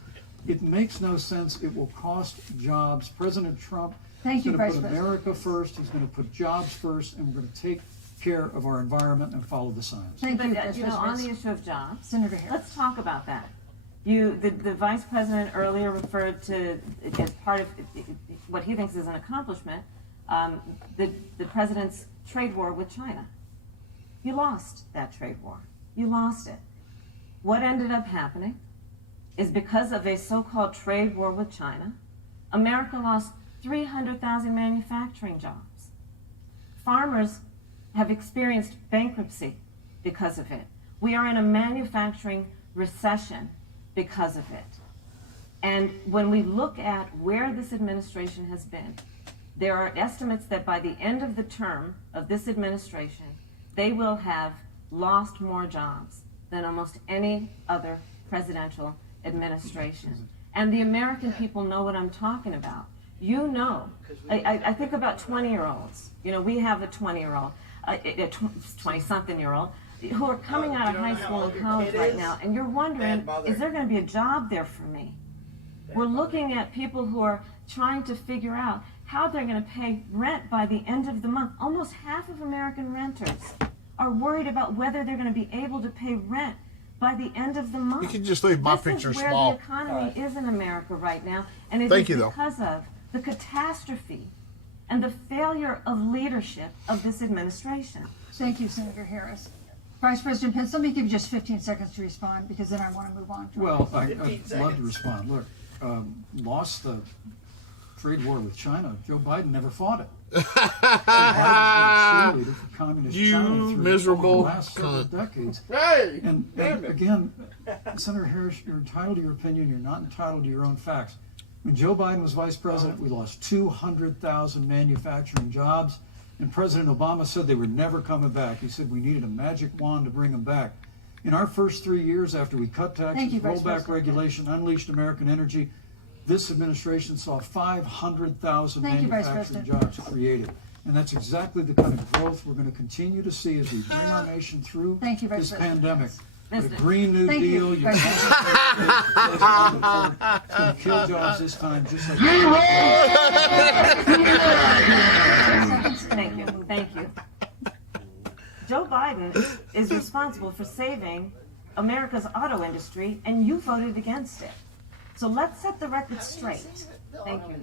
It makes no sense. It will cost jobs. President Trump Thank is you, going to Vice put President. America first. He's going to put jobs first, and we're going to take care of our environment and follow the science. Thank you, But, Vice you know, on the President. issue of jobs, Senator Harris. let's talk about that. The vice president earlier referred to, as part of what he thinks is an accomplishment, the president's trade war with China. You lost that trade war. You lost it. What ended up happening is because of a so-called trade war with China, America lost 300,000 manufacturing jobs. Farmers have experienced bankruptcy because of it. We are in a manufacturing recession because of it. And when we look at where this administration has been, there are estimates that by the end of the term of this administration, they will have lost more jobs than almost any other presidential administration. And the American people know what I'm talking about. You know, I think about 20-year-olds. You know, we have a 20-year-old, a 20-something-year-old, who are coming out of high school and college right now, and you're wondering, is there going to be a job there for me? We're looking at people who are trying to figure out how they're going to pay rent by the end of the month. Almost half of American renters are worried about whether they're going to be able to pay rent by the end of the month. You can just leave my This picture is where small. the economy is in America right now, and it Thank is you, though. because of the catastrophe and the failure of leadership of this administration. Thank you, Senator Harris. Vice President Pence, let me give you just 15 seconds to respond because then I want to move on. Well, I'd love to respond. Look, lost the trade war with China. Joe Biden never fought it. Joe Biden was a cheerleader for communist You China through miserable over the last several cunt. decades. Hey! And again, Senator Harris, you're entitled to your opinion. You're not entitled to your own facts. When Joe Biden was vice president, we lost 200,000 manufacturing jobs, and President Obama said they were never coming back. He said we needed a magic wand to bring them back. In our first 3 years after we cut Thank taxes, you, Vice rolled back President. regulation, unleashed American energy, this administration saw 500,000 Thank you, Vice manufacturing President. jobs created. And that's exactly the kind of growth we're going to continue to see as we bring our nation through Thank you, Vice this President. pandemic. With a Listen. Green New Thank you, Deal, you're Vice it's going to kill jobs this time, just like Thank you. Thank you. Joe Biden is responsible for saving America's auto industry, and you voted against it. So let's set the record straight. Thank you.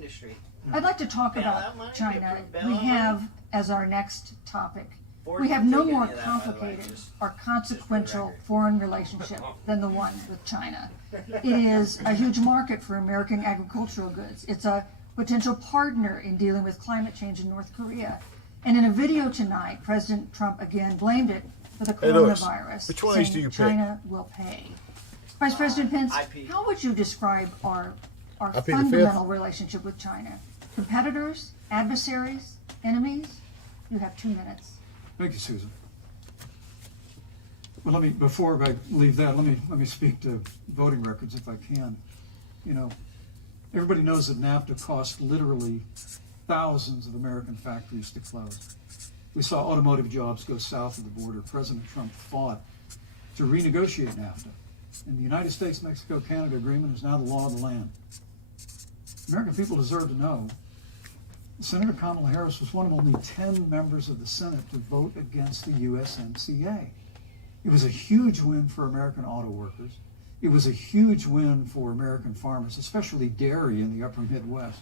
I'd like to talk about China. We have, as our next topic, we have no more complicated or consequential foreign relationship than the one with China. It is a huge market for American agricultural goods. It's a potential partner in dealing with climate change in North Korea. And in a video tonight, President Trump again blamed it for the Hey, Lewis, coronavirus, which one of these do saying you pick? China will pay. Vice President Pence, IP. how would you describe our I plead the fundamental fifth. relationship with China? Competitors, adversaries, enemies? You have 2 minutes. Thank you, Susan. Well, before I leave that, let me speak to voting records if I can. You know, everybody knows that NAFTA cost literally thousands of American factories to close. We saw automotive jobs go south of the border. President Trump fought to renegotiate NAFTA. And the United States-Mexico-Canada agreement is now the law of the land. American people deserve to know Senator Kamala Harris was one of only 10 members of the Senate to vote against the USMCA. It was a huge win for American auto workers. It was a huge win for American farmers, especially dairy in the upper Midwest.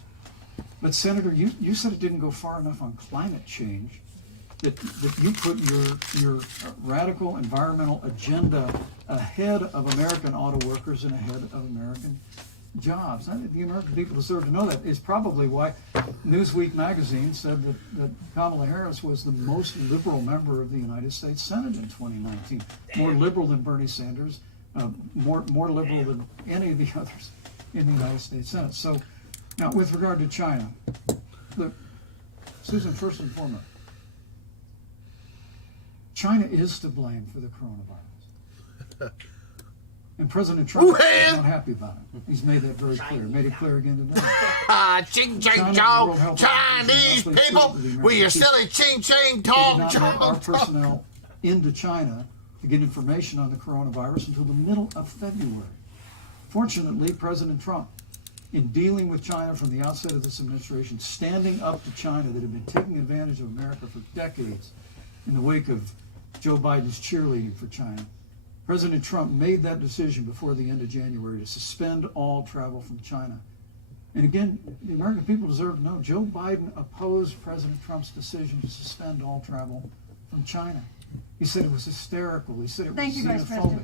But Senator, you said it didn't go far enough on climate change, that you put your radical environmental agenda ahead of American auto workers and ahead of American jobs. The American people deserve to know that. It's probably why Newsweek magazine said that Kamala Harris was the most liberal member of the United States Senate in 2019. More liberal than Bernie Sanders, more liberal than any of the others in the United States Senate. So now with regard to China, look, Susan, first and foremost, China is to blame for the coronavirus. And President Trump is not happy about it. He's made that very clear. Made it clear again today. Ching ching chong, Chinese people with your silly ching ching tong We did not let our chong. personnel into China to get information on the coronavirus until the middle of February. Fortunately, President Trump, in dealing with China from the outset of this administration, standing up to China that had been taking advantage of America for decades in the wake of Joe Biden's cheerleading for China, President Trump made that decision before the end of January to suspend all travel from China. And again, the American people deserve to know, Joe Biden opposed President Trump's decision to suspend all travel from China. He said it was hysterical. He said it was xenophobic.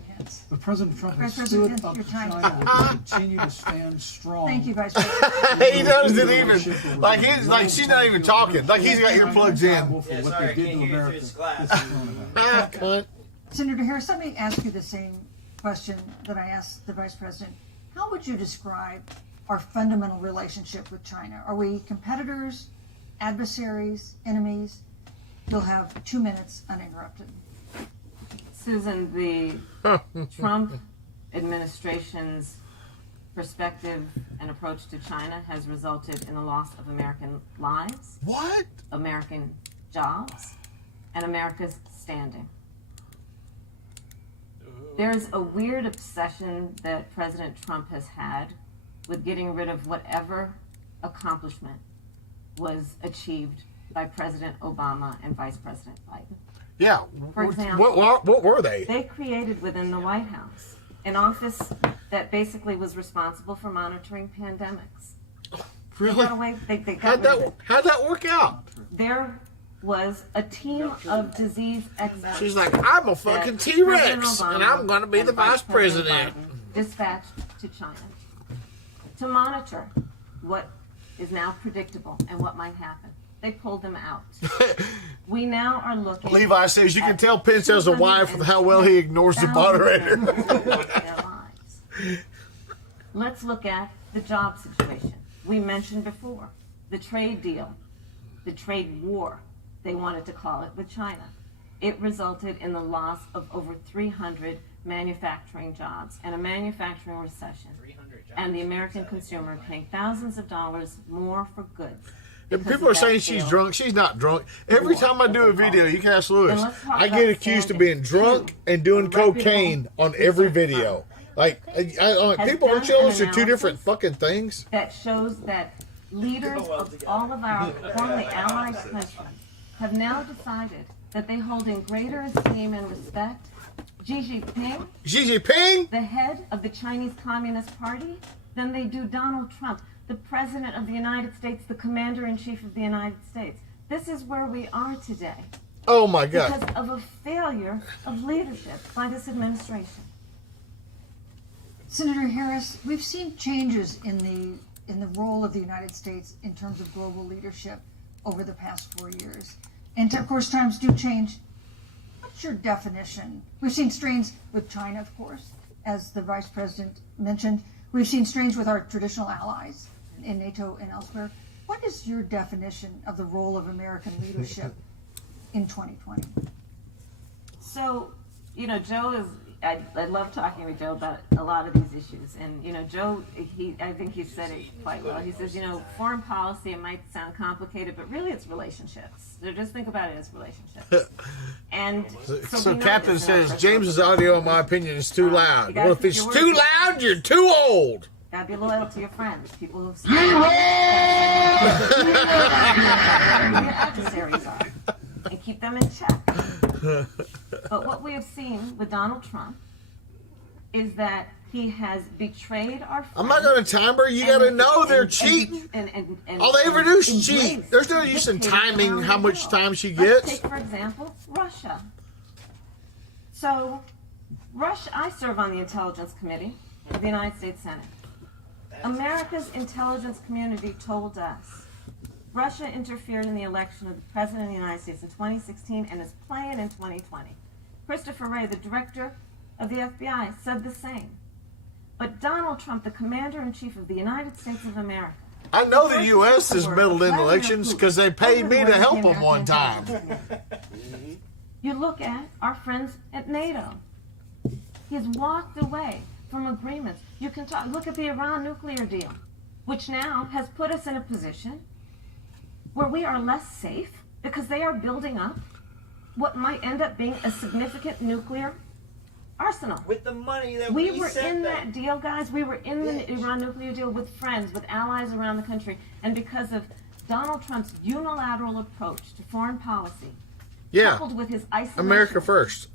But President Trump has stood up to China and will continue to stand strong. Thank you, Vice President. He doesn't even like she's not even talking. Like he's got earplugs in. What they did to America. Senator Harris, let me ask you the same question that I asked the Vice President. How would you describe our fundamental relationship with China? Are we competitors, adversaries, enemies? You'll have 2 minutes uninterrupted. Susan, the Trump administration's perspective and approach to China has resulted in the loss of American lives, What? American jobs, and America's standing. There's a weird obsession that President Trump has had with getting rid of whatever accomplishment was achieved by President Obama and Vice President Biden. Yeah. For example, What were they? They created within the White House an office that basically was responsible for monitoring pandemics. Really? They got away, they got rid of it. How'd that work out? There was a team of disease experts. She's like, I'm a fucking that T-Rex, President Obama and I'm going to be and the vice president. Biden dispatched to China to monitor what is now predictable and what might happen. They pulled them out. We now are looking. Levi says you can tell Pence has a wife with how well he ignores the moderator. Their lives. Let's look at the job situation. We mentioned before the trade deal, the trade war, they wanted to call it, with China. It resulted in the loss of over 300 manufacturing jobs and a manufacturing recession. And the American consumer paying thousands of dollars more for goods. If people are saying she's drunk, she's not drunk. Every time I do a video, you can ask Lewis, I get accused of being drunk and doing cocaine on every video. Like, people don't realize they're two different fucking things. That shows that leaders of all of our formerly allied countries have now decided that they hold in greater esteem and respect Xi Jinping, the head of the Chinese Communist Party, than they do Donald Trump, the President of the United States, the Commander-in-Chief of the United States. This is where we are today. Oh my God. Because of a failure of leadership by this administration. Senator Harris, we've seen changes in the role of the United States in terms of global leadership over the past 4 years. And of course, times do change. What's your definition? We've seen strains with China, of course, as the Vice President mentioned. We've seen strains with our traditional allies in NATO and elsewhere. What is your definition of the role of American leadership in 2020? So, Joe is, I love talking with Joe about a lot of these issues. And, Joe, I think he said it quite well. He says, foreign policy, it might sound complicated, but really it's relationships. So just think about it as relationships. And so Captain says, James's audio, in my opinion, is too loud. Well, if it's too loud, you're too old. Gotta be loyal to your friends, people who've your adversaries are, and keep them in check. But what we have seen with Donald Trump is that he has betrayed our friends. I'm not going to time her. You got to know they're cheating. All they ever do is cheat. There's no use in timing how much time she Let's gets. take, for example, Russia. So, Russia, I serve on the Intelligence Committee of the United States Senate. America's intelligence community told us Russia interfered in the election of the President of the United States in 2016 and is playing in 2020. Christopher Wray, the director of the FBI, said the same. But Donald Trump, the commander-in-chief of the United States of America, I know the U.S. has meddled in elections because they paid me to help them one time. You look at our friends at NATO. He's walked away from agreements. You can look at the Iran nuclear deal, which now has put us in a position where we are less safe because they are building up what might end up being a significant nuclear arsenal. With the money that we were in that deal, guys. We were in the Iran nuclear deal with friends, with allies around the country. And because of Donald Trump's unilateral approach to foreign policy, coupled with his isolation, America first.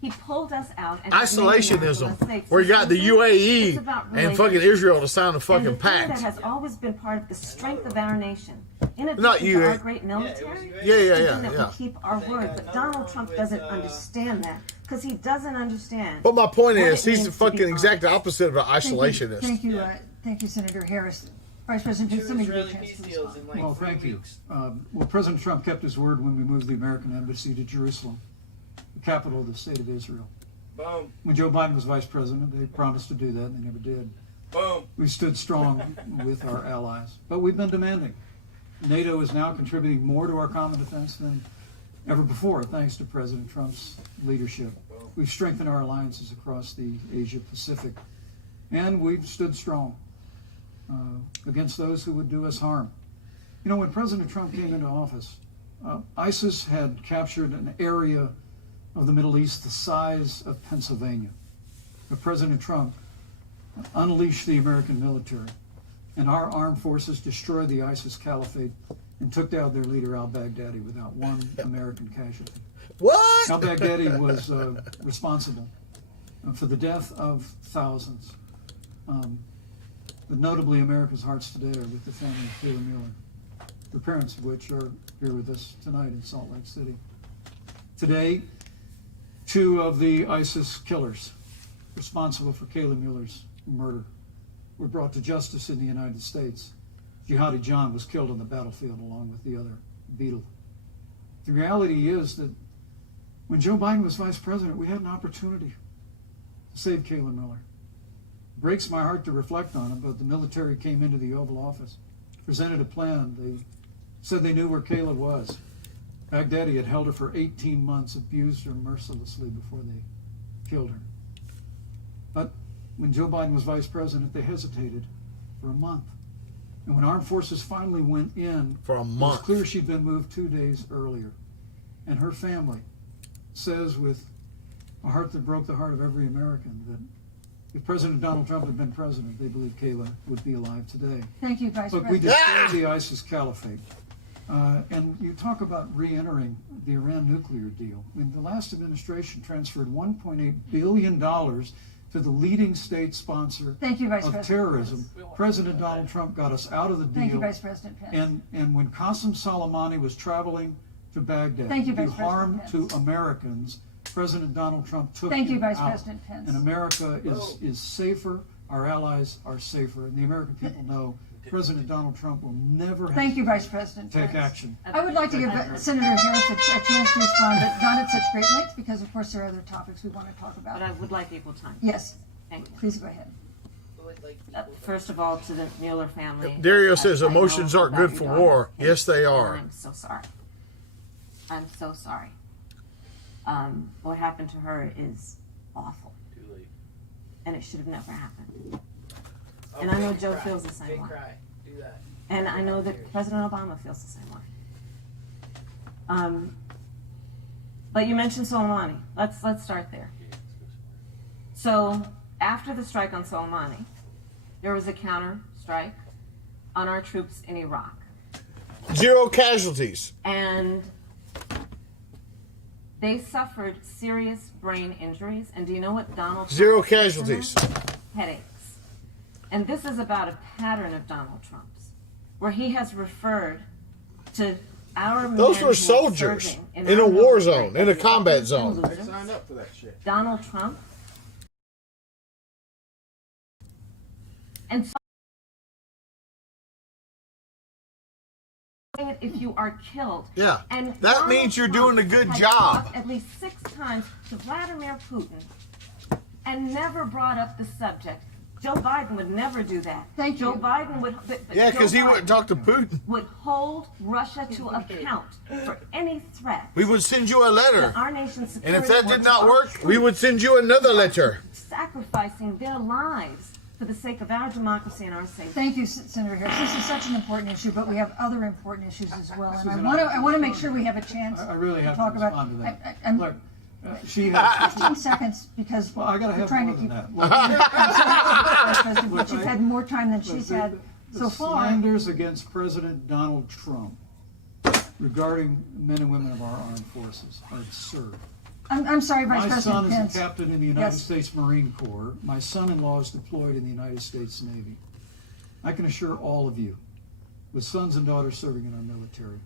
He pulled us out. And isolationism, where you got the UAE and fucking Israel to sign a fucking pact. That has always been part of the strength of our nation. In addition Not to our great military, that we keep our word. But Donald Trump doesn't understand that because he doesn't understand. But my point is, he's the fucking exact opposite of an isolationist. Thank you, Senator Harris. Vice President, did somebody get a chance to respond? Well, thank you. Well, President Trump kept his word when we moved the American embassy to Jerusalem, the capital of the state of Israel. Boom. When Joe Biden was vice president, they promised to do that, and they never did. Boom. We stood strong with our allies, but we've been demanding. NATO is now contributing more to our common defense than ever before, thanks to President Trump's leadership. We've strengthened our alliances across the Asia-Pacific, and we've stood strong against those who would do us harm. You know, when President Trump came into office, ISIS had captured an area of the Middle East the size of Pennsylvania. But President Trump unleashed the American military, and our armed forces destroyed the ISIS caliphate and took down their leader al-Baghdadi without one American casualty. What? Al-Baghdadi was responsible for the death of thousands. But notably, America's hearts today are with the family of Kayla Mueller, the parents of which are here with us tonight in Salt Lake City. Today, 2 of the ISIS killers responsible for Kayla Mueller's murder were brought to justice in the United States. Jihadi John was killed on the battlefield along with the other Beetle. The reality is that when Joe Biden was vice president, we had an opportunity to save Kayla Mueller. It breaks my heart to reflect on it, but the military came into the Oval Office, presented a plan. They said they knew where Kayla was. Baghdadi had held her for 18 months, abused her mercilessly before they killed her. But when Joe Biden was vice president, they hesitated for a month. And when armed forces finally went in, for a it was month, clear she'd been moved 2 days earlier. And her family says with a heart that broke the heart of every American that if President Donald Trump had been president, they believe Kayla would be alive today. Thank you, Vice Look, we President. destroyed the ISIS caliphate. And you talk about re-entering the Iran nuclear deal. I mean, the last administration transferred $1.8 billion to the leading state sponsor Thank you, Vice of President. terrorism. President Donald Trump got us out of the deal. Thank you, Vice President Pence. And when Qasem Soleimani was traveling to Baghdad Thank you, to do Vice President harm Pence. to Americans, President Donald Trump took Thank you, him Vice out. President Pence. And America is safer, our allies are safer, and the American people know President Donald Trump will never have Thank you, Vice President take Pence. action. I would like to give Senator Harris a chance to respond, but not at such great length, because of course there are other topics we want to talk about. But I would like equal time. Yes, Thank you. please go ahead. First of all, to the Mueller family. Dario says I know emotions aren't about good for your war. daughter. Yes, they are. I'm so sorry. I'm so sorry. What happened to her is awful. Too late. And it should have never happened. And I know Joe feels the same way. Do that. And I know that President Obama feels the same way. But you mentioned Soleimani. Let's start there. So after the strike on Soleimani, there was a counter strike on our troops in Iraq. 0 casualties. And They suffered serious brain injuries, and do you know what Donald Trump Zero said to them? casualties. Headaches. And this is about a pattern of Donald Trump's, where he has referred to our men Those who were are soldiers serving in our a war military zone, in a as combat losers zone. and They losers. signed up for that shit. Donald Trump. And so if you are killed. Yeah. And That Donald means you're Trump doing a good has job. talked at least 6 times to Vladimir Putin and never brought up the subject. Joe Biden would never do that. Thank Joe you. Biden would. But Yeah, Joe because he Biden wouldn't talk to Putin. would hold Russia to account for any threat. We would send you a letter. to our nation's And if security that or did to not our work, we troops, would send you another letter. sacrificing their lives for the sake of our democracy and our safety. Thank you, Senator Harris. This is such an important issue, but we have other important issues as well. And Susan, I want to make sure we have a chance I really have to talk about. respond to that. I'm Look, she has. 15 seconds because Well, I gotta we're have trying more to than keep. that. Vice President, but you've had more time than she's The- had the so far. slanders against President Donald Trump regarding men and women of our armed forces are absurd. I'm sorry, Vice My President son is Pence. a captain in the United Yes. States Marine Corps. My son-in-law is deployed in the United States Navy. I can assure all of you, with sons and daughters serving in our military,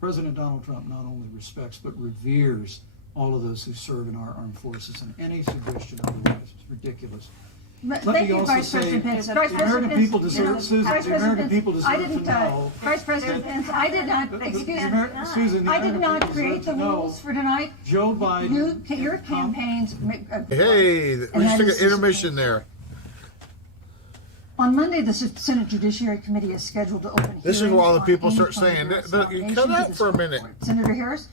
President Donald Trump not only respects but reveres all of those who serve in our armed forces, and any suggestion otherwise is ridiculous. But Let Thank me you, also Vice say President Pence. the Vice President American Pence, people deserve- you know, Susan, Vice the President American Pence, people deserve I to didn't, know Vice President Pence, I did not, excuse me, Susan, the I did American not people create the deserve to know rules for tonight. Joe Biden. Your campaigns. Hey, we And just that took is an intermission there. On Monday, the Senate Judiciary Committee is scheduled to open This is hearings where all the on people any start claim saying, against "You nomination cut to out the for a Supreme minute." Court. Senator Harris,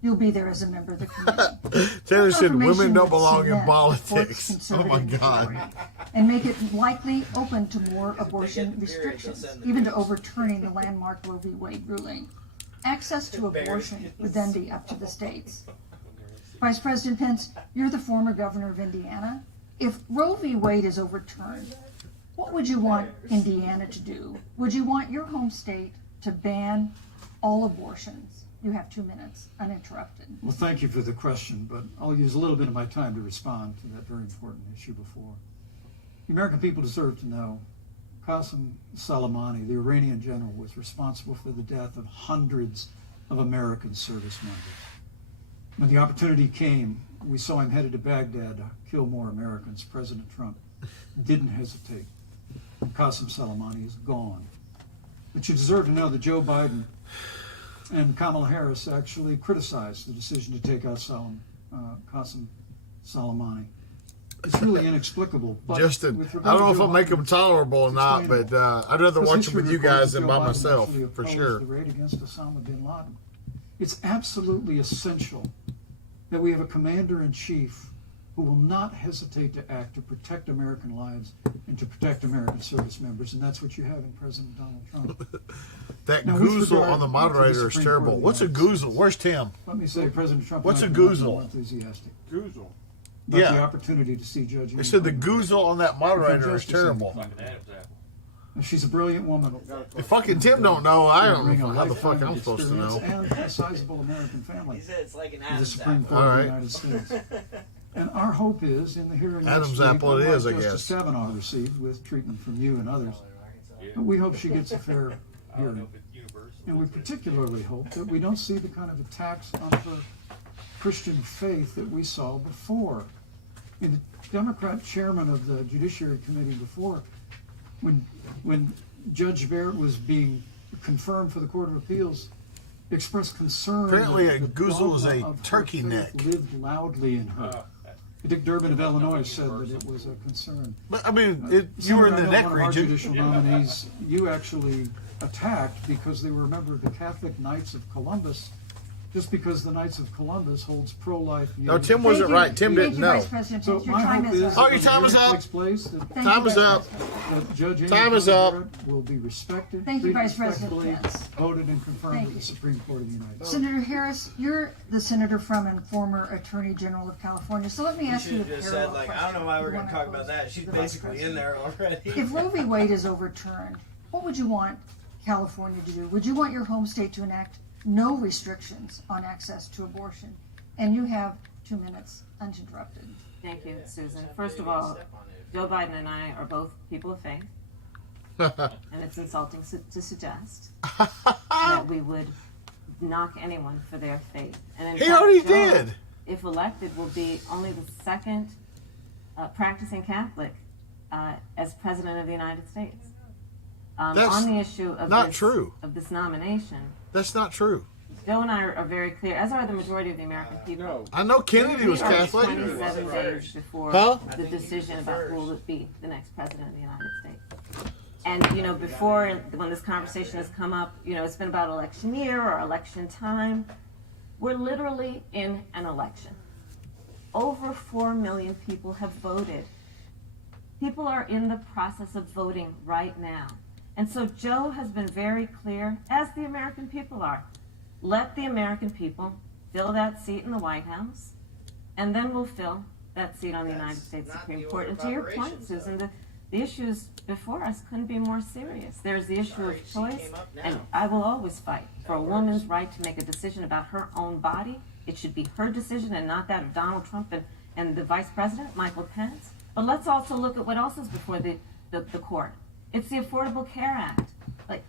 you'll be there as a member of the committee. Taylor said women Confirmation don't would belong in cement the court's politics. Oh my conservative God. majority and make it likely open to more abortion restrictions, even to overturning the landmark Roe v. Wade ruling. Access to abortion would then be up to the states. Vice President Pence, you're the former governor of Indiana. If Roe v. Wade is overturned, what would you want Indiana to do? Would you want your home state to ban all abortions? You have 2 minutes, uninterrupted. Well, thank you for the question, but I'll use a little bit of my time to respond to that very important issue before. The American people deserve to know Qasem Soleimani, the Iranian general, was responsible for the death of hundreds of American service members. When the opportunity came, we saw him headed to Baghdad to kill more Americans. President Trump didn't hesitate. Qasem Soleimani is gone. But you deserve to know that Joe Biden and Kamala Harris actually criticized the decision to take out Qasem Soleimani. It's really inexplicable. But Justin, with I regard don't know to if Joe I'll make Biden, them tolerable or it's not, explainable. but I'd rather Because watch them history with you records guys that than Joe by Biden myself, actually for opposed sure. the raid against Osama bin Laden. It's absolutely essential that we have a commander-in-chief who will not hesitate to act to protect American lives and to protect American service members, and that's what you have in President Donald Trump. That Now, with goozle regard on the to moderator is Supreme terrible. Court of the What's a United goozle? States, Where's Tim? Let me say, President Trump. What's and a I cannot be goozle? more enthusiastic. Goozle. But Yeah. the opportunity to see Judge. They said the goozle on that moderator is Justice terrible. She's a brilliant woman. If fucking Tim don't know, I don't Bring know a how the fuck lifetime I'm of supposed to know. experience And a sizable American family. He said it's like an to the Adam's Supreme apple. Court All of right. the United States. And our hope is, in the hearing Adam's next week, apple it unlike is, I Justice guess. Kavanaugh received with treatment from you and others, but we hope she gets a fair hearing. And we particularly hope that we don't see the kind of attacks on her Christian faith that we saw before. And the Democrat chairman of the Judiciary Committee before, when Judge Barrett was being confirmed for the Court of Appeals, expressed concern. Apparently that a the goozle is dogma a of her turkey faith neck. lived loudly in her. Dick Durbin of Illinois said that it was a concern. But I mean, you were in the Senator, I know neck one of our region. judicial nominees you actually attacked because they were a member of the Catholic Knights of Columbus, just because the Knights of Columbus holds pro-life views. No, Tim wasn't Thank you. right. Tim Thank didn't you, know. Vice President So Pence. Your my time hope is is up. Oh, your time is up. takes place, that Thank Time you, is Vice up. President. that Judge Amy Time is up. Barrett will be respected, Thank you, treated Vice President respectfully, Pence. voted and confirmed Thank at you. the Supreme Court of the United States. Senator Harris, you're the senator from and former Attorney General of California. So let me You ask should you a have just parallel said, like, question. I don't know why we're The going one to I talk about posed that. to She's the Vice basically in President. there already. If Roe v. Wade is overturned, what would you want California to do? Would you want your home state to enact no restrictions on access to abortion? And you have 2 minutes uninterrupted. Thank you, Susan. First of all, Joe Biden and I are both people of faith, and it's insulting to suggest that we would knock anyone for their faith. And in He fact, already Joe, did. if elected, will be only the second practicing Catholic as president of the United States. That's on the issue of not this, true. of this nomination, That's not true. Joe and I are very clear, as are the majority of the American people. I know Kennedy was We are Catholic. 27 days before Huh? the decision about who will be the next president of the United States. And, you know, before, when this conversation has come up, you know, it's been about election year or election time. We're literally in an election. Over 4 million people have voted. People are in the process of voting right now. And so Joe has been very clear, as the American people are. Let the American people fill that seat in the White House, and then we'll fill that seat on the United States Supreme Court. And to your point, Susan, the issues before us couldn't be more serious. There's the issue of choice, and I will always fight for a woman's right to make a decision about her own body. It should be her decision and not that of Donald Trump and the Vice President, Michael Pence. But let's also look at what else is before the court. It's the Affordable Care Act. Like,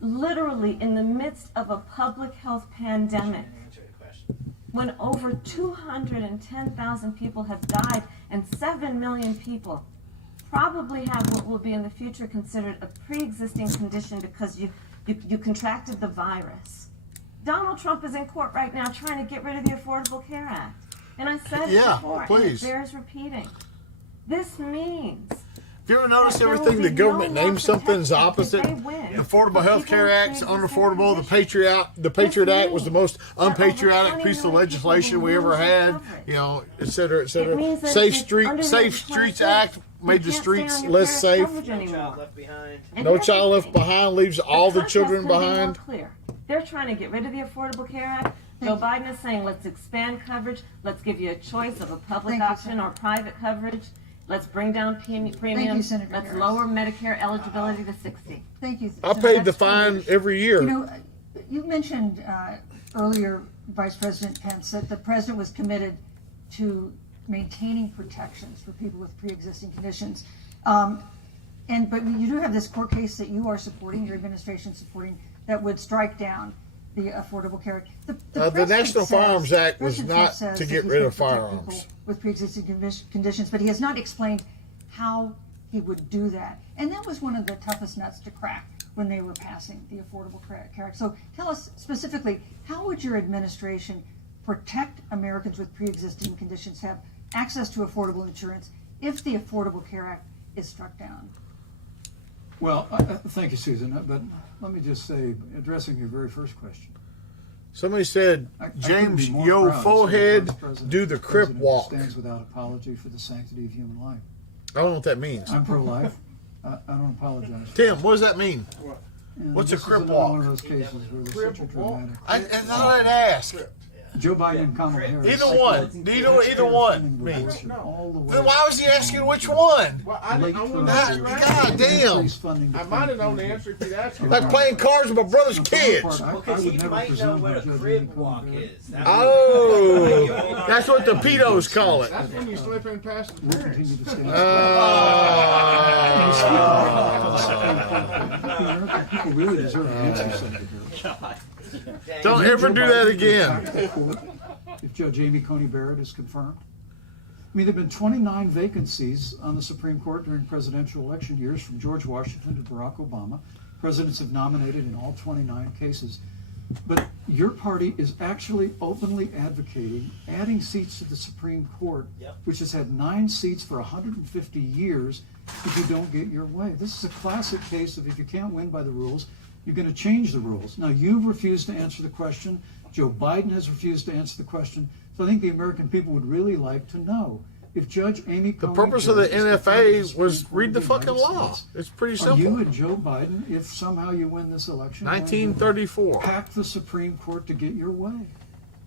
literally in the midst of a public health pandemic, when over 210,000 people have died and 7 million people probably have what will be in the future considered a pre-existing condition because you contracted the virus. Donald Trump is in court right now trying to get rid of the Affordable Care Act. And I said it before, and it bears repeating. This means... Have you ever noticed everything the government names something's opposite? The Affordable Health Care Act's unaffordable. The Patriot Act was the most unpatriotic piece of legislation we ever had. You know, et cetera, et cetera. Safe Streets Act made the streets less safe. No Child Left Behind leaves all the children behind. They're trying to get rid of the Affordable Care Act. Joe Biden is saying, let's expand coverage. Let's give you a choice of a public option or private coverage. Let's bring down premiums. Let's lower Medicare eligibility to 60. Thank you. I paid the fine every year. You know, you mentioned earlier, Vice President Pence, that the president was committed to maintaining protections for people with pre-existing conditions. But you do have this court case that you are supporting, your administration supporting, that would strike down the Affordable Care Act. The National Firearms Act was not to get rid of firearms with pre-existing conditions, but he has not explained how he would do that. And that was one of the toughest nuts to crack when they were passing the Affordable Care Act. So tell us specifically, how would your administration protect Americans with pre-existing conditions have access to affordable insurance if the Affordable Care Act is struck down? Well, thank you, Susan. But let me just say, addressing your very first question. Somebody said, James Yo Forehead do the Crip Walk. Stands without apology for the sanctity of human life. I don't know what that means. I'm pro-life. I don't apologize. Tim, what does that mean? What's a Crip Walk? One of those cases where there's such a dramatic. I thought I'd ask. Joe Biden and Kamala Harris. Either one. Do you know what either one means? Then why was he asking which one? Well, I God damn. I might have known the answer if you'd asked me. Like playing cards with my brother's kids. Because you might know what a crib walk is. Oh, that's what the pedos call it. That's when you slip in past the We'll parents. continue to stand. People really deserve an answer, Senator. Don't ever do that again. If Judge Amy Coney Barrett is confirmed. I mean, there have been 29 vacancies on the Supreme Court during presidential election years, from George Washington to Barack Obama. Presidents have nominated in all 29 cases. But your party is actually openly advocating adding seats to the Supreme Court, which has had 9 seats for 150 years, if you don't get your way. This is a classic case of if you can't win by the rules, you're going to change the rules. Now, you've refused to answer the question. Joe Biden has refused to answer the question. So I think the American people would really like to know if Judge Amy Coney The purpose of the NFA was read the fucking law. It's pretty simple. You simple. and Joe Biden, if somehow you win this election, 1934. pack the Supreme Court to get your way.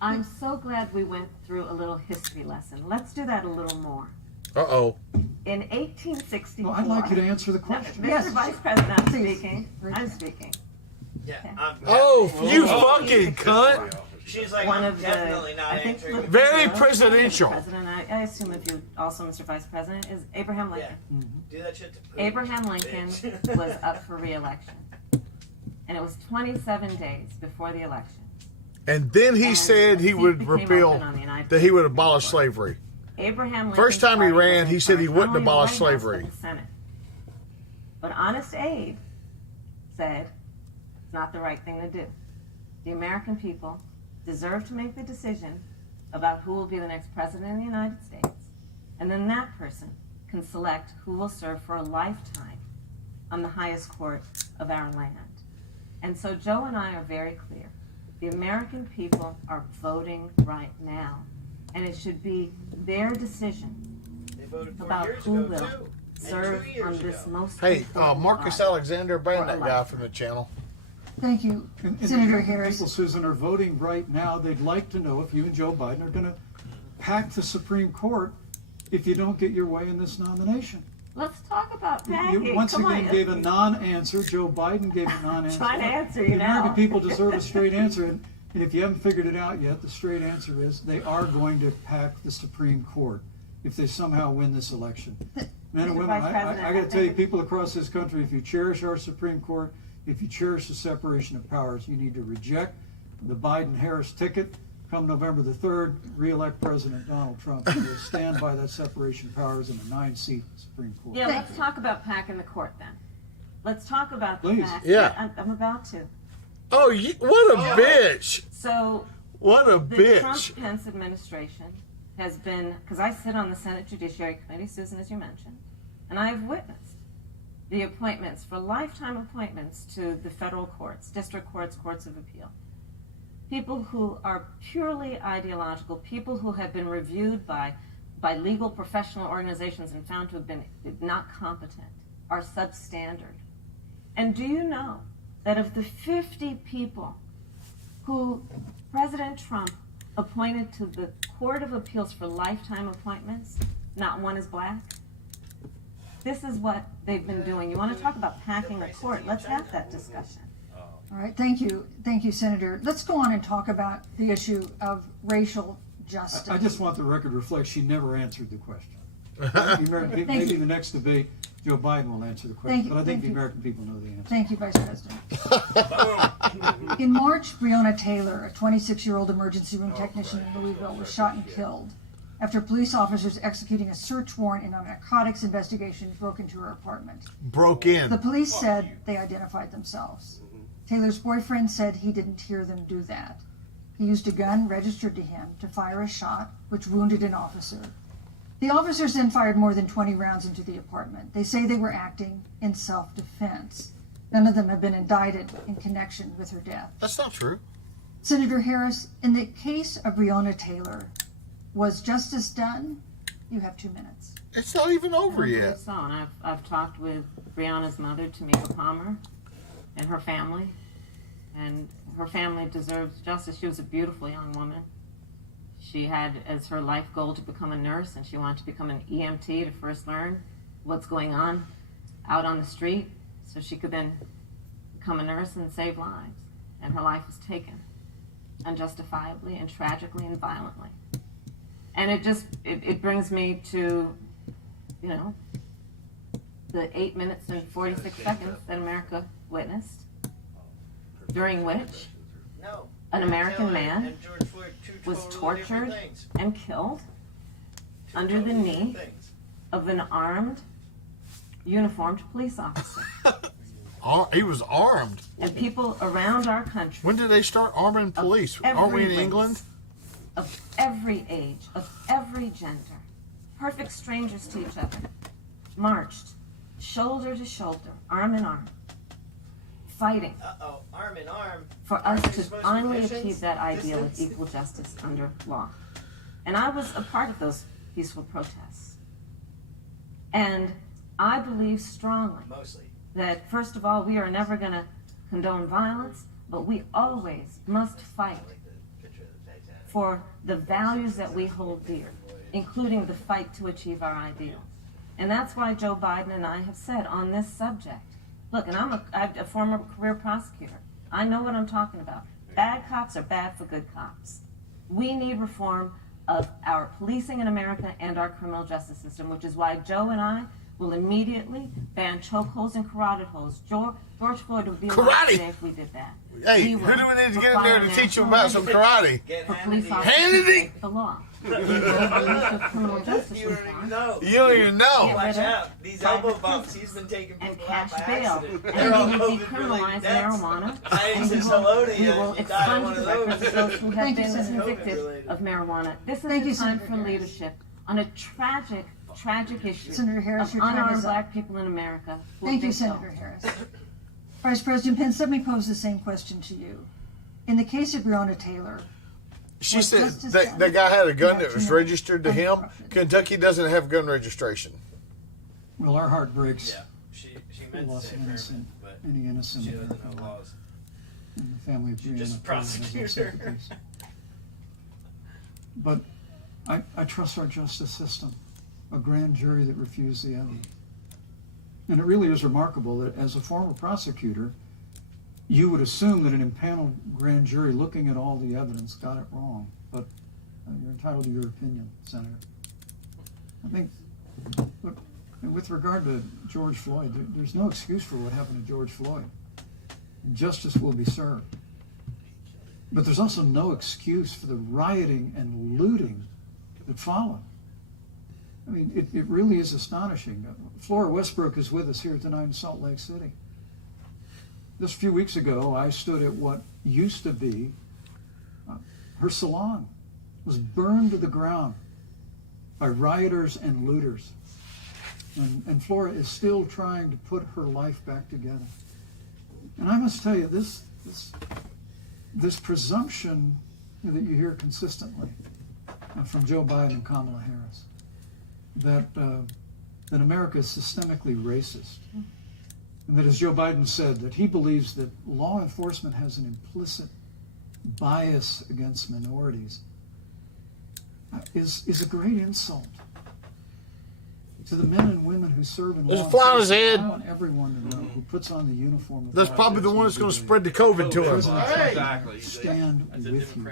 I'm so glad we went through a little history lesson. Let's do that a little more. Uh-oh. In 1864... Well, I'd like you to answer the question. Mr. Vice President, I'm speaking. I'm speaking. Oh, you fucking cunt. She's like, one I'm of the, definitely not I think, answering. look, Very the presidential. President, I assume if you also, Mr. Vice President, is Abraham Lincoln. Do that shit to Putin, Abraham Lincoln bitch. was up for re-election, and it was 27 days before the election. And then he And said the he seat would became repeal, open on the United that he would States abolish Supreme Court. slavery. Abraham Lincoln. First time he ran, he said he wouldn't abolish slavery. The Senate. But Honest Abe said it's not the right thing to do. The American people deserve to make the decision about who will be the next president of the United States, and then that person can select who will serve for a lifetime on the highest court of our land. And so Joe and I are very clear. The American people are voting right now, and it should be their decision They voted 4 about years who ago, will too. And serve 2 years on this ago. most Hey, important Marcus part. Alexander, ban For a that guy lifetime. from the channel. Thank you, And Senator the American Harris. people, Susan, are voting right now. They'd like to know if you and Joe Biden are going to pack the Supreme Court if you don't get your way in this nomination. Let's talk about You packing. once Come again on. gave a non-answer. Joe Biden gave a non-answer. Trying to answer The you American now. people deserve a straight answer. And if you haven't figured it out yet, the straight answer is they are going to pack the Supreme Court if they somehow win this election. Men and Mr. women, Vice I President, got to I tell you, think- people across this country, if you cherish our Supreme Court, if you cherish the separation of powers, you need to reject the Biden-Harris ticket. Come November the 3rd, re-elect President Donald Trump, and we'll stand by that separation of powers in a 9-seat Supreme Court. Yeah, let's talk about packing the court then. Let's talk about the Please. fact. Yeah. I'm about to. Oh, what a bitch! So What a the bitch! Trump-Pence administration has been, because I sit on the Senate Judiciary Committee, Susan, as you mentioned, and I have witnessed the appointments for lifetime appointments to the federal courts, district courts, courts of appeal. People who are purely ideological, people who have been reviewed by legal professional organizations and found to have been not competent, are substandard. And do you know that of the 50 people who President Trump appointed to the Court of Appeals for lifetime appointments, not one is black? This is what they've been doing. You want to talk about packing the court? Let's have that discussion. All right, thank you, Senator. Let's go on and talk about the issue of racial justice. I just want the record to reflect she never answered the question. The American people, maybe in the next debate, Joe Biden will answer the question, Thank you, but I think thank the you. American people know the answer. Thank you, Vice President. In March, Breonna Taylor, a 26-year-old emergency room technician in Louisville, was shot and killed after police officers executing a search warrant in a narcotics investigation broke into her apartment. Broke in. The police said they identified themselves. Taylor's boyfriend said he didn't hear them do that. He used a gun registered to him to fire a shot, which wounded an officer. The officers then fired more than 20 rounds into the apartment. They say they were acting in self-defense. None of them have been indicted in connection with her death. That's not true. Senator Harris, in the case of Breonna Taylor, was justice done? You have 2 minutes. It's not even over I yet. believe so, and I've talked with Breonna's mother, Tamika Palmer, and her family, and her family deserves justice. She was a beautiful young woman. She had as her life goal to become a nurse, and she wanted to become an EMT to first learn what's going on out on the street, so she could then become a nurse and save lives. And her life was taken unjustifiably and tragically and violently. And it brings me to, you know, the 8 minutes and 46 seconds that America witnessed, during which an American man was tortured and killed under the knee of an armed, uniformed police officer. He was armed. And people around our country, When did they start arming police? Aren't we in every England? race, of every age, of every gender, perfect strangers to each other, marched shoulder to shoulder, arm in arm, fighting Arm in arm. for us Aren't you to supposed finally be achieve that ideal of distance? equal justice under law. And I was a part of those peaceful protests. And I believe strongly Mostly. that, first of all, we are never going to condone violence, but we always must fight for the values that we hold dear, including the fight to achieve our ideals. And that's why Joe Biden and I have said on this subject, look, and I'm a former career prosecutor. I know what I'm talking about. Bad cops are bad for good cops. We need reform of our policing in America and our criminal justice system, which is why Joe and I will immediately ban chokeholds and carotid holds. George Floyd would be alive today if we did that. Hey, We who will do we need to get in there to require teach you about some karate? for police officers to Hannity! break the law. We will release the criminal justice reform. You don't even know. Watch out. These elbow bumps, he's been taking And people out cash by bail. accident. And They're all we will COVID-related decriminalize deaths. marijuana. I And said hello to we you. will You died of one expunge of the records of those who have Thank you, been Senator. convicted of marijuana. This is Thank a you, time Senator for Harris. leadership on a tragic issue Senator Harris, of your time unarmed is up. black people in America. who have Thank you, been killed. Senator Harris. Vice President Pence, let me pose the same question to you. In the case of Breonna Taylor, She what said justice that done that guy had a gun that in was that registered to him. uncorrupted. Kentucky doesn't have gun registration. Well, our heart breaks Yeah, she for meant the to loss say of innocent, but any innocent she doesn't American know laws. and the family of Breonna just Taylor has our prosecutor. sympathies. But I trust our justice system, a grand jury that refused the evidence. And it really is remarkable that as a former prosecutor, you would assume that an impaneled grand jury looking at all the evidence got it wrong. But you're entitled to your opinion, Senator. I think, look, with regard to George Floyd, there's no excuse for what happened to George Floyd. Justice will be served. But there's also no excuse for the rioting and looting that followed. I mean, it really is astonishing. Flora Westbrook is with us here tonight in Salt Lake City. Just a few weeks ago, I stood at what used to be her salon. It was burned to the ground by rioters and looters. And Flora is still trying to put her life back together. And I must tell you, this presumption that you hear consistently from Joe Biden and Kamala Harris, that America is systemically racist, and that, as Joe Biden said, that he believes that law enforcement has an implicit bias against minorities, is a great insult to the men and women who serve in law There's a fly on his enforcement. head. I want everyone to know who puts on the uniform. of That's law probably the one that's going to spread the COVID to him. President Trump Exactly. stand with you.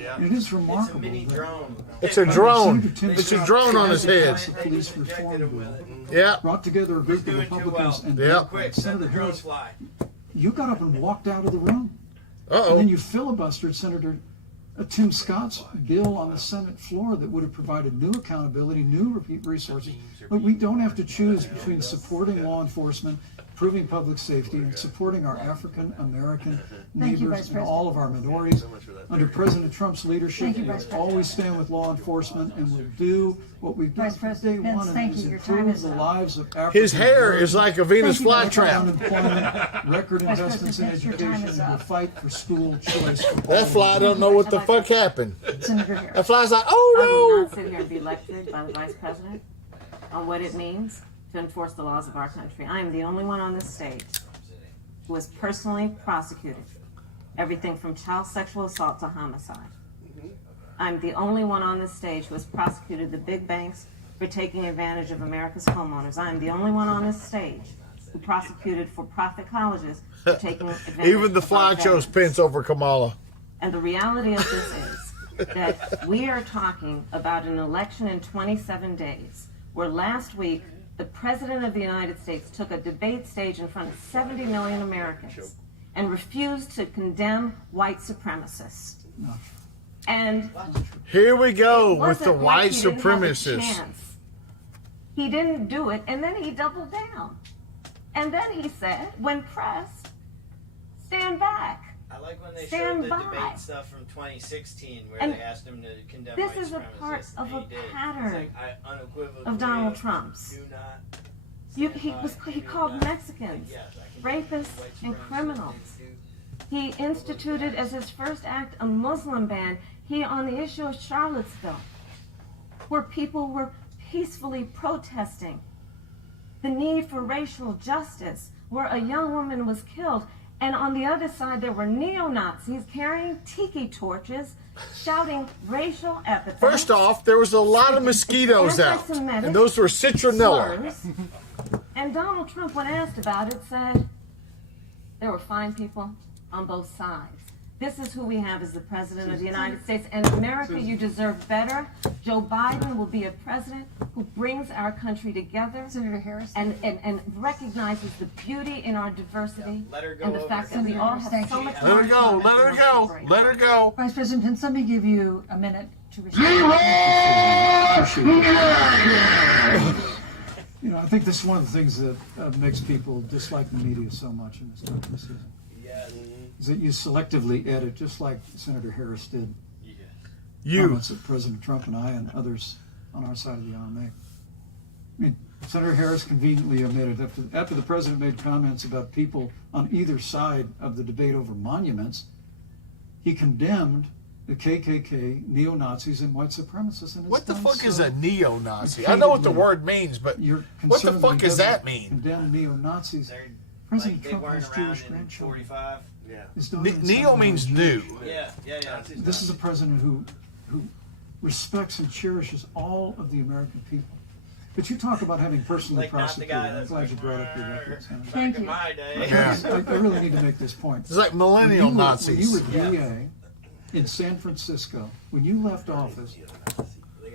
Yeah. And it is It's a remarkable mini that drone. It's a drone. Senator Tim It's a Scott drone on his head. passed the police reform bill, Yeah. brought together a group of doing too Republicans well. and Yeah. Democrats. Quick, Senator let the drone Harris, fly. you got up and walked out of the room. And Uh-oh. then you filibustered Senator Tim Scott's bill on the Senate floor that would have provided new accountability, new resources. But we don't have to choose between supporting law enforcement, improving public safety, and supporting our African American Thank you, neighbors Vice and all of our minorities. Under President Trump's leadership, Thank you, we'll Vice President. always stand with law enforcement and we'll do what we've done Vice from day President Pence, one, and thank that is you. Your time improve is the up. lives of African His hair is like a Venus Thank you, Vice flytrap. unemployment, record Vice investments in President Pence, your time education, is and we'll up. fight for school choice. for all That fly don't know what the fuck happened. Senator Harris. That fly's like, I will oh not sit here and be lectured by the Vice President on what it means to enforce the laws of our country. I am the only one on this stage who has personally prosecuted everything from child sexual assault to homicide. I'm the only one on this stage who has prosecuted the big banks for taking advantage of America's homeowners. I'm the only one on this stage who prosecuted for-profit colleges for taking no. advantage Even the of fly our chose veterans. Pence over Kamala. And the reality of this is that we are talking about an election in 27 days, where last week the President of the United States took a debate stage in front of 70 million Americans and refused to condemn white supremacists. And Here we go it with the wasn't like white he didn't have a supremacists. chance. He didn't do it, and then he doubled down. And then he said, when pressed, stand back. I like when they Stand showed the by. debate stuff from 2016 where And they asked him to condemn this white is a part supremacists, of and a he did. It's pattern like, I unequivocally of Donald Trump's. do not He called Mexicans rapists and criminals. He instituted as his first act a Muslim ban. He, on the issue of Charlottesville, where people were peacefully protesting the need for racial justice, where a young woman was killed. And on the other side, there were neo-Nazis carrying tiki torches, shouting racial epithets. First off, there was a lot of mosquitoes out, Anti-Semitic and those were citronella. slurs. And Donald Trump, when asked about it, said there were fine people on both sides. This is who we have as the President of the United States. And America, you deserve better. Joe Biden will be a president who brings our country together. Senator Harris. And recognizes the beauty in our diversity. Let her go and the fact that we all have so much. Let her go. Let her go. Let her go. Vice President Pence, let me give you a minute to respond. You know, I think this is one of the things that makes people dislike the media so much in this time of the season. Yes. Is that you selectively edit, just like Senator Harris did. You. Comments that President Trump and I and others on our side of the aisle make. I mean, Senator Harris conveniently omitted, after the president made comments about people on either side of the debate over monuments, he condemned the KKK, neo-Nazis, and white supremacists. And What the fuck is a neo-Nazi? I know what the word means, but what the fuck does that mean? Condemn neo-Nazis. President Trump has Jewish grandchildren. 45. Yeah. Neo means new. Yeah. This is a president who respects and cherishes all of the American people. But you talk about having personally Like not the guy prosecuted. I'm that's glad like, you brought up your record, Senator. Thank you. My day. Yeah. I really need to make this point. It's like millennial When Nazis. you were DA in San Francisco, when you left office,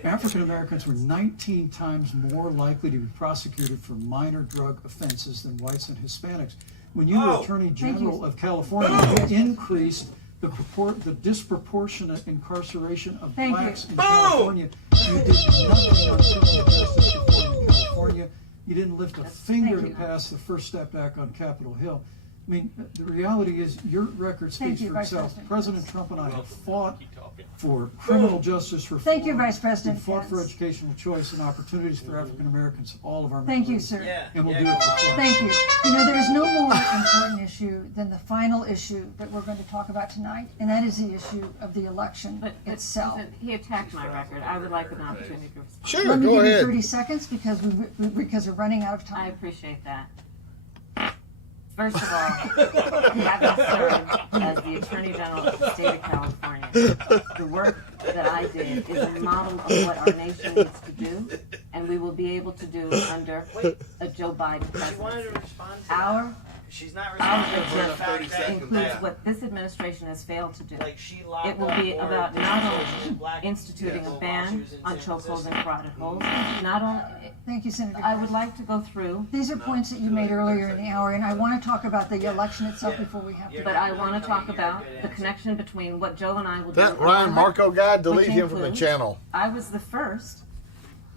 African Americans were 19 times more likely to be prosecuted for minor drug offenses than whites and Hispanics. When you were Attorney General of California, you increased the disproportionate incarceration of blacks in California. You did nothing on criminal justice reform in California. You didn't lift a finger to pass the First Step Back on Capitol Hill. I mean, the reality is your record speaks for itself. President Trump and I have fought for criminal justice reform. Thank you, Vice President We fought for Pence. educational choice and opportunities for African Americans, all of our Thank you, members. sir. And we'll do it for free. Thank you. You know, there's no more important issue than the final issue that we're going to talk about tonight, and that is the issue of the election itself. He attacked my record. I would like an opportunity to respond. Sure, Let me go give you ahead. 30 seconds because we're running out of I time. appreciate that. First of all, having served as the Attorney General of the state of California, the work that I did is a model of what our nation needs to do, and we will be able to do under a Joe Biden She wanted presidency. to respond to Our She's not Our responding to the agenda fact that includes what this administration has failed to do. like she locked It will on be board about this not situation only with black instituting people a while she ban was in on San chokeholds and Francisco. carotid holds, not only, Thank you, Senator. I would like to go through, These are points that you made earlier in the hour, and I want to talk about the election itself before we have to. but I want to talk about the connection between what Joe and I will do. That in Ryan our Marco guy, which delete him from the includes, channel. I was the first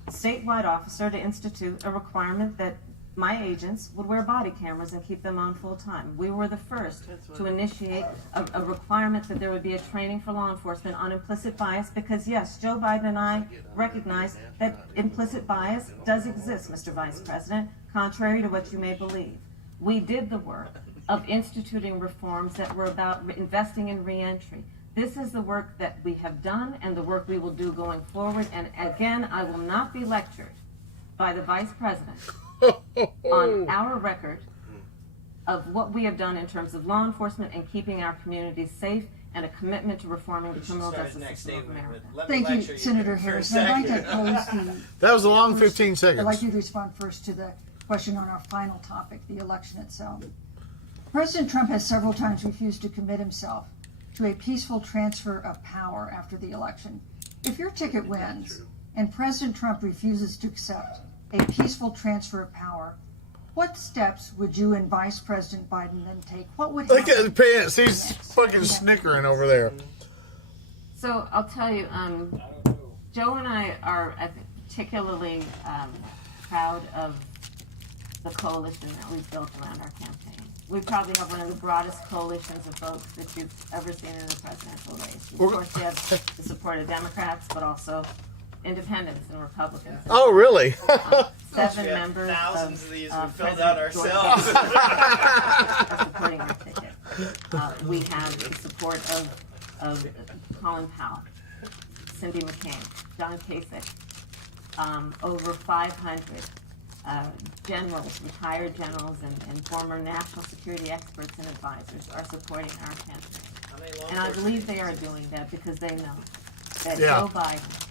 statewide officer to institute a requirement that my agents would wear body cameras and keep them on full time. We were the first to initiate a requirement that there would be a training for law enforcement on implicit bias because, yes, Joe Biden and I recognize that implicit bias does exist, Mr. Vice President, contrary to what you may believe. We did the work of instituting reforms that were about investing in reentry. This is the work that we have done and the work we will do going forward. And again, I will not be lectured by the Vice President on our record of what we have done in terms of law enforcement and keeping our communities safe and a commitment to reforming the criminal justice system of America. Thank you, Senator Harris. I'd like to pose That was a long 15 seconds. I'd like you to respond first to the question on our final topic, the election itself. President Trump has several times refused to commit himself to a peaceful transfer of power after the election. If your ticket wins and President Trump refuses to accept a peaceful transfer of power, what steps would you and Vice President Biden then take? What would Look happen at the pants. He's next? fucking snickering over there. So I'll tell you, Joe and I are particularly proud of the coalition that we've built around our campaign. We probably have one of the broadest coalitions of folks that you've ever seen in a presidential race. Of course, we have the support of Democrats, but also independents and Republicans. Oh, really? 7 We have members thousands of these we filled President out George ourselves. are supporting our ticket. We have the support of Colin Powell, Cindy McCain, John Kasich, over 500 generals, retired generals, and former national security experts and advisors are supporting our campaign. And I believe they are doing that because they know that Joe Biden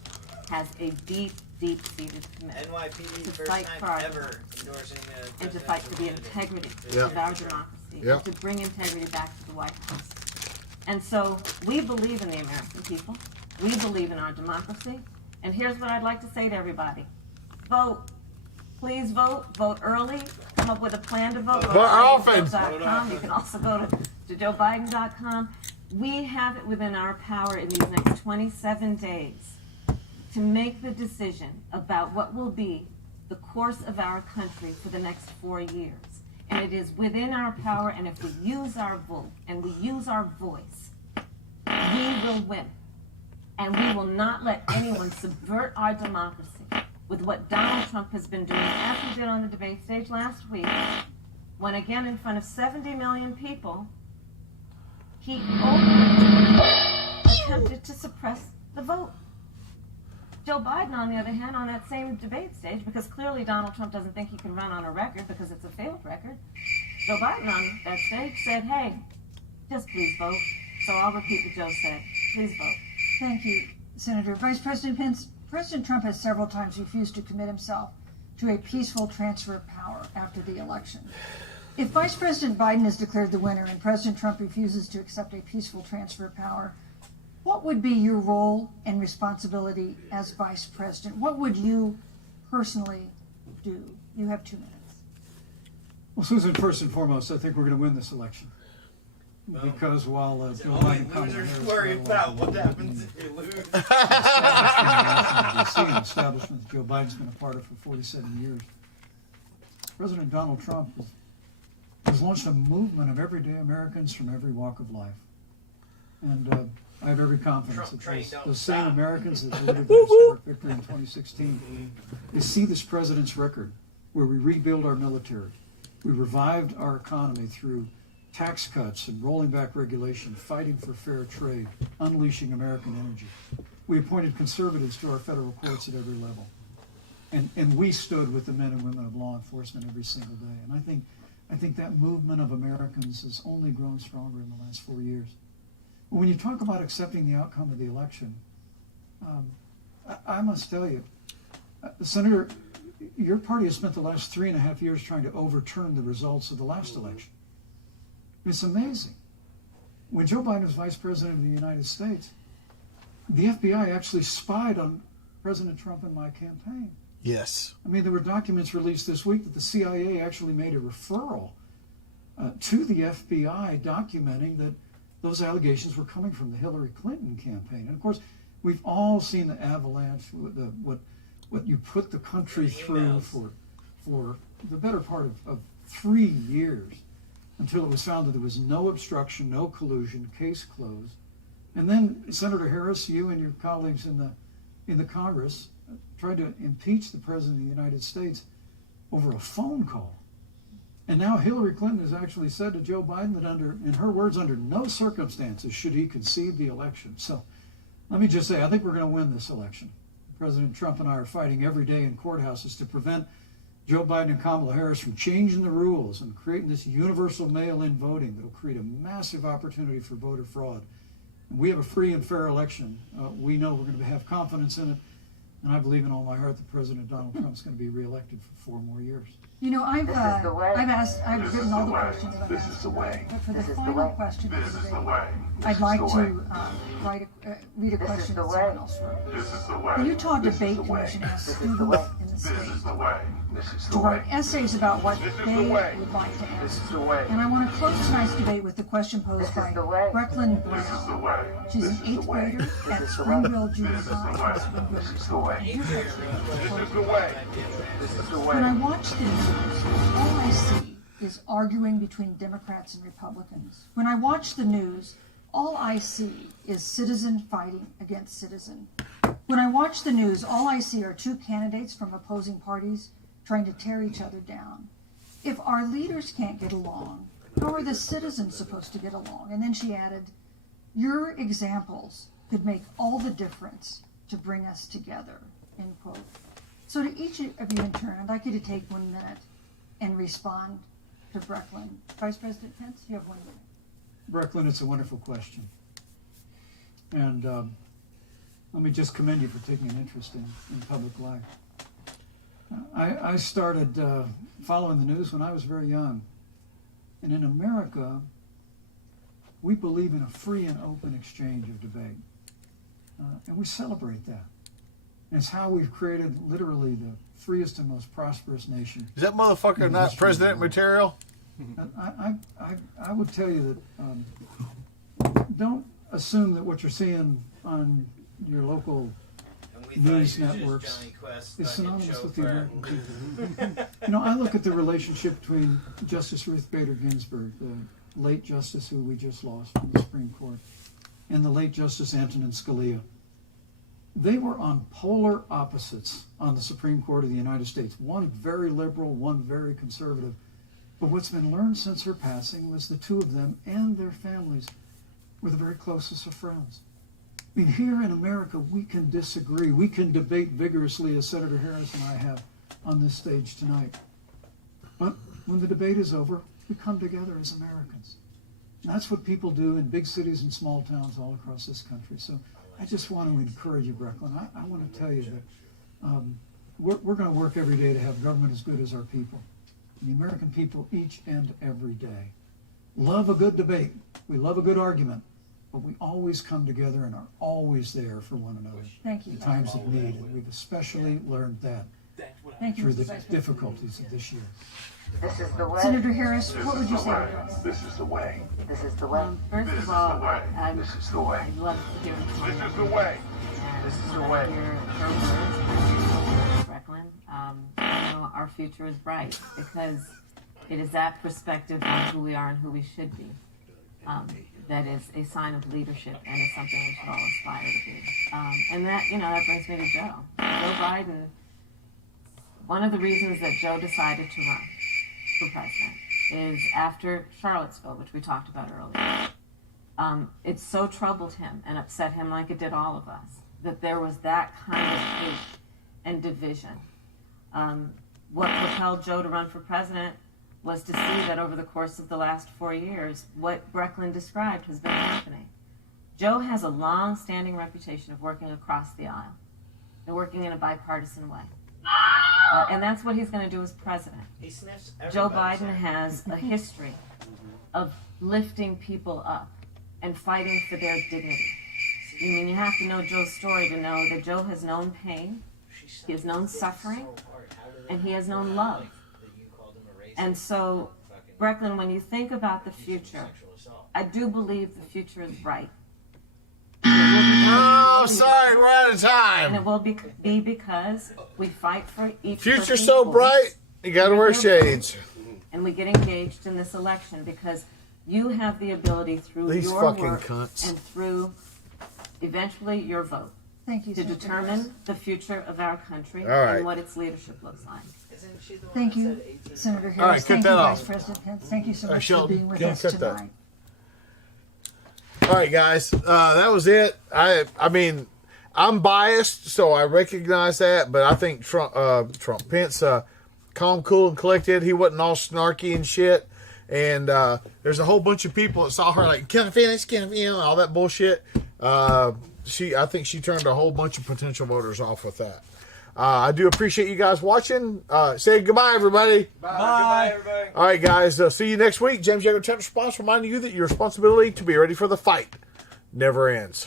has a deep, deep-seated commitment NYPD to first fight time for our ever endorsing the and to fight for the integrity Yeah. of our democracy, Yeah. and to bring integrity back to the White House. And so we believe in the American people. We believe in our democracy. And here's what I'd like to say to everybody. Vote. Please vote. Vote early. Come up with a plan to vote. Vote often. You can also go to joebiden.com. We have it within our power in these next 27 days to make the decision about what will be the course of our country for the next 4 years. And it is within our power, and if we use our vote and we use our voice, we will win. And we will not let anyone subvert our democracy with what Donald Trump has been doing, as he did on the debate stage last week, when again in front of 70 million people, he openly attempted to suppress the vote. Joe Biden, on the other hand, on that same debate stage, because clearly Donald Trump doesn't think he can run on a record because it's a failed record, Joe Biden on that stage said, hey, just please vote. So I'll repeat what Joe said. Please vote. Thank you, Senator. Vice President Pence, President Trump has several times refused to commit himself to a peaceful transfer of power after the election. If Vice President Biden is declared the winner and President Trump refuses to accept a peaceful transfer of power, what would be your role and responsibility as Vice President? What would you personally do? You have 2 minutes. Well, Susan, first and foremost, I think we're going to win this election. Because while Joe Biden and Kamala Harris worry about what happens if you lose. An establishment that Joe Biden's been a part of for 47 years, President Donald Trump has launched a movement of everyday Americans from every walk of life. And I have every confidence that those same Americans that delivered the historic victory in 2016, they see this president's record where we rebuild our military, we revived our economy through tax cuts and rolling back regulation, fighting for fair trade, unleashing American energy. We appointed conservatives to our federal courts at every level. And we stood with the men and women of law enforcement every single day. And I think that movement of Americans has only grown stronger in the last 4 years. When you talk about accepting the outcome of the election, I must tell you, Senator, your party has spent the last 3.5 years trying to overturn the results of the last election. It's amazing. When Joe Biden was Vice President of the United States, the FBI actually spied on President Trump and my campaign. Yes. I mean, there were documents released this week that the CIA actually made a referral to the FBI documenting that those allegations were coming from the Hillary Clinton campaign. And of course, we've all seen the avalanche, what you put the country through for the better part of 3 years until it was found that there was no obstruction, no collusion, case closed. And then Senator Harris, you and your colleagues in the Congress tried to impeach the President of the United States over a phone call. And now Hillary Clinton has actually said to Joe Biden that in her words, under no circumstances should he concede the election. So let me just say, I think we're going to win this election. President Trump and I are fighting every day in courthouses to prevent Joe Biden and Kamala Harris from changing the rules and creating this universal mail-in voting that will create a massive opportunity for voter fraud. And we have a free and fair election. We know we're going to have confidence in it. And I believe in all my heart that President Donald Trump's going to be reelected for 4 more years. You know, I've written all the questions that I've asked today, but for the final question of the day, I'd like to read a question that someone else wrote. The Utah Debate Commission asked students in the state to write essays about what they would like to answer. And I want to close tonight's debate with the question posed by Brecklin Brown. She's an 8th grader at Springville Junior High in Springville. When I watch the news, all I see is arguing between Democrats and Republicans. When I watch the news, all I see is citizen fighting against citizen. When I watch the news, all I see are 2 candidates from opposing parties trying to tear each other down. If our leaders can't get along, how are the citizens supposed to get along? And then she added, your examples could make all the difference to bring us together, end quote. So to each of you in turn, I'd like you to take 1 minute and respond to Brecklin. Vice President Pence, you have 1 minute. Brecklin, it's a wonderful question. And let me just commend you for taking an interest in public life. I started following the news when I was very young. And in America, We believe in a free and open exchange of debate. And we celebrate that. And it's how we've created literally the freest and most prosperous nation. Is that motherfucker not president material? I would tell you that don't assume that what you're seeing on your local news networks is synonymous with the American people. You know, I look at the relationship between Justice Ruth Bader Ginsburg, the late justice who we just lost from the Supreme Court, and the late Justice Antonin Scalia. They were on polar opposites on the Supreme Court of the United States. One very liberal, one very conservative. But what's been learned since her passing was the two of them and their families were the very closest of friends. I mean, here in America, we can disagree. We can debate vigorously, as Senator Harris and I have on this stage tonight. But when the debate is over, we come together as Americans. And that's what people do in big cities and small towns all across this country. So I just want to encourage you, Brecklin. I want to tell you that we're going to work every day to have government as good as our people. The American people each and every day love a good debate. We love a good argument. But we always come together and are always there for one another. Thank you. In times of need. And we've especially learned that through the difficulties of this year. This is the way. Senator Harris, what would you say to us? This is the way. This is the way. First of all, This is the way. I'd love to hear This is the way. This is the way. Brecklin, you know, our future is bright because it is that perspective on who we are and who we should be. That is a sign of leadership and is something we should all aspire to be. And that, you know, that brings me to Joe. Joe Biden, one of the reasons that Joe decided to run for president is after Charlottesville, which we talked about earlier. It so troubled him and upset him like it did all of us, that there was that kind of hate and division. What propelled Joe to run for president was to see that over the course of the last 4 years, what Brecklin described has been happening. Joe has a long-standing reputation of working across the aisle and working in a bipartisan way. And that's what he's going to do as president. Joe Biden has a history of lifting people up and fighting for their dignity. I mean, you have to know Joe's story to know that Joe has known pain, he has known suffering, and he has known love. And so, Brecklin, when you think about the future, I do believe the future is bright. Oh, sorry, we're out of time. And it will be because we fight for each Future's so bright, you gotta wear shades. And we get engaged in this election because you have the ability through These your fucking work cunts. and through eventually your vote Thank you, to Senator determine Harris. the future of our country All right. and what its leadership looks like. Thank you, Senator Harris. All right, cut Thank that you, off. Vice President Pence. Thank you so much Sheldon, for being with yeah, us cut that. tonight. All right, guys, that was it. I mean, I'm biased, so I recognize that, but I think Pence, calm, cool, and collected. He wasn't all snarky and shit. And there's a whole bunch of people that saw her like, can I finish, all that bullshit. I think she turned a whole bunch of potential voters off with that. I do appreciate you guys watching. Say goodbye, everybody. Bye. Goodbye, everybody. All right, guys. See you next week. James Yeager, Chapter Response, reminding you that your responsibility to be ready for the fight never ends.